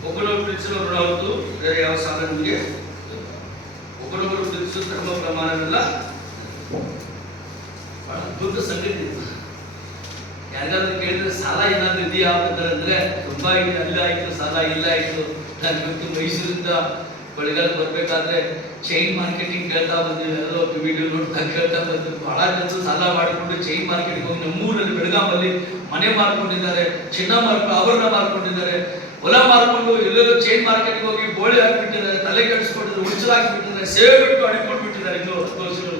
ಒಬ್ಬರನ್ನು ಪ್ರೀತಿಸುವ ಋಣ ಹೊರತು ಬೇರೆ ಯಾವ ಸಾಲ ನಿಮಗೆ, ಒಬ್ಬರೊಬ್ಬರು ಪ್ರೀತಿಸುವ ಧರ್ಮ ಪ್ರಮಾಣವೆಲ್ಲ. ಬಹಳ ಅದ್ಭುತ ಸಂಗತಿ. ಯಾರಿಗಾದ್ರೂ ಕೇಳಿದ್ರೆ ಸಾಲ ಏನಾದ್ರು ಇದೆಯಾ ಅಂತಂದ್ರೆ ತುಂಬಾ ಇದೆ, ಅಲ್ಲ ಆಯ್ತು ಸಾಲ, ಇಲ್ಲ ಆಯ್ತು. ನಾನು ಇವತ್ತು ಮೈಸೂರಿಂದ ಬೆಳಗಾವಿ ಬರ್ಬೇಕಾದ್ರೆ ಚೈನ್ ಮಾರ್ಕೆಟಿಂಗ್ ಕೇಳ್ತಾ ಬಂದಿವಿ, ಎಲ್ಲೋ ವಿಡಿಯೋ ನೋಡ್ತಾ ಕೇಳ್ತಾ ಬಂದು ಬಹಳ ಜನ ಸಾಲ ಮಾಡಿಕೊಂಡು ಚೈನ್ ಮಾರ್ಕೆಟ್ಗೆ ಹೋಗಿ ನಮ್ಮೂರಲ್ಲಿ ಬೆಳಗಾವಲ್ಲಿ ಮನೆ ಮಾರ್ಕೊಂಡಿದ್ದಾರೆ, ಚಿನ್ನ ಆಭರಣ ಮಾರ್ಕೊಂಡಿದ್ದಾರೆ, ಹೊಲ ಮಾರ್ಕೊಂಡು ಎಲ್ಲೆಲ್ಲೋ ಚೈನ್ ಮಾರ್ಕೆಟ್ಗೆ ಹೋಗಿ ಬೋಳೆ ಹಾಕಿಬಿಟ್ಟಿದ್ದಾರೆ, ತಲೆ ಕೆಡಿಸ್ಕೊಂಡಿದ್ದಾರೆ, ಉಳಿಸಲು ಹಾಕಿಬಿಟ್ಟಿದ್ದಾರೆ, ಸೇವೆ ಬಿಟ್ಟು ಅಡಿಕೊಂಡು ಬಿಟ್ಟಿದ್ದಾರೆ. ಇನ್ನೂ 10 ವರ್ಷಗಳು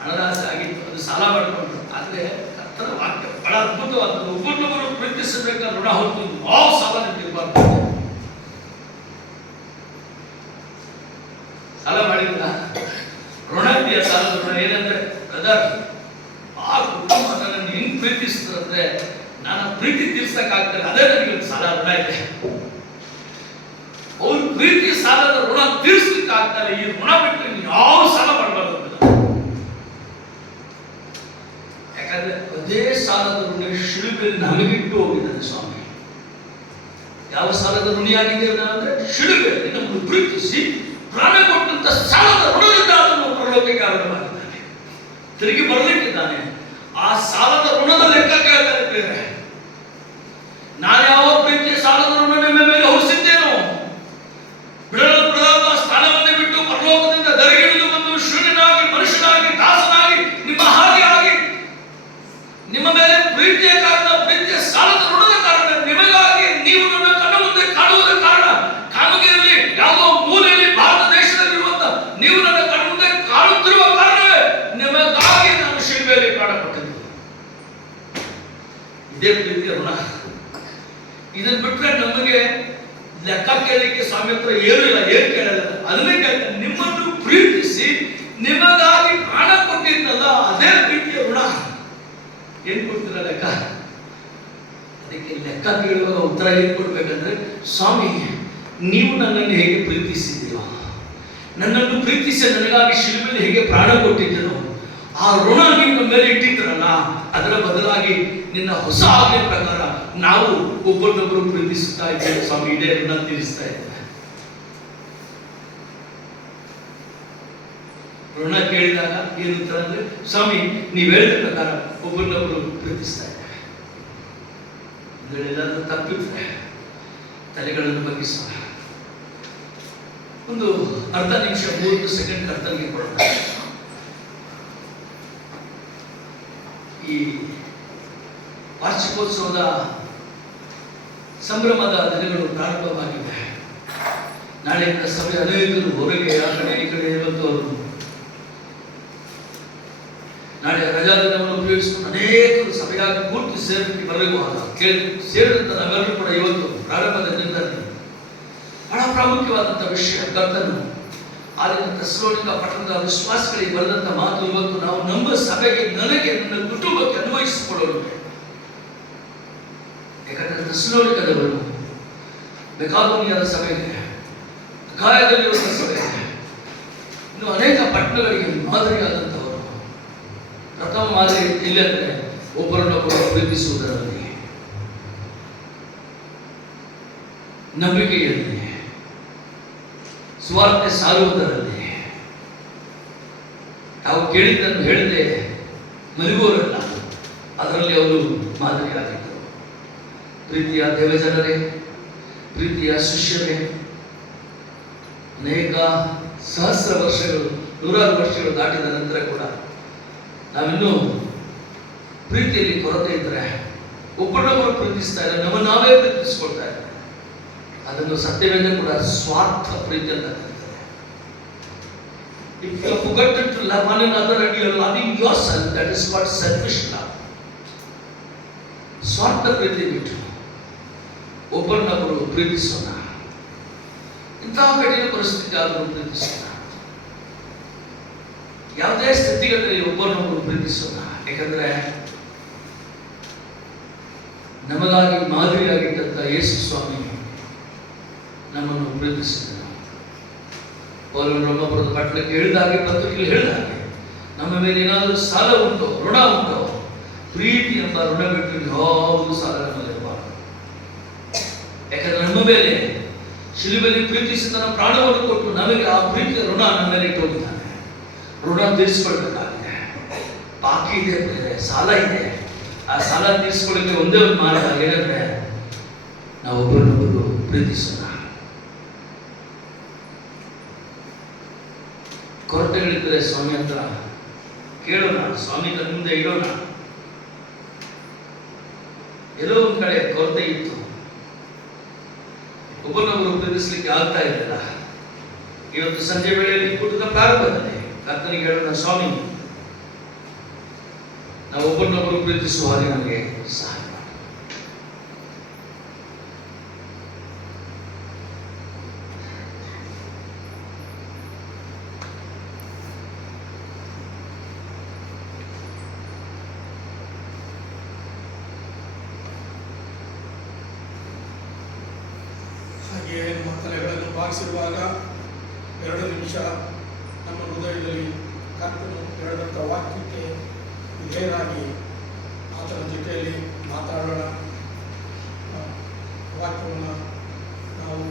ಹಣದ ಆಸೆ ಆಗಿತ್ತು, ಅದು ಸಾಲ ಮಾಡಿಕೊಂಡ್ರು. ಆದ್ರೆ ಕರ್ತನ ವಾಕ್ಯ ಬಹಳ ಅದ್ಭುತವಾದದ್ದು. ಒಬ್ಬರನ್ನೊಬ್ಬರು ಪ್ರೀತಿಸಬೇಕಾದ ಋಣ ಹೊತ್ತು ಯಾವ ಸಾಲ ನಿಮ್ಗಿರ್ಬಾರ್ದು. ಸಾಲ ಮಾಡಿಲ್ಲ, ಋಣ ಇದೆಯಾ? ಸಾಲದ ಋಣ ಏನಂದ್ರೆ, ಬ್ರದರ್ ಆ ಕುಟುಂಬ ನನ್ನನ್ನು ಹೆಂಗ್ ಪ್ರೀತಿಸ್ತಂದ್ರೆ ನಾನು ಪ್ರೀತಿ ತೀರ್ಸಕ್ಕಾಗ್ತದೆ, ಅದೇ ನನಗೆ ಒಂದು ಸಾಲ ಋಣ ಇದೆ. ಅವ್ರ ಪ್ರೀತಿ ಸಾಲದ ಋಣ ತೀರ್ಸಲಿಕ್ಕೆ ಆಗ್ತಾರೆ. ಈ ಋಣ ಬಿಟ್ಟು ಯಾವ ಸಾಲ ಮಾಡಬಾರ್ದು. ಯಾಕಂದ್ರೆ ಅದೇ ಸಾಲದ ಋಣ ಶಿಲುಬೆಯಲ್ಲಿ ನಮಗಿಟ್ಟು ಹೋಗಿದ್ದಾನೆ ಸ್ವಾಮಿ. ಯಾವ ಸಾಲದ ಋಣಿಯಾಗಿದ್ದೇವೆ ಅಂದ್ರೆ ಶಿಲುಬೆಯಲ್ಲಿ ನಮ್ಮನ್ನು ಪ್ರೀತಿಸಿ ಪ್ರಾಣ ಕೊಟ್ಟಂತ ಸಾಲದ ಋಣದಿಂದ ಅದನ್ನು ಪರಲೋಕಕ್ಕೆ ಕಾರಣವಾಗಿದ್ದಾನೆ, ತಿರುಗಿ ಬರಲಿಕ್ಕಿದ್ದಾನೆ. ಆ ಸಾಲದ ಋಣದ ಲೆಕ್ಕ ಕೇಳ್ತಾರೆ ಬೇರೆ. ನಾನು ಯಾವ ಪ್ರೀತಿಯ ಸಾಲದ ಋಣ ನಿಮ್ಮ ಮೇಲೆ ಹೊರಿಸಿದ್ದೇನೋ, ಬಿಡಲ್ಪಡದ ಸ್ಥಾನವನ್ನೇ ಬಿಟ್ಟು ಪರಲೋಕದಿಂದ ದರೆಗಿಳಿದು ಬಂದು ಶೂನ್ಯನಾಗಿ ಮನುಷ್ಯನಾಗಿ ದಾಸನಾಗಿ ನಿಮ್ಮ ಹಾಗೆ ಆಗಿ ನಿಮ್ಮ ಮೇಲೆ ಪ್ರೀತಿಯ ಕಾರಣ, ಪ್ರೀತಿಯ ಸಾಲದ ಋಣದ ಕಾರಣ, ನಿಮಗಾಗಿ ನೀವು ನನ್ನ ಕಣ್ಣ ಮುಂದೆ ಕಾಣುವುದ ಕಾರಣ, ಕಾಮಗಿರಿಯಲ್ಲಿ ಯಾವುದೋ ಮೂಲೆಯಲ್ಲಿ ಭಾರತ ದೇಶದಲ್ಲಿರುವಂತ ನೀವು ನನ್ನ ಕಣ್ಣ ಮುಂದೆ ಕಾಣುತ್ತಿರುವ ಕಾರಣವೇ ನಿಮಗಾಗಿ ನಾನು ಶಿಲ್ಬೆಯಲ್ಲಿ ಪ್ರಾಣ ಕೊಟ್ಟಿದ್ದು. ಇದೇ ಪ್ರೀತಿಯ ಋಣ. ಇದನ್ನು ಬಿಟ್ಟರೆ ನಮಗೆ ಲೆಕ್ಕ ಕೇಳಲಿಕ್ಕೆ ಸ್ವಾಮಿ ಹತ್ರ ಏನೂ ಇಲ್ಲ, ಏನು ಕೇಳಲ್ಲ. ಅದನ್ನೇ ಕೇಳ್ತಾರೆ, ನಿಮ್ಮನ್ನು ಪ್ರೀತಿಸಿ ನಿಮಗಾಗಿ ಪ್ರಾಣ ಕೊಟ್ಟಿದ್ದಲ್ಲ ಅದೇ ಪ್ರೀತಿಯ ಋಣ. ಏನ್ ಕೊಡ್ತೀರ ಲೆಕ್ಕ? ಅದಕ್ಕೆ ಲೆಕ್ಕ ಕೇಳುವಾಗ ಉತ್ತರ ಏನ್ ಕೊಡ್ಬೇಕಂದ್ರೆ, ಸ್ವಾಮಿ ನೀವು ನನ್ನನ್ನು ಹೇಗೆ ಪ್ರೀತಿಸಿದ್ದೀರೋ, ನನ್ನನ್ನು ಪ್ರೀತಿಸಿ ನನಗಾಗಿ ಶಿಲುಬೆಯಲ್ಲಿ ಹೇಗೆ ಪ್ರಾಣ ಕೊಟ್ಟಿದ್ದೀರೋ ಆ ಋಣ ನಿನ್ನ ಮೇಲೆ ಇಟ್ಟಿದ್ರಲ್ಲ, ಅದರ ಬದಲಾಗಿ ನಿನ್ನ ಹೊಸ ಆಜ್ಞೆ ಪ್ರಕಾರ ನಾವು ಒಬ್ಬರನ್ನೊಬ್ಬರು ಪ್ರೀತಿಸುತ್ತಾ ಇದ್ದೇವೆ ಸ್ವಾಮಿ, ಇದೇ ಋಣ ತೀರಿಸ್ತಾ ಇದ್ದೇವೆ. ಋಣ ಕೇಳಿದಾಗ ಏನು ಉತ್ತರ ಅಂದ್ರೆ, ಸ್ವಾಮಿ ನೀವು ಹೇಳಿದ ಪ್ರಕಾರ ಒಬ್ಬರನ್ನೊಬ್ಬರು ಪ್ರೀತಿಸ್ತಾ ಇದ್ದೇವೆ. ಇದರಲ್ಲೆಲ್ಲಾದ್ರೂ ತಪ್ಪಿದ್ರೆ ತಲೆಗಳನ್ನು ಬಗ್ಗಿಸೋಣ. ಒಂದು ಅರ್ಧ ನಿಮಿಷ 30 ಸೆಕೆಂಡ್ ಕರ್ತನಿಗೆ ಕೊಡೋಣ. ಈ ವಾರ್ಷಿಕೋತ್ಸವದ ಸಂಭ್ರಮದ ದಿನಗಳು ಪ್ರಾರಂಭವಾಗಿವೆ. ನಾಳೆಯಿಂದ ಸಭೆ ಅನೇಕರು ಹೊರಗೆ ಆ ಕಡೆ ಈ ಕಡೆ ಇರುವಂತವರು ನಾಳೆ ರಜಾ ದಿನವನ್ನು ಉಪಯೋಗಿಸಿಕೊಂಡು ಅನೇಕರು ಸಭೆಯಾಗಿ ಪೂರ್ತಿ ಸೇರಲಿಕ್ಕೆ ಬರಬೇಕು. ಸೇರಿದಂತ ನಾವೆಲ್ಲರೂ ಕೂಡ ಇವತ್ತು ಪ್ರಾರಂಭದ ದಿನದಲ್ಲಿ ಬಹಳ ಪ್ರಾಮುಖ್ಯವಾದಂತಹ ವಿಷಯ, ಕರ್ತನು ಆದಿನ ಥೆಸಲೋನಿಕ ಪಟ್ಟಣದ ವಿಶ್ವಾಸಿಗಳಿಗೆ ಬರೆದಂತ ಮಾತು ಇವತ್ತು ನಾವು ನಮ್ಮ ಸಭೆಗೆ, ನನಗೆ, ನನ್ನ ಕುಟುಂಬಕ್ಕೆ ಅನ್ವಯಿಸಿಕೊಳ್ಳಲು. ಯಾಕಂದ್ರೆ ಥೆಸಲೋನಿಕದವರು ಮೆಕಾದೋನಿಯಾದ ಸಭೆಗೆ, ಗಾಯದಲ್ಲಿರುವ ಸಭೆಗೆ, ಇನ್ನು ಅನೇಕ ಪಟ್ಟಣಗಳಿಗೆ ಮಾದರಿಯಾದಂಥವರು. ಪ್ರಥಮ ಮಾದರಿ ಇಲ್ಲಂದ್ರೆ ಒಬ್ಬರನ್ನೊಬ್ಬರು ಪ್ರೀತಿಸುವುದರಲ್ಲಿ, ನಂಬಿಕೆಯಲ್ಲಿ, ಸ್ವಾರ್ಥ ಸಾರುವುದರಲ್ಲಿ, ತಾವು ಕೇಳಿದ್ದನ್ನು ಹೇಳದೆ ಮಲಗುವವರಲ್ಲ, ಅದರಲ್ಲಿ ಅವರು ಮಾದರಿಯಾಗಿದ್ದರು. ಪ್ರೀತಿಯ ದೇವಜನರೇ, ಪ್ರೀತಿಯ ಶಿಷ್ಯರೇ, ಅನೇಕ ಸಹಸ್ರ ವರ್ಷಗಳು, 100 ವರ್ಷಗಳು ದಾಟಿದ ನಂತರ ಕೂಡ ನಾವಿನ್ನೂ ಪ್ರೀತಿಯಲ್ಲಿ ಕೊರತೆ ಇದ್ರೆ, ಒಬ್ಬರನ್ನೊಬ್ಬರು ಪ್ರೀತಿಸ್ತಾ ಇಲ್ಲ, ನಮ್ಮ ನಾವೇ ಪ್ರೀತಿಸ್ಕೊಳ್ತಾ ಇದ್ದಾರೆ. ಅದನ್ನು ಸತ್ಯವೇದ ಕೂಡ ಸ್ವಾರ್ಥ ಪ್ರೀತಿ ಅಂತ ಕರೀತಾರೆ. If you have forgotten to love one another and you are loving yourself, that is called selfish love. ಸ್ವಾರ್ಥ ಪ್ರೀತಿ ಬಿಟ್ಟು ಒಬ್ಬರನ್ನೊಬ್ಬರು ಪ್ರೀತಿಸೋಣ. ಇಂತಹ ಕಠಿಣ ಪರಿಸ್ಥಿತಿ ಆದರೂ ಪ್ರೀತಿಸೋಣ. ಯಾವುದೇ ಸ್ಥಿತಿಗಳಲ್ಲಿ ಒಬ್ಬರನ್ನೊಬ್ಬರು ಪ್ರೀತಿಸೋಣ. ಯಾಕಂದ್ರೆ ನಮಗಾಗಿ ಮಾದರಿಯಾಗಿದ್ದಂಥ ಯೇಸು ಸ್ವಾಮಿ ನಮ್ಮನ್ನು ಪ್ರೀತಿಸಿದರು. ಪೌಲನು ರೋಮಾಪುರದ ಪಟ್ಟಣಕ್ಕೆ ಹೇಳಿದಾಗೆ, ಪತ್ರಿಕೆಯಲ್ಲಿ ಹೇಳಿದಾಗೆ, ನಮ್ಮ ಮೇಲೆ ಏನಾದರೂ ಸಾಲ ಉಂಟೋ, ಋಣ ಉಂಟೋ, ಪ್ರೀತಿ ಎಂಬ ಋಣ ಬಿಟ್ಟು ಯಾವುದು ಸಾಲ ನಮ್ಮಲ್ಲಿರಬಾರದು. ಯಾಕಂದ್ರೆ ನಮ್ಮ ಮೇಲೆ ಶಿಲುಬೆಯಲ್ಲಿ ಪ್ರೀತಿಸಿ ತನ್ನ ಪ್ರಾಣವನ್ನು ಕೊಟ್ಟು ನಮಗೆ ಆ ಪ್ರೀತಿಯ ಋಣ ನಮ್ಮ ಮೇಲೆ ಇಟ್ಟು ಹೋಗಿದ್ದಾನೆ. ಋಣ ತೀರಿಸಿಕೊಳ್ಬೇಕಾಗಿದೆ. ಬಾಕಿ ಇದೆ, ಸಾಲ ಇದೆ. ಆ ಸಾಲ ತೀರಿಸಿಕೊಳ್ಳಕ್ಕೆ ಒಂದೇ ಒಂದು ಮಾರ್ಗ ಏನಂದ್ರೆ ನಾವು ಒಬ್ಬರನ್ನೊಬ್ಬರು ಪ್ರೀತಿಸೋಣ. ಕೊರತೆಗಳಿದ್ದರೆ ಸ್ವಾಮಿ ಹತ್ರ ಕೇಳೋಣ, ಸ್ವಾಮಿ ಕಣ್ಣ ಮುಂದೆ ಇಡೋಣ. ಎಲ್ಲೋ ಒಂದ್ ಕಡೆ ಕೊರತೆ ಇತ್ತು, ಒಬ್ಬರನ್ನೊಬ್ಬರು ಪ್ರೀತಿಸ್ಲಿಕ್ಕೆ ಆಗ್ತಾ ಇರಲಿಲ್ಲ. ಇವತ್ತು ಸಂಜೆ ವೇಳೆಯಲ್ಲಿ ಕೂಟದ ಪ್ರಾರಂಭದಲ್ಲಿ ಕರ್ತನಿಗೆ ಹೇಳೋಣ, ಸ್ವಾಮಿ ನಾವು ಒಬ್ಬರನ್ನೊಬ್ಬರು ಪ್ರೀತಿಸುವ ಹಾಗೆ ನಮಗೆ ಸಹಾಯ ಮಾಡಿ. ಹಾಗೆಯೇ ನಮ್ಮ ತಲೆಗಳನ್ನು ಬಾಗಿಸಿರುವಾಗ 2 ನಿಮಿಷ ನಮ್ಮ ಹೃದಯದಲ್ಲಿ ಕರ್ತನು ಹೇಳಿದಂಥ ವಾಕ್ಯಕ್ಕೆ ವಿಧೇಯರಾಗಿ ಆತನ ಜೊತೆಯಲ್ಲಿ ಮಾತಾಡೋಣ. ವಾಕ್ಯವನ್ನು ನಾವು